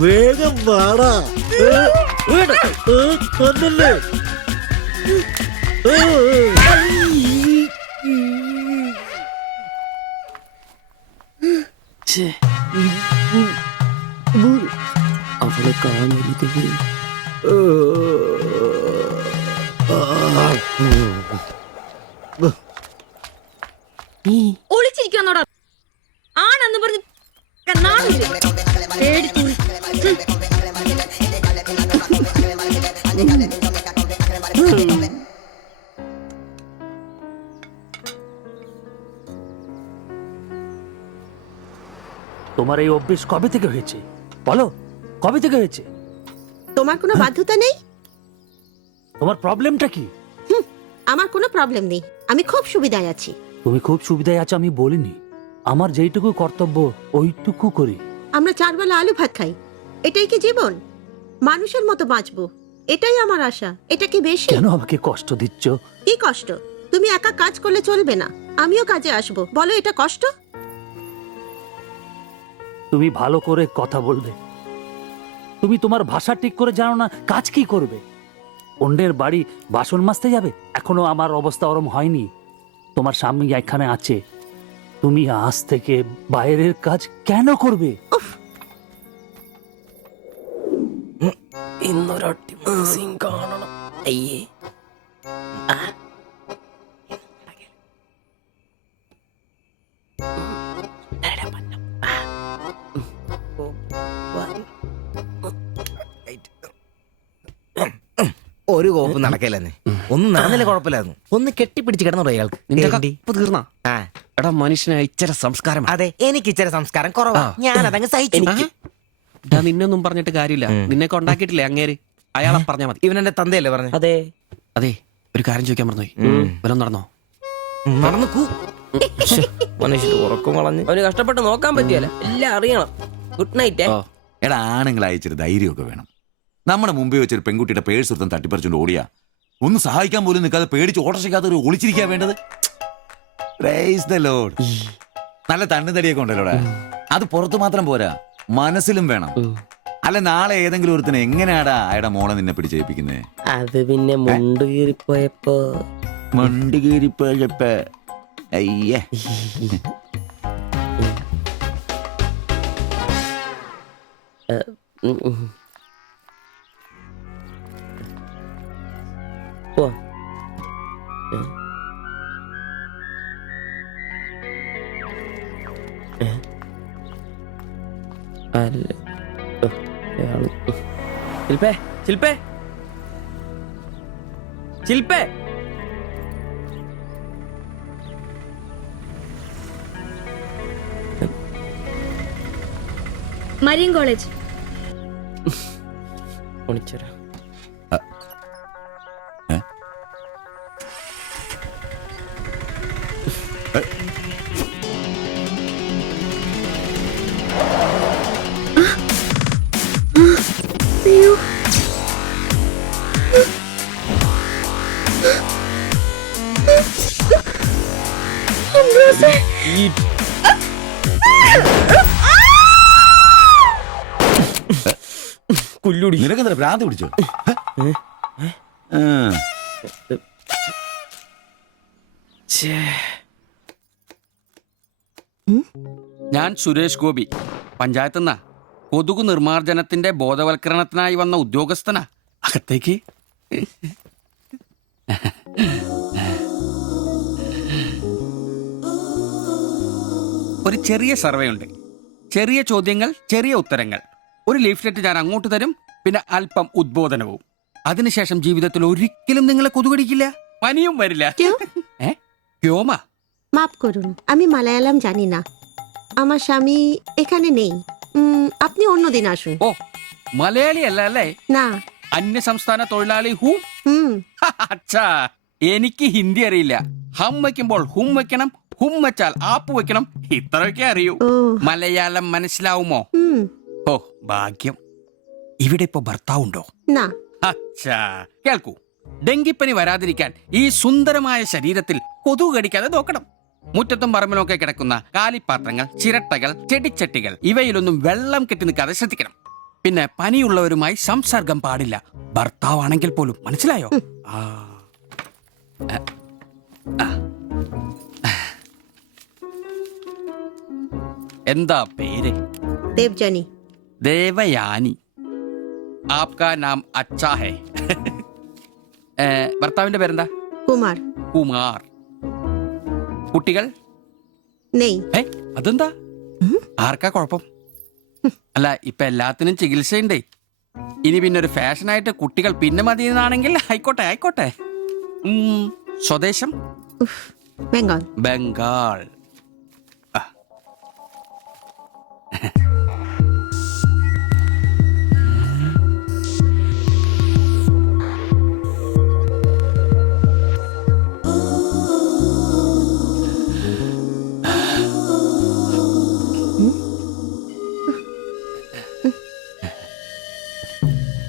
വേഗം വാടാ. കൊന്നല്ലേ. ഛേ ഒളിച്ചിരിക്കുന്നോടാ ആണെന്ന് പറഞ്ഞ് তোমার এই অভ্যেস কবে থেকে হয়েছে বলো, কবে থেকে হয়েছে? তোমার কোনো বাধ্যতা নেই? তোমার প্রবলেমটা কি? আমার কোনো প্রবলেম নেই, আমি খুব সুবিধায় আছি। তুমি খুব সুবিধায় আছো আমি বলিনি, আমার যেইটুকু কর্তব্য ওইটুকু করি। আমরা 4 বেলা আলু ভাত খাই, এটাই কি জীবন? মানুষের মতো বাঁচবো, এটাই আমার আশা। এটা কি বেশি? কেন আমাকে কষ্ট দিচ্ছ? কি কষ্ট? তুমি একা কাজ করলে চলবে না, আমিও কাজে আসবো। বলো এটা কষ্ট? তুমি ভালো করে কথা বলবে। তুমি তোমার ভাষা ঠিক করে জানো না, কাজ কি করবে? অন্যের বাড়ি বাসন মাজতে যাবে? এখনো আমার অবস্থা ওরম হয়নি। তোমার স্বামী এখানে আছে, তুমি আজ থেকে বাইরের কাজ কেন করবে? ഇന്നൊരൊട്ടി മ്യൂസിയം കാണണം. അയ്യേ ഒരു കോപ്പ് നടക്കില്ലെന്നേ. ഒന്നും നടന്നില്ല കുഴപ്പമില്ലായിരുന്നു. ഒന്ന് കെട്ടിപ്പിടിച്ച് കിടന്നു അയാൾക്ക്. നിന്റെ കപ്പ് തീർന്നാ? എടാ മനുഷ്യന് ഇച്ചിരി സംസ്കാരം. അതെ, എനിക്ക് ഇച്ചിരി സംസ്കാരം കുറവാ, ഞാൻ അതങ്ങ് സഹിച്ചു. നിന്നൊന്നും പറഞ്ഞിട്ട് കാര്യമില്ല, നിന്നെ ഉണ്ടാക്കിയിട്ടില്ലേ അങ്ങേര്, അയാളെ പറഞ്ഞാ മതി. ഇവൻ എന്റെ തന്തയല്ലേ പറഞ്ഞു? അതെ അതെ, ഒരു കാര്യം ചോദിക്കാൻ മറന്നുപോയി, വല്ലതും നടന്നോ? നടന്നു മനുഷ്യർ ഉറക്കം കളഞ്ഞ്. അവന് കഷ്ടപ്പെട്ട് നോക്കാൻ പറ്റിയല്ല, എല്ലാം അറിയണം. Good night. എടാ ആണുങ്ങളായി ഇച്ചിരി ധൈര്യമൊക്കെ വേണം. നമ്മുടെ മുമ്പേ വെച്ചൊരു പെൺകുട്ടിയുടെ പേഴ്സ് എടുത്തും തട്ടിപ്പറിച്ചുകൊണ്ട് ഓടിയാ ഒന്ന് സഹായിക്കാൻ പോലും നിൽക്കാതെ പേടിച്ച് ഓട്ടർഷിക്കാത്ത ഒരു ഒളിച്ചിരിക്കാൻ വേണ്ടത്. Praise the Lord. നല്ല തണ്ണുതടിയൊക്കെ ഉണ്ടല്ലോടാ, അത് പുറത്ത് മാത്രം പോരാ, മനസ്സിലും വേണം. അല്ല നാളെ ഏതെങ്കിലും ഒരുത്തിന് എങ്ങനെയാടാ അയാളുടെ മോളെ നിന്നെ പിടിച്ചേൽപ്പിക്കുന്നേ? അത് പിന്നെ മുണ്ട് കീറിപ്പോയപ്പോ അയ്യേ ശിൽപേ ശിൽപേ ശിൽപേ മരിയൻ കോളേജ്. ഒളിച്ചരാ. കുല്ലുടി നിനക്കെന്താ ഭ്രാന്ത് പിടിച്ചോ? ഞാൻ സുരേഷ് ഗോപി, പഞ്ചായത്ത് നിന്നാ. കൊതുകു നിർമ്മാർജ്ജനത്തിന്റെ ബോധവൽക്കരണത്തിനായി വന്ന ഉദ്യോഗസ്ഥനാ. അകത്തേക്ക്. ഒരു ചെറിയ സർവേ ഉണ്ട്, ചെറിയ ചോദ്യങ്ങൾ, ചെറിയ ഉത്തരങ്ങൾ. ഒരു ലീഫ്ലെറ്റ് ഞാൻ അങ്ങോട്ട് തരും, പിന്നെ അല്പം ഉദ്ബോധനവും. അതിനുശേഷം ജീവിതത്തിൽ ഒരിക്കലും നിങ്ങളെ കൊതുകടിക്കില്ല, പനിയും വരില്ല. ക്യോമാ? মাফ করুন, আমি মালায়ালাম জানি না, আমার স্বামী এখানে নেই। আপনি অন্যদিন আসুন। ഓ, മലയാളി അല്ല അല്ലേ? না। അന്യ സംസ്ഥാന തൊഴിലാളി ഹൂ? അച്ഛാ, എനിക്ക് ഹിന്ദി അറിയില്ല. ഹം വയ്ക്കുമ്പോൾ ഹും വെക്കണം, ഹും വെച്ചാൽ ആപ്പ് വെക്കണം, ഇത്രയൊക്കെ അറിയൂ. മലയാളം മനസ്സിലാവുമോ? ഓ ഭാഗ്യം. ഇവിടെ ഇപ്പൊ ഭർത്താവുണ്ടോ? അച്ഛാ കേൾക്കൂ, ഡെങ്കിപ്പനി വരാതിരിക്കാൻ ഈ സുന്ദരമായ ശരീരത്തിൽ കൊതുക് കടിക്കാതെ നോക്കണം. മുറ്റത്തും പറമ്പിലൊക്കെ കിടക്കുന്ന കാലിപ്പാത്രങ്ങൾ, ചിരട്ടകൾ, ചെടിച്ചട്ടികൾ, ഇവയിലൊന്നും വെള്ളം കെട്ടി നിൽക്കാതെ ശ്രദ്ധിക്കണം. പിന്നെ പനിയുള്ളവരുമായി സംസർഗം പാടില്ല, ഭർത്താവാണെങ്കിൽ പോലും. മനസ്സിലായോ? എന്താ പേര്? ദേവ്ജാനി. ദേവയാനി. ആപ്കാ നാം അച്ഛാ ഹേ. ഭർത്താവിന്റെ പേരെന്താ? കുമാർ. കുമാർ. കുട്ടികൾ നെയ്. അതെന്താ? ആർക്കാ കുഴപ്പം? അല്ല, ഇപ്പൊ എല്ലാത്തിനും ചികിത്സയുണ്ടേ. ഇനി പിന്നെ ഒരു ഫാഷനായിട്ട് കുട്ടികൾ പിന്നെ മതി എന്നാണെങ്കിൽ ആയിക്കോട്ടെ ആയിക്കോട്ടെ. സ്വദേശം ബംഗാൾ. ബംഗാൾ.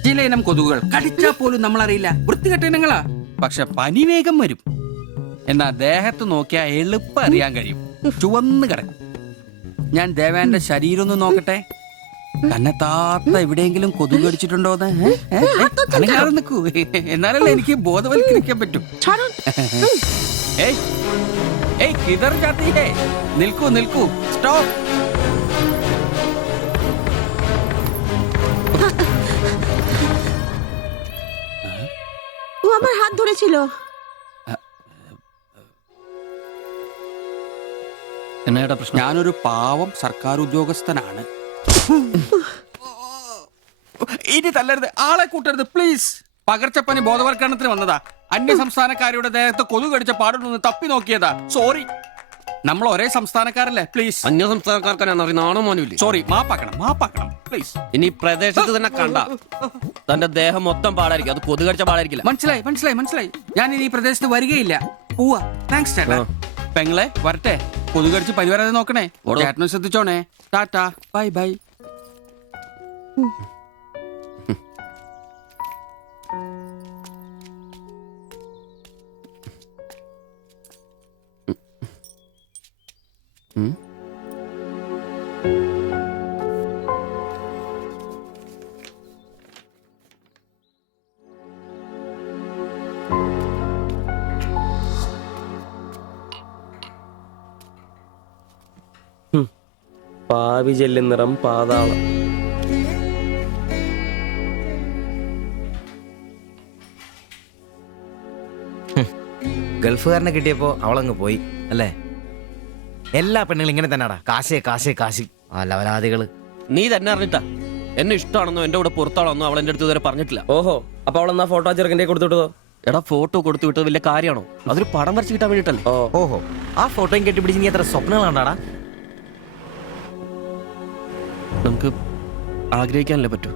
ചില ഇനം കൊതുകുകൾ കടിച്ചാൽ പോലും നമ്മളറിയില്ല, വൃത്തികെട്ട ഇനങ്ങളാ. പക്ഷെ പനി വേഗം വരും. എന്നാ ദേഹത്ത് നോക്കിയാൽ എളുപ്പം അറിയാൻ കഴിയും, ചുവന്ന് കിടക്കും. ഞാൻ ദേവാന്റെ ശരീരം ഒന്ന് നോക്കട്ടെ. തന്നെ താത്ത എവിടെയെങ്കിലും കൊതുക് കടിച്ചിട്ടുണ്ടോന്ന് അനങ്ങാതെ നിൽക്കൂ, എന്നാലല്ലേ എനിക്ക് ബോധവൽക്കരിക്കാൻ പറ്റും. ഏയ് ഏയ് കിതർ ജാത്തി ഹേ, നിൽക്കൂ നിൽക്കൂ, സ്റ്റോപ്പ്. ও আমার হাত ধরেছিল. എന്നാ പ്രശ്നം? ഞാനൊരു പാവം സർക്കാർ ഉദ്യോഗസ്ഥനാണ്. ഇനി തല്ലരുത്, ആളെ കൂട്ടരുത് പ്ലീസ്. പകർച്ചപ്പനി ബോധവൽക്കരണത്തിന് വന്നതാ. അന്യ സംസ്ഥാനക്കാരുടെ ദേഹത്ത് കൊതുക് കടിച്ച പാടുണ്ടെന്ന് തപ്പി നോക്കിയതാ. സോറി, നമ്മൾ ഒരേ സംസ്ഥാനക്കാരല്ലേ, പ്ലീസ്. അന്യ സംസ്ഥാനക്കാർക്കാണ് നാണോ മോനുമില്ലേ? സോറി, മാപ്പാക്കണം പ്ലീസ്. ഇനി പ്രദേശത്ത് തന്നെ കണ്ട തന്റെ ദേഹം മൊത്തം പാടായിരിക്കും, അത് കൊതുക് കടിച്ച പാടായിരിക്കില്ല. മനസ്സിലായി. ഞാൻ ഇനി ഈ പ്രദേശത്ത് വരികയില്ല. പോവാ. താങ്ക്സ് ചേട്ടാ. പെങ്ങളെ വരട്ടെ. കൊതുക് കടിച്ച് പനി വരാതെ നോക്കണേ. ചേട്ടനും ശ്രദ്ധിച്ചോണേ. Tata, bye bye. പാവി ചെല്ലുന്നിറം പാതാളം. ഗൾഫുകാരനെ കിട്ടിയപ്പോ അവളങ്ങ് പോയി അല്ലേ? എല്ലാ പെണ്ണുങ്ങളും ഇങ്ങനെ തന്നെയാടാ, കാശ് ലവലാദികള്. നീ തന്നെ അറിഞ്ഞിട്ടാ എന്നെ ഇഷ്ടമാണെന്നോ എന്റെ കൂടെ പുറത്താണെന്നോ അവൾ എന്റെ അടുത്ത് ഇതുവരെ പറഞ്ഞിട്ടില്ല. ഓഹോ, അപ്പൊ അവളെന്നാ ഫോട്ടോ ചെറുക്കൻ്റെ കൊടുത്തുവിട്ടതോ? എടാ, ഫോട്ടോ കൊടുത്തു വിട്ടത് വലിയ കാര്യമാണോ? അതൊരു പടം വരച്ച് കിട്ടാൻ വേണ്ടിട്ടല്ലേ. ഓഹോ, ആ ഫോട്ടോയും കെട്ടിപ്പിടിച്ച് നീ എത്ര സ്വപ്നങ്ങളാണ്ടാടാ? നമുക്ക് ആഗ്രഹിക്കാനല്ലേ പറ്റൂ.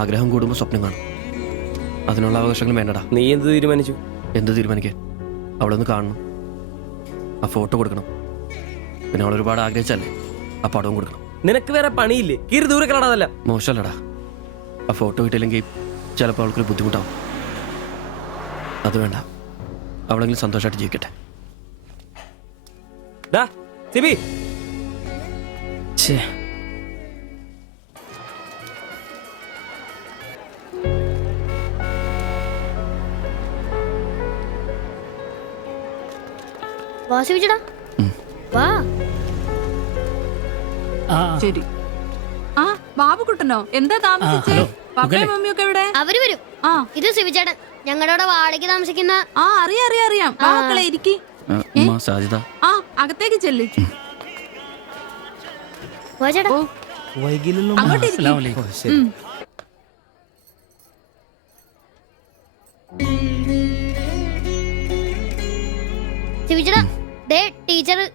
ആഗ്രഹം കൂടുമ്പോൾ സ്വപ്നം കാണും. അതിനുള്ള അവകാശങ്ങൾ വേണ്ടടാ. നീ എന്ത് തീരുമാനിച്ചു? എന്ത് തീരുമാനിക്കാൻ? അവളൊന്ന് കാണണം, ആ ഫോട്ടോ കൊടുക്കണം, പിന്നെ അവൾ ഒരുപാട് ആഗ്രഹിച്ചല്ലേ ആ പടവും കൊടുക്കണം. നിനക്ക് വേറെ പണിയില്ലേ? കീറി ദൂരെ കളടാതല്ല. മോശമല്ലടാ, ആ ഫോട്ടോ കിട്ടിയില്ലെങ്കിൽ ചിലപ്പോൾ അവൾക്കൊരു ബുദ്ധിമുട്ടാവും. അത് വേണ്ട, അവളെങ്കിലും സന്തോഷമായിട്ട് ജീവിക്കട്ടെ. സിബി, വാസുവിച്ചടാ വാ. ശരി. ആ ബാബുക്കുട്ടനോ, എന്താ താമസിച്ചേ? പപ്പയും മമ്മിയൊക്കെ എവിടെ? അവര് വരും. ഇത് സിവിചേട്ടൻ, ഞങ്ങളുടെ വാടകയ്ക്ക് താമസിക്കുന്ന. ആ അറിയാം. മക്കളെ ഇരിക്കി. സാജിദ, ആ അകത്തേക്ക് ചെല്ലി. അങ്ങോട്ട് സിവിചേട്ടാ, ദേ ടീച്ചറെ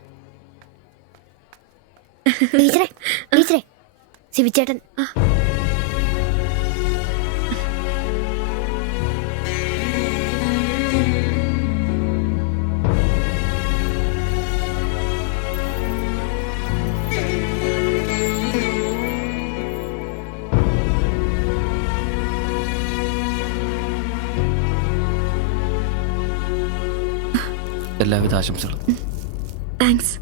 സിവിചേട്ടൻ. എല്ലാവിധ ആശംസകളും. താങ്ക്സ്.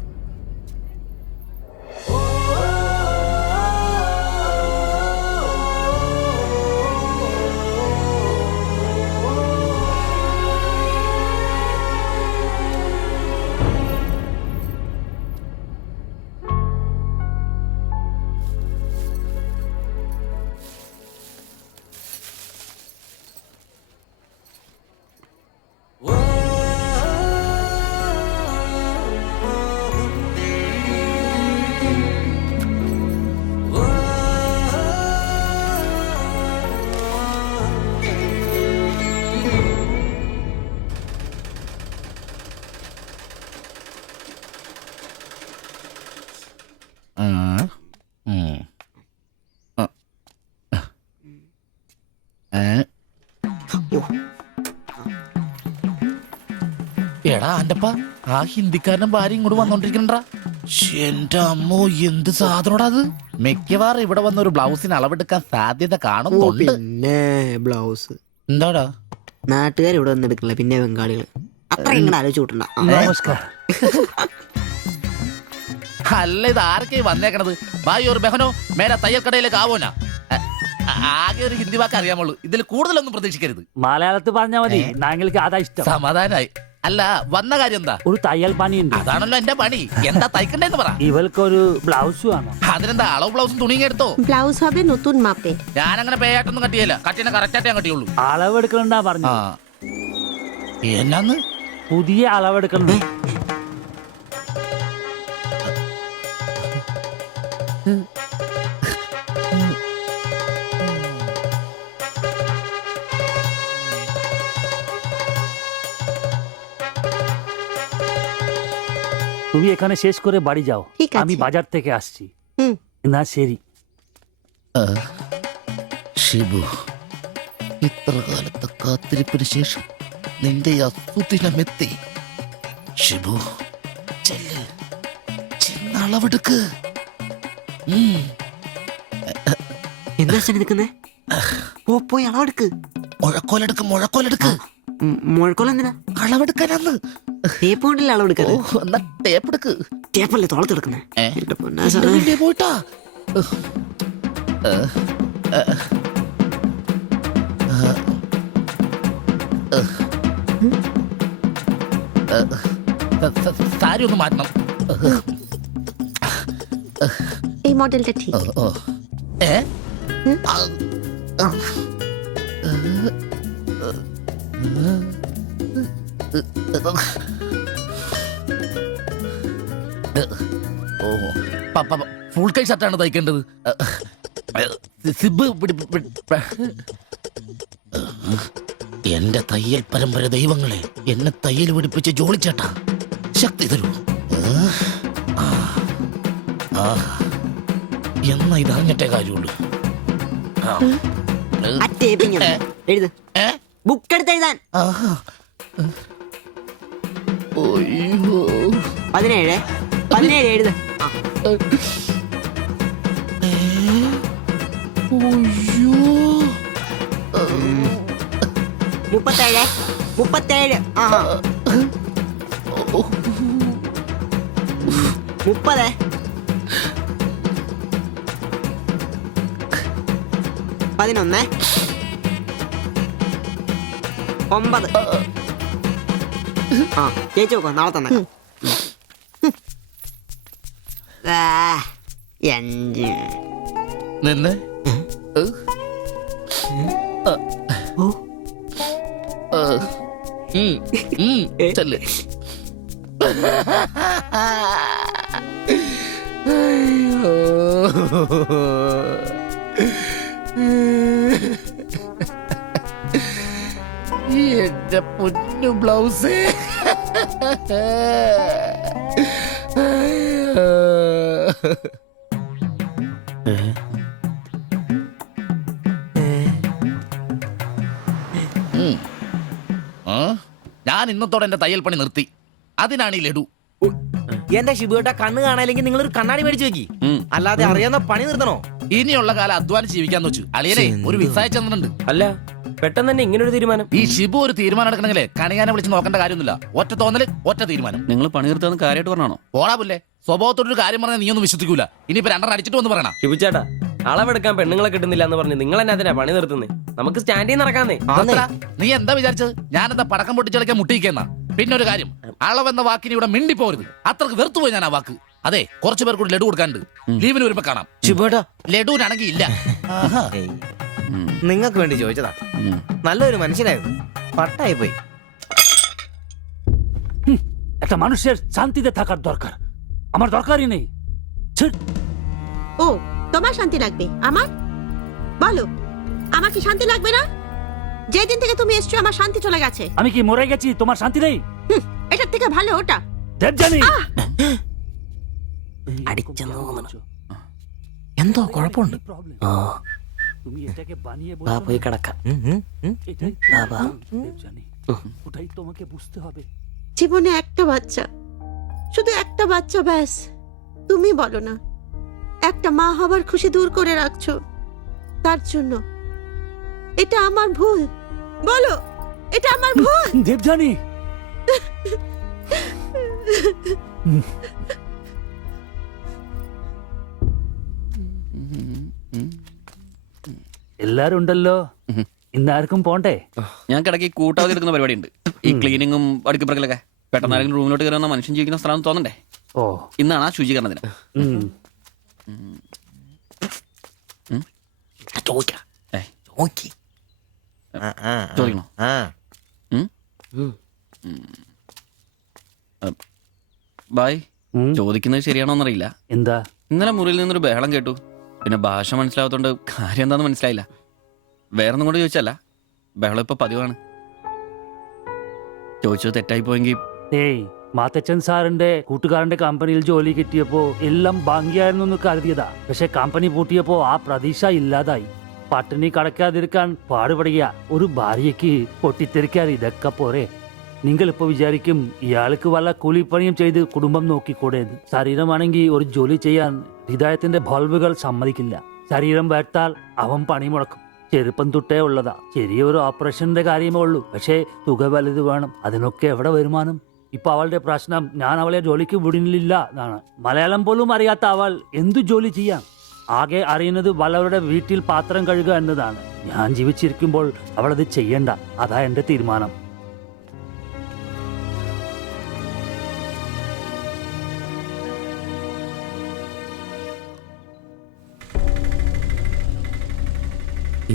എടാ അന്റപ്പ ആ ഹിന്ദിക്കാരനും ഭാര്യ ഇങ്ങോട്ട് വന്നോണ്ടിരിക്കണ്ടാ. എന്റെ അമ്മോ എന്ത് സാധനോടാ അത്. മിക്കവാറും ഇവിടെ വന്ന ഒരു ബ്ലൗസിന് അളവെടുക്കാൻ സാധ്യത കാണുന്നുണ്ട്. പിന്നെ ബ്ലൗസ് എന്താടാ നാട്ടുകാർ ഇവിടെ വന്നെടുക്കണില്ല, പിന്നെ ബംഗാളികൾ അത്ര ഇങ്ങനെ ആലോചിച്ച് കൂട്ടണ്ട. നമസ്കാരം. അല്ല ഇത് ആരൊക്കെ വന്നേക്കണത്? ഭായി ഒരു ബഹനോ മേരെ തയ്യൽ കടയിലേക്ക് ആവോനാ. ആകെ ഒരു ഹിന്ദി വാക്ക് അറിയാമുള്ളൂ, ഇതിൽ കൂടുതലൊന്നും പ്രതീക്ഷിക്കരുത്. മലയാളത്തിൽ പറഞ്ഞാൽ മതി, ഞങ്ങൾക്ക് അതാ ഇഷ്ടം. സമാധാനായി. അല്ല വന്ന കാര്യം എന്താ? ഒരു തയ്യൽ പണിയുണ്ട്. അതാണല്ലോ എന്റെ പണി. എന്താ തയ്ക്കണ്ടേന്ന് പറ. ഇവൾക്കൊരു ബ്ലൗസ് വേണം. അതിനെന്താ അളവ് ബ്ലൗസും തുണിയും എടുത്തോ? ব্লাউজ হবে নতুন মাপে। ഞാനങ്ങനെ പേയായിട്ടൊന്നും കട്ടിയല്ല, കട്ടിനെ കറക്റ്റായിട്ട് ഞാൻ കട്ടിയുള്ളൂ. അളവെടുക്കണ്ടാ പറഞ്ഞു. എന്നാന്ന്? പുതിയ അളവെടുക്കണം. তুমি এখানে শেষ করে বাড়ি যাও, আমি বাজার থেকে আসছি। না ശരി. ഷിബു, ഇത്ര കാലത്തെ കാത്തിരിപ്പിന് ശേഷം നിന്റെ അസുദിനമെത്തി. ഷിബു ചെല്ല്, ചെന്നളവെടുക്ക്. എന്താ നിൽക്കുന്നേ? പോയി അളവെടുക്ക്. മുഴക്കോലെടുക്ക്, മുഴക്കോലെടുക്ക്. മുഴക്കോൽ എന്തിനാ? അളവെടുക്കാനാന്ന്. ടേപ്പ് കൊണ്ടല്ലേ അളവെടുക്കാൻ? എന്നാ ടേപ്പ് എടുക്ക്. ടേപ്പല്ലേ തോളത്തെടുക്കുന്നേ? പോയിട്ടാ സാരി ഒന്ന് മാറ്റണം. এই মডেলটা ঠিক। ഫുൾ കൈ ഷർട്ടാണ് തയ്ക്കേണ്ടത്. സിബ് എന്റെ തയ്യൽ പരമ്പര ദൈവങ്ങളെ, എന്നെ തയ്യൽ പിടിപ്പിച്ച് ജോളിച്ചേട്ടാ ശക്തി തരൂ. എന്നാ ഇത് അറിഞ്ഞിട്ടേ കാര്യമുള്ളൂ. ബുക്ക് എടുത്ത് എഴുതാൻ 17 എഴുത്. 37 30 11 9 ചേച്ചി നോക്കോ, നാളെ തന്നെ 5 നിന്ന് ചെല്ല്. എന്റെ പൊന്നു ബ്ലൗസ്. ഞാൻ ഇന്നത്തോടെ എന്റെ തയ്യൽ പണി നിർത്തി. അതിനാണ് ഈ ലഡു. എന്റെ ഷിബുട്ട കണ്ണ് കാണാനില്ലെങ്കിൽ നിങ്ങൾ ഒരു കണ്ണാടി മേടിച്ചു വെക്കി, അല്ലാതെ അറിയാവുന്ന പണി നിർത്തണോ? ഇനിയുള്ള കാലം അധ്വാനം ജീവിക്കാന്ന് വെച്ചു. അളിയനെ ഒരു വിസായ ചെന്നിട്ടുണ്ട്. അല്ല പെട്ടെന്ന് തന്നെ ഇങ്ങനെ ഒരു തീരുമാനം. ഈ ഷിബു ഒരു തീരുമാനം എടുക്കണമെങ്കിലേ കണിയാനെ വിളിച്ച് നോക്കേണ്ട കാര്യമൊന്നുമില്ല. ഒറ്റ തോന്നല്, ഒറ്റ തീരുമാനം. നിങ്ങൾ പണി നിർത്താന്ന് കാര്യമായിട്ട് പറഞ്ഞാണോ? പോടാ പുല്ലേ, സ്വഭാവത്തോടൊരു കാര്യം പറഞ്ഞാൽ നീ ഒന്നും വിശ്വസിക്കൂല. ഇനിയിപ്പോ 2 അടിച്ചിട്ട് വന്ന് പറയണം. ഷിബുച്ചേട്ടാ, അളവെടുക്കാൻ പെണ്ണുങ്ങളെ കിട്ടുന്നില്ല എന്ന് പറഞ്ഞ് നിങ്ങൾ തന്നെ അതിനാ പണി നിർത്തുന്നേ. നമുക്ക് സ്റ്റാൻഡിൽ നടക്കാന്നേ. നീ എന്താ വിചാരിച്ചത്? ഞാനെന്താ പടക്കം പൊട്ടിച്ചളിക്കാൻ മുട്ടിയിക്കുന്ന? പിന്നെ ഒരു കാര്യം, അളവെന്ന വാക്കിന് ഇവിടെ മിണ്ടിപ്പോരുത്. അത്രക്ക് വെറുത്തുപോയി ഞാൻ ആ വാക്ക്. അതെ, കുറച്ചു പേർ കൂടി ലഡു കൊടുക്കാനുണ്ട്. ലീവിന് വരുമ്പോ കാണാം. ലഡുവിനാണെങ്കിൽ ഇല്ല. നിങ്ങൾക്ക് വേണ്ടി ചോദിച്ചതാ. നല്ലൊരു മനുഷ്യനായിരുന്നു, പട്ടായി പോയി. একটা মানুষের শান্তিতে থাকার দরকার, আমার দরকারই নেই। ও তোমার শান্তি লাগবে? আমার বলো, আমার কি শান্তি লাগবে না? যেদিন থেকে তুমি এসছো আমার শান্তি চলে গেছে। আমি কি মরে গেছি? তোমার শান্তি নেই? এটার থেকে ভালো ওটা। দেবজানি അടിച്ചെന്ന് തോന്നണം. എന്തോ കുഴപ്പമുണ്ട്. তুমি এটাকে বানিয়ে വാ പോയി কিടക്കാം. এটাই বাবা দেবযানী, ওটাই তোমাকে বুঝতে হবে। জীবনে একটা বাচ্চা, শুধু একটা বাচ্চা, ব্যাস। তুমি বলো না, একটা মা হবার খুশি দূর করে রাখছো তার জন্য। এটা আমার ভুল, বলো এটা আমার ভুল। দেবযানী, എല്ലാരും ഉണ്ടല്ലോ, ഇന്നാർക്കും പോണ്ടേ? ഞാൻ കിടക്കി കൂട്ടാതെ എടുക്കുന്ന പരിപാടി ഉണ്ട്. ഈ ക്ലീനിങ്ങും അടുക്കപ്പുറക്കലൊക്കെ. പെട്ടെന്ന് ആരെങ്കിലും റൂമിലോട്ട് കയറുന്ന മനുഷ്യൻ ജീവിക്കുന്ന സ്ഥലം തോന്നണ്ടേ? ഓ, ഇന്നാണ് ആ ശുചീകരണ ദിനം. ചോദിക്കണോ? ബായ്, ചോദിക്കുന്നത് ശരിയാണോന്നറിയില്ല. എന്താ? ഇന്നലെ മുറിയിൽ നിന്നൊരു ബഹളം കേട്ടു. പിന്നെ ഭാഷ മനസ്സിലാവാത്തോണ്ട് കാര്യം എന്താന്ന് മനസ്സിലായില്ല. വേറൊന്നും കൊണ്ട് ചോദിച്ചല്ല, ബഹളം ഇപ്പൊ പതിവാണ്. ചോദിച്ചത് തെറ്റായി പോയെങ്കിൽ. ഏയ്, മാത്തച്ചൻ സാറിന്റെ കൂട്ടുകാരന്റെ കമ്പനിയിൽ ജോലി കിട്ടിയപ്പോ എല്ലാം ഭാഗ്യായിരുന്നു എന്ന് കരുതിയതാ. പക്ഷെ കമ്പനി പൂട്ടിയപ്പോ ആ പ്രതീക്ഷ ഇല്ലാതായി. പട്ടിണി കടക്കാതിരിക്കാൻ പാടുപെടുക. ഒരു ഭാര്യയ്ക്ക് പൊട്ടിത്തെറിക്കാൻ ഇതൊക്കെ പോരെ? നിങ്ങൾ ഇപ്പൊ വിചാരിക്കും ഇയാൾക്ക് വല്ല കൂലിപ്പണിയും ചെയ്ത് കുടുംബം നോക്കിക്കൂടെ. ശരീരമാണെങ്കിൽ ഒരു ജോലി ചെയ്യാൻ ഹൃദയത്തിന്റെ ബൾബുകൾ സമ്മതിക്കില്ല. ശരീരം വേട്ടാൽ അവൻ പണി മുടക്കും. ചെറുപ്പം തൊട്ടേ ഉള്ളതാ. ചെറിയൊരു ഓപ്പറേഷന്റെ കാര്യമേ ഉള്ളൂ, പക്ഷേ തുക വലുത് വേണം. അതിനൊക്കെ എവിടെ വരുമാനം? ഇപ്പൊ അവളുടെ പ്രശ്നം ഞാൻ അവളെ ജോലിക്ക് വിടുന്നില്ല എന്നാണ്. മലയാളം പോലും അറിയാത്ത അവൾ എന്തു ജോലി ചെയ്യാം? ആകെ അറിയുന്നത് വല്ലവരുടെ വീട്ടിൽ പാത്രം കഴുകുക എന്നതാണ്. ഞാൻ ജീവിച്ചിരിക്കുമ്പോൾ അവളത് ചെയ്യണ്ട. അതാ എന്റെ തീരുമാനം.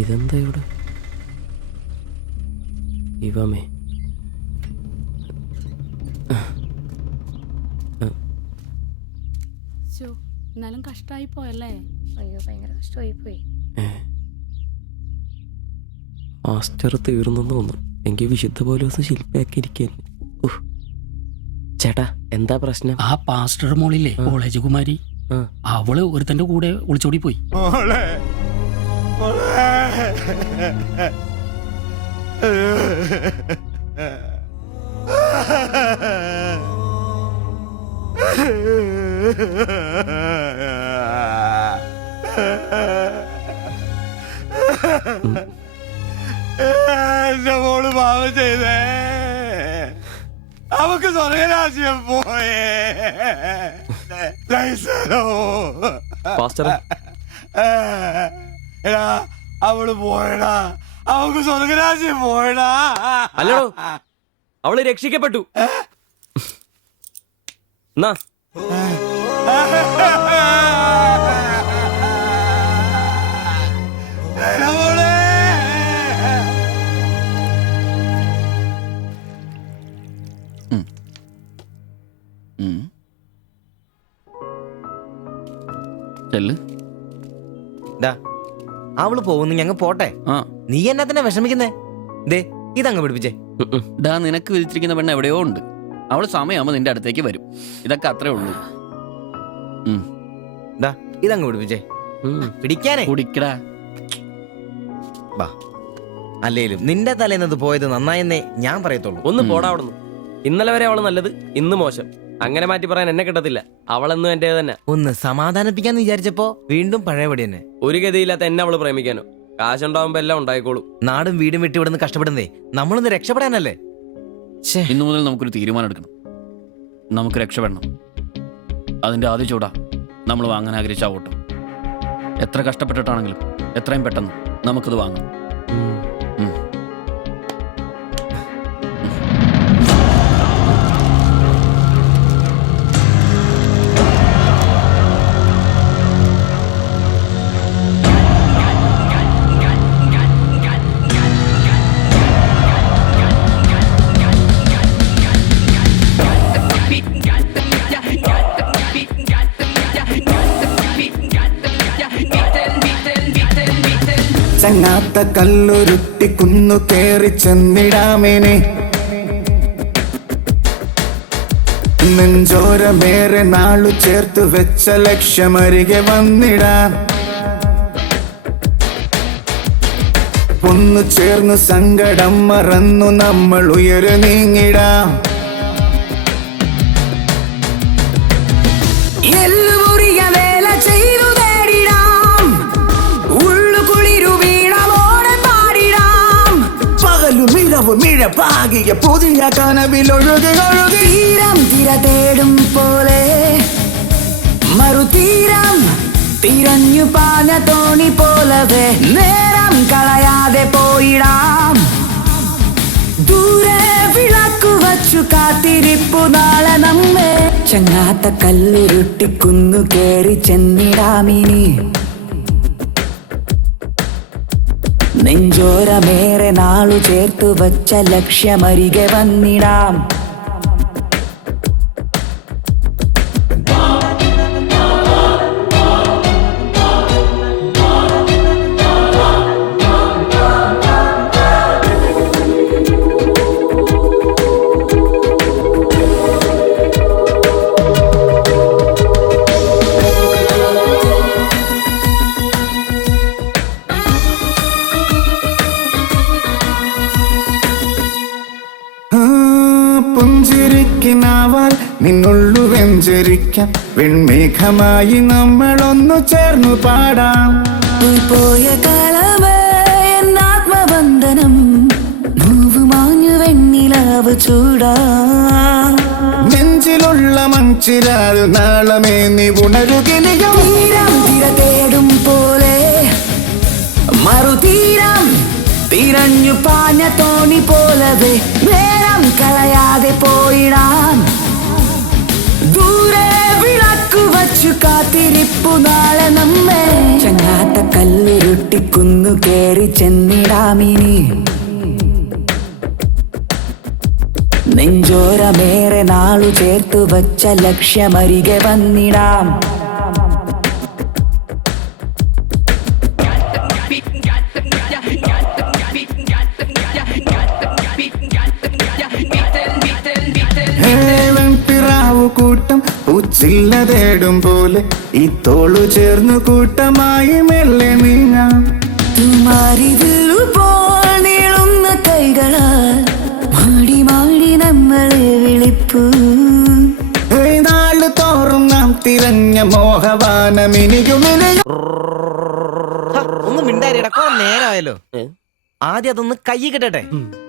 ഇതെന്താ ഇവിടെ? ഇവമേ എന്നാലും കഷ്ടായി പോയല്ലേ? അയ്യോ, ഭയങ്കര കഷ്ടമായി പോയി. മാസ്റ്റർ തീർന്നെന്ന് തോന്നുന്നു. എങ്കിൽ വിശുദ്ധ പോലെ ദിവസം ശില്പയാക്കി ഇരിക്കാൻ. ചേട്ടാ, എന്താ പ്രശ്നം? ആ പാസ്റ്റർ മോളില്ലേ, കോളേജ് കുമാരി, അവള് ഒരുത്തന്റെ കൂടെ ഒളിച്ചോടി പോയി. എന്റെ മോള് പാവം ചെയ്തേ. അവക്ക് സ്വർഗരാജ്യം പോയേ. എടാ, അവള് പോയടാ. അവക്ക് സ്വർഗരാജ്യം പോയടാ. അല്ലോ, അവള് രക്ഷിക്കപ്പെട്ടു. എന്നാ അവള് പോകുന്നു, ഞങ്ങ പോട്ടെ. നീ എന്നാ തന്നെ വിഷമിക്കുന്നേ? ദേ, ഇതങ്ങ് പിടിപ്പിച്ചേ. ഡാ, നിനക്ക് വിധിച്ചിരിക്കുന്ന പെണ്ണ് എവിടെയോ ഉണ്ട്. അവള് സമയമാകുമ്പോ നിന്റെ അടുത്തേക്ക് വരും. ഇതൊക്കെ അത്രേ ഉള്ളൂ. ഇതങ്ങ് പിടിപ്പിച്ചേ. പിടിക്കാനേ കുടിക്കടാ. ബാ, അല്ലേലും നിന്റെ തലേന്നത് പോയത് നന്നായെന്നേ ഞാൻ പറയത്തുള്ളൂ. ഒന്ന് പോടാ അവിടുന്ന്. ഇന്നലെ വരെ അവള് നല്ലത്, ഇന്ന് മോശം. അങ്ങനെ മാറ്റി പറയാൻ എന്നെ കിട്ടത്തില്ല. അവളെന്നും എന്റെ തന്നെ. ഒന്ന് സമാധാനിപ്പിക്കാന്ന് വിചാരിച്ചപ്പോ വീണ്ടും പഴയപടി തന്നെ. ഒരു ഗതിയില്ലാത്ത എന്നെ അവള് പ്രേമിക്കാനോ? കാശുണ്ടാവുമ്പോ എല്ലാം ഉണ്ടായിക്കോളൂ. നാടും വീടും വിട്ട് ഇവിടുന്ന് കഷ്ടപ്പെടുന്നേ നമ്മളൊന്ന് രക്ഷപ്പെടാനല്ലേ. ഇന്നു മുതൽ നമുക്കൊരു തീരുമാനം എടുക്കണം. നമുക്ക് രക്ഷപ്പെടണം. അതിന്റെ ആദ്യ ചൂടാ നമ്മൾ വാങ്ങാൻ ആഗ്രഹിച്ച ഓട്ടോ. എത്ര കഷ്ടപ്പെട്ടിട്ടാണെങ്കിലും എത്രയും പെട്ടെന്ന് നമുക്കത് വാങ്ങാം. ചങ്ങാത്ത കല്ലുരുട്ടി കുന്നു കേറി ചെന്നിടാമേനെ, നെഞ്ചോരമേറെ നാളു ചേർത്ത് വെച്ച ലക്ഷ്യമരികെ വന്നിടാം. ഒന്നു ചേർന്നു സങ്കടം മറന്നു നമ്മൾ ഉയരു നീങ്ങിടാം. എല്ലുമുറിയ വേല ചെയ്തു നേടിടാം, ഉള്ളു കുളിരു വീണമോടെ പാടിടാം. പകലും ഇരവും ഇഴപ്പാകിയ പുതിയ കനവിലൊഴുകി ഒഴുകി തീരം തിര തേടും പോലെ മറുതീരം തിരഞ്ഞു പാഞ്ഞ തോണി പോലവേ നേരം കളയാതെ പോയിടാം. ദൂരെ വിളക്കു വച്ചു കാത്തിരിപ്പു നാളെ നമ്മെ ചങ്ങാത്ത കല്ലുരുട്ടിക്കുന്നു കേറി ചെന്നിടാമിനി. നെഞ്ചോരമേറെ നാളു ചേർത്തു വച്ച ലക്ഷ്യമരികെ വന്നിടാം. പുഞ്ചിരിക്കിനാവാൽ നിന്നുള്ളു വെഞ്ചരിക്കാം, വെൺമേഘമായി നമ്മളൊന്നു ചേർന്നു പാടാം. പോയ കാലമേ എന്നാത്മബന്ധനം നോവ് മാഞ്ഞു വെണ്ണിലാവ് ചൂടാം. നെഞ്ചിലുള്ള മൺചിരാൽ നാളമേ നീ ഉണരുകിനിയും. തീരം തിര തേടും പോലെ മറുതീരം തിരഞ്ഞു പാഞ്ഞ തോണി പോലവേ നേരം കളയാതെ പോയിടാം. ദൂരെ വിളക്കു വച്ചു കാത്തിരിപ്പു നാളെ നമ്മെ ചങ്ങാത്ത കല്ലുരുട്ടിക്കുന്നു കേറി ചെന്നിടാമിനി. നെഞ്ചോരമേറെ നാളു ചേർത്തു വച്ച ലക്ഷ്യമരികെ വന്നിടാം. കൂട്ടം ഉച്ചില്ല തേടും പോലെ ഈ തോളു ചേർന്നു കൂട്ടമായി മെല്ലെ നീങ്ങാം. നീളുന്ന കൈകളാൽ മാടി മാടി നമ്മളെ വിളിപ്പൂ. നാളു തോറും നാം തിരഞ്ഞ മോഹവാനമിനിയുമിനിയും. ഒന്ന് മിണ്ടാരിടക്കോ, നേരമായല്ലോ. ആദ്യം അതൊന്ന് കൈ കിട്ടട്ടെ,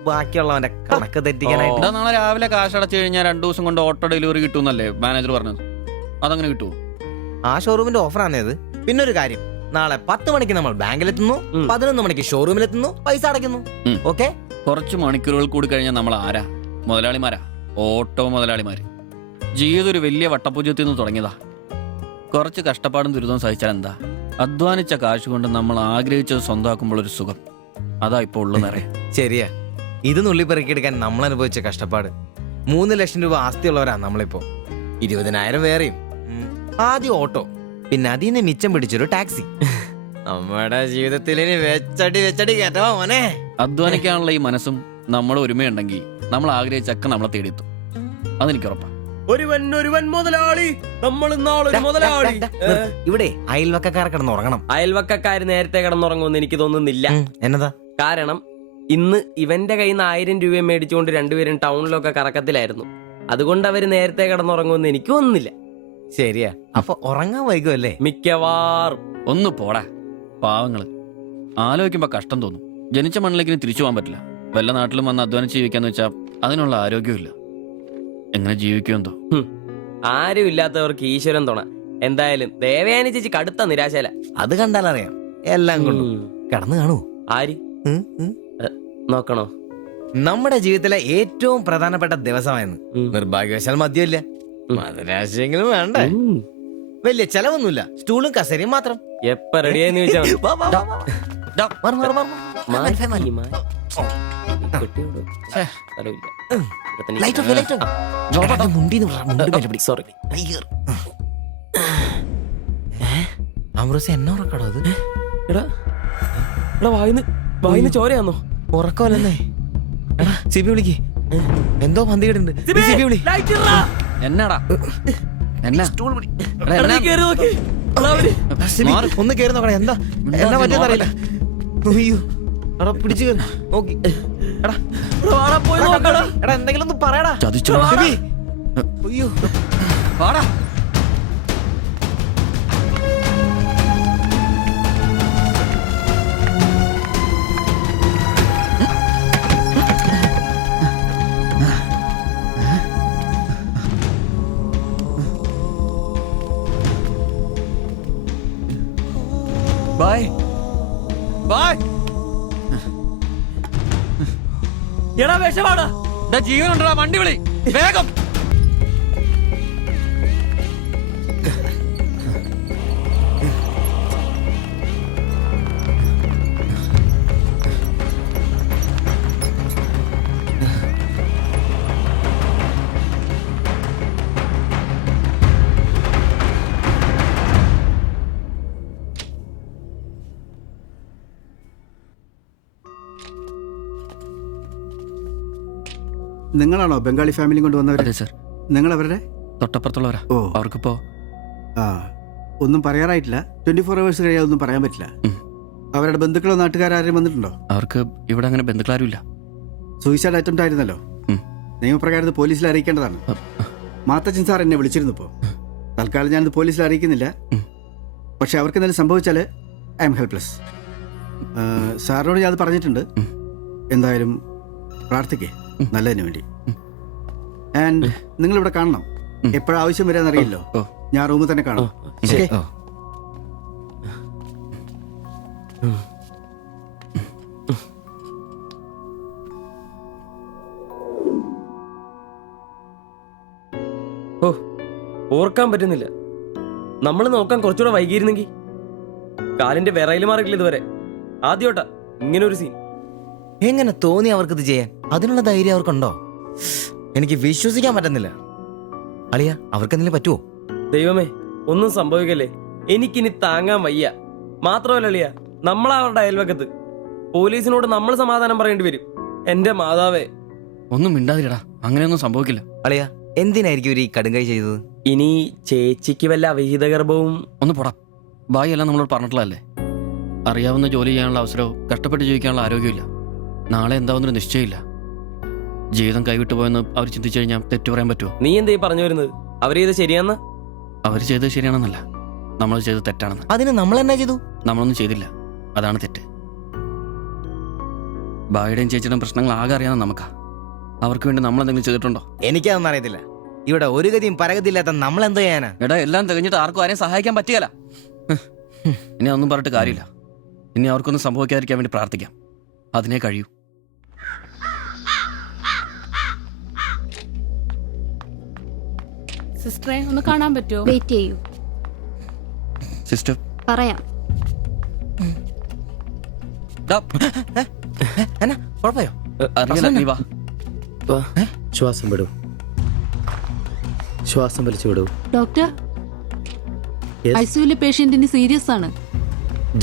ബാക്കിയുള്ളവന്റെ കണക്ക് തെറ്റിക്കാനായിട്ട്. നാളെ രാവിലെ കാശ് അടച്ചു കഴിഞ്ഞാൽ 2 ദിവസം കൊണ്ട് ഓട്ടോ ഡെലിവറി കിട്ടുമെന്നല്ലേ മാനേജർ പറഞ്ഞത്? അതങ്ങനെ കിട്ടുമോ? ആ ഷോറൂമിന്റെ ഓഫറാണേത്. പിന്നെ ഒരു കാര്യം, നാളെ 10 മണിക്ക് നമ്മൾ ബാങ്കിലെത്തുന്നു, 11 മണിക്ക് ഷോറൂമിലെത്തുന്നു, പൈസ അടയ്ക്കുന്നു. ഓക്കെ, കുറച്ച് മണിക്കൂറുകൾ കൂടി കഴിഞ്ഞാൽ നമ്മൾ ആരാ? മുതലാളിമാരാ, ഓട്ടോ മുതലാളിമാര്. ജീവിതം ഒരു വലിയ വട്ടപൂജ്യത്തിൽ നിന്ന് തുടങ്ങിയതാ. കുറച്ച് കഷ്ടപ്പാടും ദുരിതവും സഹിച്ചാൽ എന്താ? അധ്വാനിച്ച കാശ് കൊണ്ട് നമ്മൾ ആഗ്രഹിച്ചത് സ്വന്തമാക്കുമ്പോൾ ഒരു സുഖം, അതാ ഇപ്പൊ ഉള്ളു നിറയെ. ശരിയാ, ഇത് നുള്ളിപ്പെറുക്കിയെടുക്കാൻ നമ്മൾ അനുഭവിച്ച കഷ്ടപ്പാട്. 3 ലക്ഷം രൂപ ആസ്തിയുള്ളവരാ നമ്മളിപ്പോ. 20,000 വേറെയും. ആദ്യം ഓട്ടോ, പിന്നെ അതിന്ന് മിച്ചം പിടിച്ചൊരു ടാക്സി. നമ്മുടെ ജീവിതത്തിൽ ഇനി വെച്ചടി കേട്ടോ മോനെ. അധ്വാനിക്കാനുള്ള ഈ മനസ്സും നമ്മുടെ ഒരുമയുണ്ടെങ്കിൽ നമ്മൾ ആഗ്രഹിച്ചൊക്കെ നമ്മളെ തേടിയെത്തും, അതെനിക്ക് ഉറപ്പാ. ഒരുവൻ മുതലാളി, നമ്മൾ മുതലാളി. ഇവിടെ അയൽവക്കക്കാർ കിടന്നുറങ്ങണം. അയൽവക്കക്കാര് നേരത്തെ കിടന്നുറങ്ങുമെന്ന് എനിക്ക് തോന്നുന്നില്ല. എന്നതാ കാരണം ഇന്ന് ഇവന്റെ കയ്യിൽ നിന്ന് 1000 രൂപ മേടിച്ചുകൊണ്ട് രണ്ടുപേരും ടൗണിലൊക്കെ കറക്കത്തിലായിരുന്നു. അതുകൊണ്ട് അവര് നേരത്തെ കിടന്നുറങ്ങുമെന്ന് എനിക്ക് തോന്നുന്നില്ല. ശരിയാ, അപ്പൊ ഉറങ്ങാൻ വൈകുമല്ലേ? മിക്കവാറും. ഒന്ന് പോടാ പാവങ്ങള്. ആലോചിക്കുമ്പോ കഷ്ടം തോന്നും. ജനിച്ച മണ്ണിലേക്ക് തിരിച്ചു പോകാൻ പറ്റില്ല. വല്ല നാട്ടിലും വന്ന് അധ്വാനിച്ച് ജീവിക്കാന്ന് വെച്ചാൽ അതിനുള്ള ആരോഗ്യമില്ല. എങ്ങനെ ജീവിക്കുമെന്തോ. ആരും ഇല്ലാത്തവർക്ക് ഈശ്വരൻ തുണ. എന്തായാലും ദേവയാനി ചേച്ചി കടുത്ത നിരാശയില. അത് കണ്ടാലറിയാം എല്ലാം കൊണ്ടും. കടന്നു കാണൂ. ആര് നോക്കണോ? നമ്മുടെ ജീവിതത്തിലെ ഏറ്റവും പ്രധാനപ്പെട്ട ദിവസമായിരുന്നു. നിർഭാഗ്യവശാൽ മദ്യമില്ല, മധുരാശയെങ്കിലും വേണ്ട. വലിയ ചെലവൊന്നുമില്ല, സ്റ്റൂളും കസേരയും മാത്രം. എപ്പ റെഡിയായെന്ന് ചോദിച്ചാൽ എന്നെ ഉറക്കടോ അത്? വായിന്ന് ചോരയാന്നോ? ഉറക്കമല്ലേ? എടാ സിബി വിളിക്ക്, എന്തോ പന്തികേടുണ്ട്. എന്നാടാ ഒന്ന് കേറി നോക്കണേ. എന്താ എന്നാ പറ്റിയെന്ന് അറിയില്ല. എടാ പിടിച്ചു കയറി നോക്കി എടാ എടാ എന്തെങ്കിലും ഒന്ന് പറയടാ. ചതിച്ചോ അയ്യോ വാടാ. Bye bye. എടാ വിഷമാടാ, ജീവനുണ്ടടാ, വണ്ടി വിളി വേഗം. നിങ്ങളാണോ ബംഗാളി ഫാമിലി കൊണ്ടുവന്നവർ? അതെ സർ. നിങ്ങൾ അവരുടെ തൊട്ടപ്പുറത്തുള്ളവരാ. ഓ അവർക്കിപ്പോ ആ ഒന്നും പറയാറായിട്ടില്ല. 24 hours കഴിയാതെ ഒന്നും പറയാൻ പറ്റില്ല. അവരുടെ ബന്ധുക്കളോ നാട്ടുകാരും വന്നിട്ടുണ്ടോ? അവർക്ക് ഇവിടെ അങ്ങനെ ബന്ധുക്കളാരും ഇല്ല. സൂയിസൈഡ് അറ്റംപ്റ്റ് ആയിരുന്നല്ലോ. നിയമപ്രകാരം ഇത് പോലീസിൽ അറിയിക്കേണ്ടതാണ്. മാത്തച്ചൻ സാർ എന്നെ വിളിച്ചിരുന്നു. ഇപ്പോൾ തൽക്കാലം ഞാനിത് പോലീസിൽ അറിയിക്കുന്നില്ല. പക്ഷെ അവർക്ക് എന്തെങ്കിലും സംഭവിച്ചാൽ ഐ എം ഹെൽപ്ലെസ്. സാറിനോട് ഞാൻ അത് പറഞ്ഞിട്ടുണ്ട്. എന്തായാലും പ്രാർത്ഥിക്കേ നല്ലതിന് വേണ്ടി. ആൻഡ് നിങ്ങളിവിടെ കാണണം. എപ്പോഴാ ആവശ്യം വരാന്നറിയില്ലോ. ഞാൻ റൂമിൽ തന്നെ കാണാം. ഓക്കേ? ഓ ഓർക്കാൻ പറ്റുന്നില്ല. നമ്മൾ നോക്കാൻ കുറച്ചുകൂടെ വൈകിയിരുന്നെങ്കിൽ. കാലിന്റെ വിറയിൽ മാറിയിട്ടില്ല ഇതുവരെ. ആദ്യോട്ടാ ഇങ്ങനെ ഒരു സീൻ. എങ്ങനെ തോന്നി അവർക്കിത് ചെയ്യാൻ? അതിനുള്ള ധൈര്യം അവർക്കുണ്ടോ? എനിക്ക് വിശ്വസിക്കാൻ പറ്റുന്നില്ല. അളിയ അവർക്കെന്തെങ്കിലും പറ്റുമോ? ദൈവമേ ഒന്നും സംഭവിക്കല്ലേ. എനിക്കിനി താങ്ങാൻ വയ്യ. മാത്രമല്ല അളിയ, നമ്മളാ അവരുടെ അയൽവക്കത്ത്. പോലീസിനോട് നമ്മൾ സമാധാനം പറയേണ്ടി വരും. എന്റെ മാതാവേ. ഒന്നും മിണ്ടാതിരടാ, അങ്ങനെയൊന്നും സംഭവിക്കില്ല. അളിയ എന്തിനായിരിക്കും ഈ കടുങ്കൈ ചെയ്തത്? ഇനി ചേച്ചിക്ക് വല്ല അവിഹിത ഗർഭവും. ഒന്ന് പോടാ. ബായി എല്ലാം നമ്മളോട് പറഞ്ഞിട്ടുള്ളതല്ലേ. അറിയാവുന്ന ജോലി ചെയ്യാനുള്ള അവസരവും കഷ്ടപ്പെട്ട് ജീവിക്കാനുള്ള ആരോഗ്യമില്ല. നാളെ എന്താവുന്നൊരു നിശ്ചയമില്ല. ജീവിതം കൈവിട്ടു പോയെന്ന് അവർ ചിന്തിച്ചു കഴിഞ്ഞാൽ തെറ്റു പറയാൻ പറ്റുമോ? നീ എന്തേ പറഞ്ഞു വരുന്നത്? അവർ ചെയ്ത് ശരിയാന്ന്? അവർ ചെയ്തത് ശരിയാണെന്നല്ല, നമ്മൾ ചെയ്തത് തെറ്റാണെന്ന്. അതിന് നമ്മൾ എന്നാ ചെയ്തു? നമ്മളൊന്നും ചെയ്തില്ല, അതാണ് തെറ്റ്. ബായുടെയും ചേച്ചിയുടെയും പ്രശ്നങ്ങൾ ആകെ അറിയാവുന്ന നമുക്കാ. അവർക്ക് വേണ്ടി നമ്മൾ എന്തെങ്കിലും ചെയ്തിട്ടുണ്ടോ? എനിക്കതൊന്നും അറിയത്തില്ല. ഇവിടെ ഒരു ഗതിയും പരഗതിയില്ലാത്ത നമ്മൾ എന്തോ ചെയ്യാനാ? എടാ എല്ലാം തികഞ്ഞിട്ട് ആർക്കും ആരെയും സഹായിക്കാൻ പറ്റിയല്ല. ഇനി അതൊന്നും പറഞ്ഞിട്ട് കാര്യമില്ല. ഇനി അവർക്കൊന്നും സംഭവിക്കാതിരിക്കാൻ വേണ്ടി പ്രാർത്ഥിക്കാം. അതിനെ കഴിയൂ. സിസ്റ്ററെ ഒന്ന് കാണാൻ പറ്റുമോ? വെയിറ്റ് ചെയ്യൂ, സിസ്റ്റർ പറയാം. കുഴപ്പമോ? അറിയില്ല, നീ വാ. ശ്വാസം വിടൂ. ശ്വാസം വലിച്ചു വിടൂ. ഡോക്ടർ, ഐസിയുലെ പേഷ്യന്റിന് സീരിയസ് ആണ്.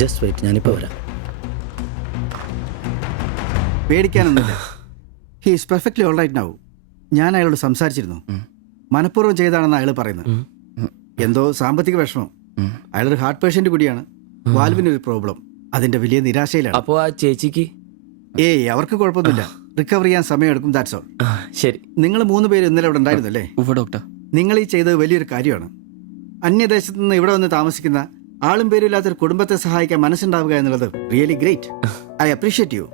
ജസ്റ്റ് വെയിറ്റ്, ഞാനിപ്പോ വരാം. പേടിക്കാനൊന്നുമില്ല. He is perfectly all right now. ഞാൻ അയാളോട് സംസാരിച്ചിരുന്നു. മനഃപൂർവ്വം ചെയ്താണെന്ന് അയാൾ പറയുന്നത്. എന്തോ സാമ്പത്തിക വിഷമം. അയാളൊരു ഹാർട്ട് പേഷ്യന്റ് കൂടിയാണ്. വാൽവിനൊരു പ്രോബ്ലം. അതിന്റെ വലിയ നിരാശയിലാണ്. അപ്പോ ആ ചേച്ചിക്ക്? ഏയ് അവർക്ക് കുഴപ്പമൊന്നുമില്ല. റിക്കവർ ചെയ്യാൻ സമയമെടുക്കും. That's all. ശരി. നിങ്ങൾ 3 പേര് ഇന്നലെ ഇവിടെ ഉണ്ടായിരുന്നല്ലേ? ഡോക്ടർ, നിങ്ങൾ ഈ ചെയ്തത് വലിയൊരു കാര്യമാണ്. അന്യദേശത്ത് നിന്ന് ഇവിടെ വന്ന് താമസിക്കുന്ന ആളും പേരും ഇല്ലാത്തൊരു കുടുംബത്തെ സഹായിക്കാൻ മനസ്സുണ്ടാവുക എന്നുള്ളത് really great. I appreciate you.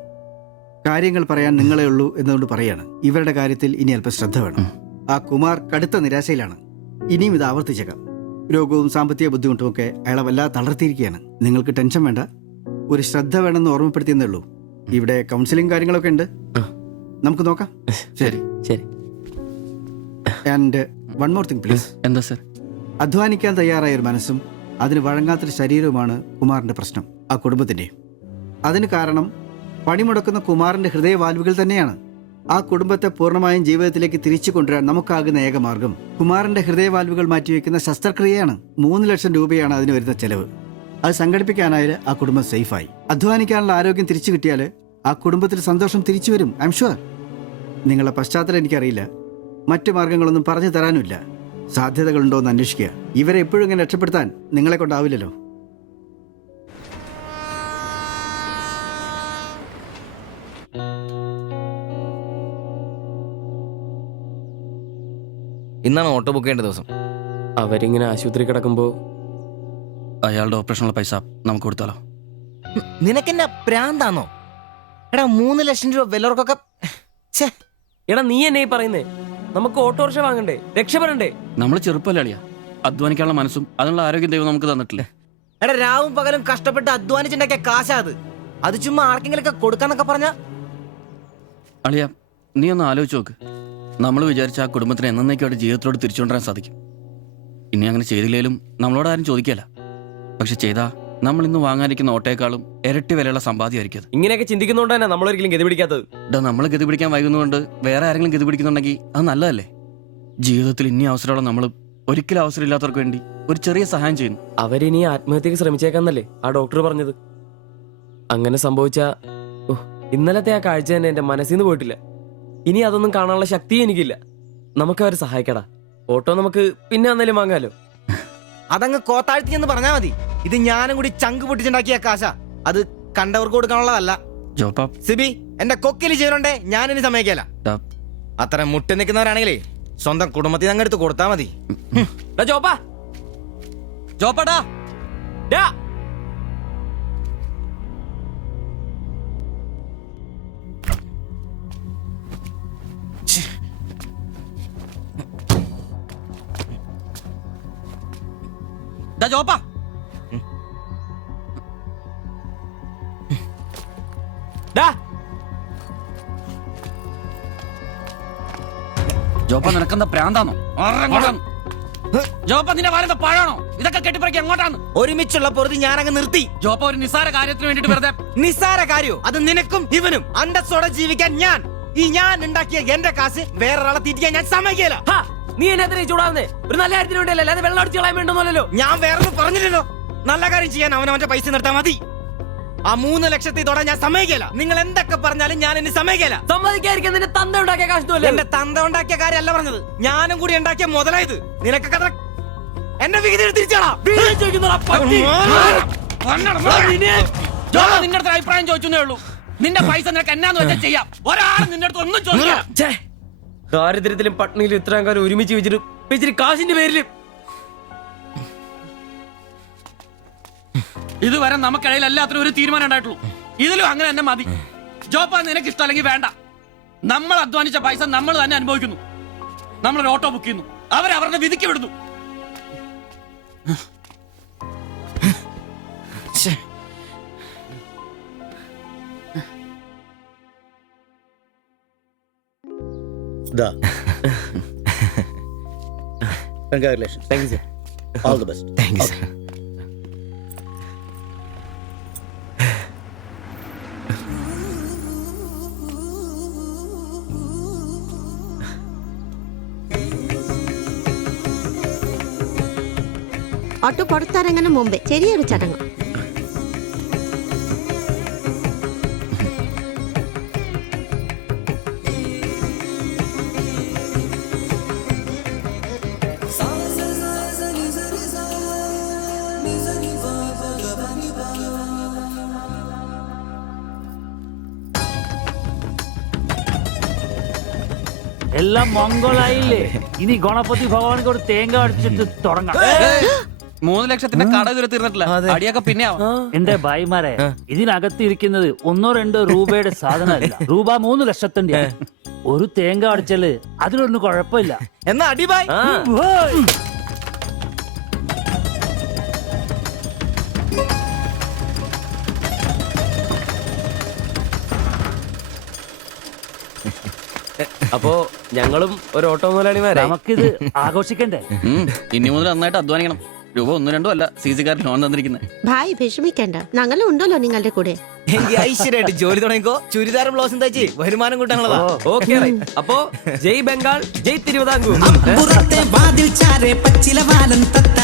കാര്യങ്ങൾ പറയാൻ നിങ്ങളെ ഉള്ളൂ എന്നതുകൊണ്ട് പറയാണ്. ഇവരുടെ കാര്യത്തിൽ ഇനി അല്പം ശ്രദ്ധ വേണം. ആ കുമാർ കടുത്ത നിരാശയിലാണ്. ഇനിയും ഇത് ആവർത്തിച്ചേക്കാം. രോഗവും സാമ്പത്തിക ബുദ്ധിമുട്ടും ഒക്കെ അയാളെ വല്ലാതെ തളർത്തിയിരിക്കുകയാണ്. നിങ്ങൾക്ക് ടെൻഷൻ വേണ്ട. ഒരു ശ്രദ്ധ വേണമെന്ന് ഓർമ്മപ്പെടുത്തിയെന്നേ ഉള്ളൂ. ഇവിടെ കൗൺസിലിംഗ് കാര്യങ്ങളൊക്കെ ഉണ്ട്. നമുക്ക് നോക്കാം. ശരി ശരി. And one more thing please. എന്താ സർ? അധ്വാനിക്കാൻ തയ്യാറായ ഒരു മനസ്സും അതിന് വഴങ്ങാത്തൊരു ശരീരവുമാണ് കുമാറിന്റെ പ്രശ്നം, ആ കുടുംബത്തിന്റെ. അതിന് കാരണം പണിമുടക്കുന്ന കുമാറിന്റെ ഹൃദയവാൽവുകൾ തന്നെയാണ്. ആ കുടുംബത്തെ പൂർണ്ണമായും ജീവിതത്തിലേക്ക് തിരിച്ചു കൊണ്ടുവരാൻ നമുക്കാകുന്ന ഏക മാർഗം കുമാറിന്റെ ഹൃദയവാൽവുകൾ മാറ്റിവെക്കുന്ന ശസ്ത്രക്രിയയാണ്. 3 ലക്ഷം രൂപയാണ് അതിന് വരുന്ന ചെലവ്. അത് സംഘടിപ്പിക്കാനായാൽ ആ കുടുംബം സേഫായി. അധ്വാനിക്കാനുള്ള ആരോഗ്യം തിരിച്ചു കിട്ടിയാൽ ആ കുടുംബത്തിന് സന്തോഷം തിരിച്ചു വരും. I am sure. നിങ്ങളുടെ പശ്ചാത്തലം എനിക്കറിയില്ല. മറ്റു മാർഗങ്ങളൊന്നും പറഞ്ഞു തരാനുമില്ല. സാധ്യതകളുണ്ടോ എന്ന് അന്വേഷിക്കുക. ഇവരെ എപ്പോഴും ഇങ്ങനെ രക്ഷപ്പെടുത്താൻ നിങ്ങളെ കൊണ്ടാവില്ലല്ലോ. ഇന്നാണ് ഓട്ടോ ബുക്ക് ചെയ്യേണ്ട ദിവസം. അവരിങ്ങനെ ആശുപത്രി കിടക്കുമ്പോ അയാളുടെ ഓപ്പറേഷനുള്ള പൈസ നമുക്ക് കൊടുത്താലോ? നിനക്കെന്നെ പ്രാന്താന്നോ? എടാ 3 ലക്ഷം രൂപ വിലവർക്കൊക്കെ. എടാ നീ എന്നെ ഈ പറയുന്നേ? നമുക്ക് ഓട്ടോറിക്ഷ വാങ്ങണ്ടേ, രക്ഷപ്പെടണ്ടേ? നമ്മൾ ചെറുപ്പല്ലേ അളിയാ, അധ്വാനിക്കാനുള്ള മനസ്സും അതിനുള്ള ആരോഗ്യം ദൈവം നമുക്ക് തന്നിട്ടില്ലേ? എടാ രാവും പകലും കഷ്ടപ്പെട്ട് അധ്വാനിച്ചുണ്ടാക്കിയ കാശാ അത് ചുമ്മാ ആർക്കെങ്കിലൊക്കെ കൊടുക്കാന്നൊക്കെ പറഞ്ഞ. അളിയാ, നീ ഒന്ന് ആലോചിച്ച് നോക്ക്. നമ്മൾ വിചാരിച്ച ആ കുടുംബത്തിന് എന്നേക്കുമായിട്ട് ജീവിതത്തിലോട് തിരിച്ചുകൊണ്ടുവരാൻ സാധിക്കും. ഇനി അങ്ങനെ ചെയ്തില്ലേലും നമ്മളോട് ആരും ചോദിക്കല്ല. പക്ഷെ ചെയ്താ നമ്മൾ ഇന്ന് വാങ്ങാനിരിക്കുന്ന ഓട്ടേക്കാളും ഇരട്ടി വിലയുള്ള സമ്പാദ്യമായിരിക്കും അത്. ഇങ്ങനെയൊക്കെ ചിന്തിക്കുന്നതുകൊണ്ട് തന്നെ നമ്മളൊരിക്കലും ഗതി പിടിക്കാത്തത്. നമ്മൾ ഗതി പിടിക്കാൻ വൈകുന്നതുകൊണ്ട് വേറെ ആരെങ്കിലും ഗതി പിടിക്കുന്നുണ്ടെങ്കിൽ അത് നല്ലതല്ലേ? ജീവിതത്തിൽ ഇനി അവസരമുള്ള നമ്മൾ ഒരിക്കലും അവസരമില്ലാത്തവർക്ക് വേണ്ടി ഒരു ചെറിയ സഹായം ചെയ്യുന്നു. അവരിനി ആത്മഹത്യക്ക് ശ്രമിച്ചേക്കാന്നല്ലേ ആ ഡോക്ടർ പറഞ്ഞത്? അങ്ങനെ സംഭവിച്ച ഇന്നലത്തെ ആ കാഴ്ച തന്നെ എന്റെ മനസ്സിൽ നിന്ന് പോയിട്ടില്ല. ഇനി അതൊന്നും കാണാനുള്ള ശക്തിയും എനിക്കില്ല. നമുക്ക് അവരെ സഹായിക്കടാ. ഓട്ടോ നമുക്ക് പിന്നെ വന്നാലും വാങ്ങാലോ. അതങ്ങ് കോത്താഴ്ത്തി എന്ന് പറഞ്ഞാ മതി. ഇത് ഞാനും കൂടി ചങ്ക് പൊട്ടിച്ചുണ്ടാക്കിയ കാശാ. അത് കണ്ടവർക്ക് കൊടുക്കാനുള്ളതല്ല. സിബി, എന്റെ കൊക്കില് ജീവനുണ്ടേ ഞാനിനി സമ്മതിക്കല. അത്ര മുട്ടി നിൽക്കുന്നവരാണെങ്കിലേ സ്വന്തം കുടുംബത്തിൽ അങ്ങ് എടുത്ത് കൊടുത്താ മതി. ജോപ്പാടാ ജോപ്പാ, ജോപ്പ നിനക്കെന്താ പ്രാന്താണോ? ജോപ്പ നിന്റെ വാരെന്താ പാഴാണോ? ഇതൊക്കെ കെട്ടിപ്പറക്കി എങ്ങോട്ടാണ്? ഒരുമിച്ചുള്ള പൊറുതി ഞാനങ്ങ് നിർത്തി. ജോപ്പ ഒരു നിസ്സാര കാര്യത്തിന് വേണ്ടിട്ട് വെറുതെ. നിസ്സാര കാര്യോ? അത് നിനക്കും ഇവനും അന്തസ്സോടെ ജീവിക്കാൻ ഞാൻ ഉണ്ടാക്കിയ എന്റെ കാശ് വേറൊരാളെ തീറ്റിക്കാൻ ഞാൻ സമ്മതിക്കില്ല. നീ എന്നെ ചൂടാവുന്നേ? ഒരു നല്ല കാര്യത്തിന് വേണ്ടിയല്ലേ, അല്ലാതെ വെള്ളം അടിച്ചു കളയാൻ വേണ്ടല്ലോ. ഞാൻ വേറൊന്നും പറഞ്ഞില്ലല്ലോ. നല്ല കാര്യം ചെയ്യാൻ അവനവന്റെ പൈസ നിർത്താൻ മതി. ആ 3 ലക്ഷത്തിൽ തൊടാൻ ഞാൻ സമ്മതിക്കില്ല. നിങ്ങൾ എന്തൊക്കെ പറഞ്ഞാലും ഞാൻ എന്നെ സമ്മതിക്കില്ല. സമ്മതിക്കാതിരിക്കാൻ നിന്റെ തന്ത ഉണ്ടാക്കിയ കാശ്. എന്റെ തന്ത ഉണ്ടാക്കിയ കാര്യമല്ല പറഞ്ഞത്, ഞാനും കൂടി ഉണ്ടാക്കിയ മുതലായത്. നിനക്കൊക്കെ എന്റെ വിഹിതം തിരിച്ചാടാ. നിന്റെ അടുത്ത് അഭിപ്രായം ചോദിച്ചേ ഉള്ളൂ. നിന്റെ പൈസ നിനക്ക് എന്നാന്ന് വെച്ചാൽ ചെയ്യാം. ഒരാളും നിന്റെ അടുത്ത് ഒന്നും ചോദിക്കില്ല. ദാരിദ്ര്യത്തിലും പട്ടിണിയിലും ഇത്രയും കാലം ഒരുമിച്ച് വെച്ചിട്ട് കാശിന്റെ പേരിലും ഇതുവരെ നമുക്കിടയിൽ എല്ലാത്തിനും ഒരു തീരുമാനം ഉണ്ടായിട്ടുള്ളൂ. ഇതിലും അങ്ങനെ തന്നെ മതി. ജോപ്പ നിനക്ക് ഇഷ്ടമല്ലെങ്കിൽ വേണ്ട. നമ്മൾ അധ്വാനിച്ച പൈസ നമ്മൾ തന്നെ അനുഭവിക്കുന്നു. നമ്മളൊരു ഓട്ടോ ബുക്ക് ചെയ്യുന്നു, അവരവരുടെ വിധിക്ക് വിടുന്നു. Congratulations. Thank you, sir. All the best. Thank you, sir. Auto പുറത്തിറങ്ങുന്ന മുമ്പേ ചെറിയൊരു ചടങ്ങ്. എല്ലാം മംഗളായില്ലേ? ഇനി ഗണപതി ഭഗവാനിക്ക് ഒരു തേങ്ങ അടിച്ചിട്ട് തുടങ്ങാം. 3 ലക്ഷത്തിന്റെ കട ഇതുവരെ തീർന്നിട്ടില്ല. അടിയൊക്കെ പിന്നെ എന്റെ ഭായിമാരെ, ഇതിനകത്ത് ഇരിക്കുന്നത് 1-2 രൂപയുടെ സാധനമല്ല, രൂപ 3 ലക്ഷത്തിന്റെ. ഒരു തേങ്ങ അടിച്ചാല് അതിലൊന്നും കുഴപ്പമില്ല. എന്നാ അടിബായ്. അപ്പോ ഞങ്ങളും ഒരു ഓട്ടോ മുതലാളിമാരെ. നമുക്കിത് ആഘോഷിക്കണ്ടേ? ഇനി മുതൽ നന്നായിട്ട് അധ്വാനിക്കണം. രൂപ 1-2 അല്ല, CC-കാരൻ ലോൺ തന്നിരിക്കുന്നത്. ഭായ് വിഷമിക്കണ്ട, ഞങ്ങളും ഉണ്ടല്ലോ നിങ്ങളുടെ കൂടെ. എനിക്ക് ഐശ്വര്യമായിട്ട് ജോലി തുടങ്ങിക്കോ. ചുരിദാറും ബ്ലൗസും തയ്ച്ച് വരുമാനം കൂട്ടാനുള്ളതാ. ഓക്കെ, അപ്പോ ജയ് ബംഗാൾ, ജയ് തിരുവിതാംകൂർ. വാതിൽ ചാരെ പച്ചില വാലം തത്ത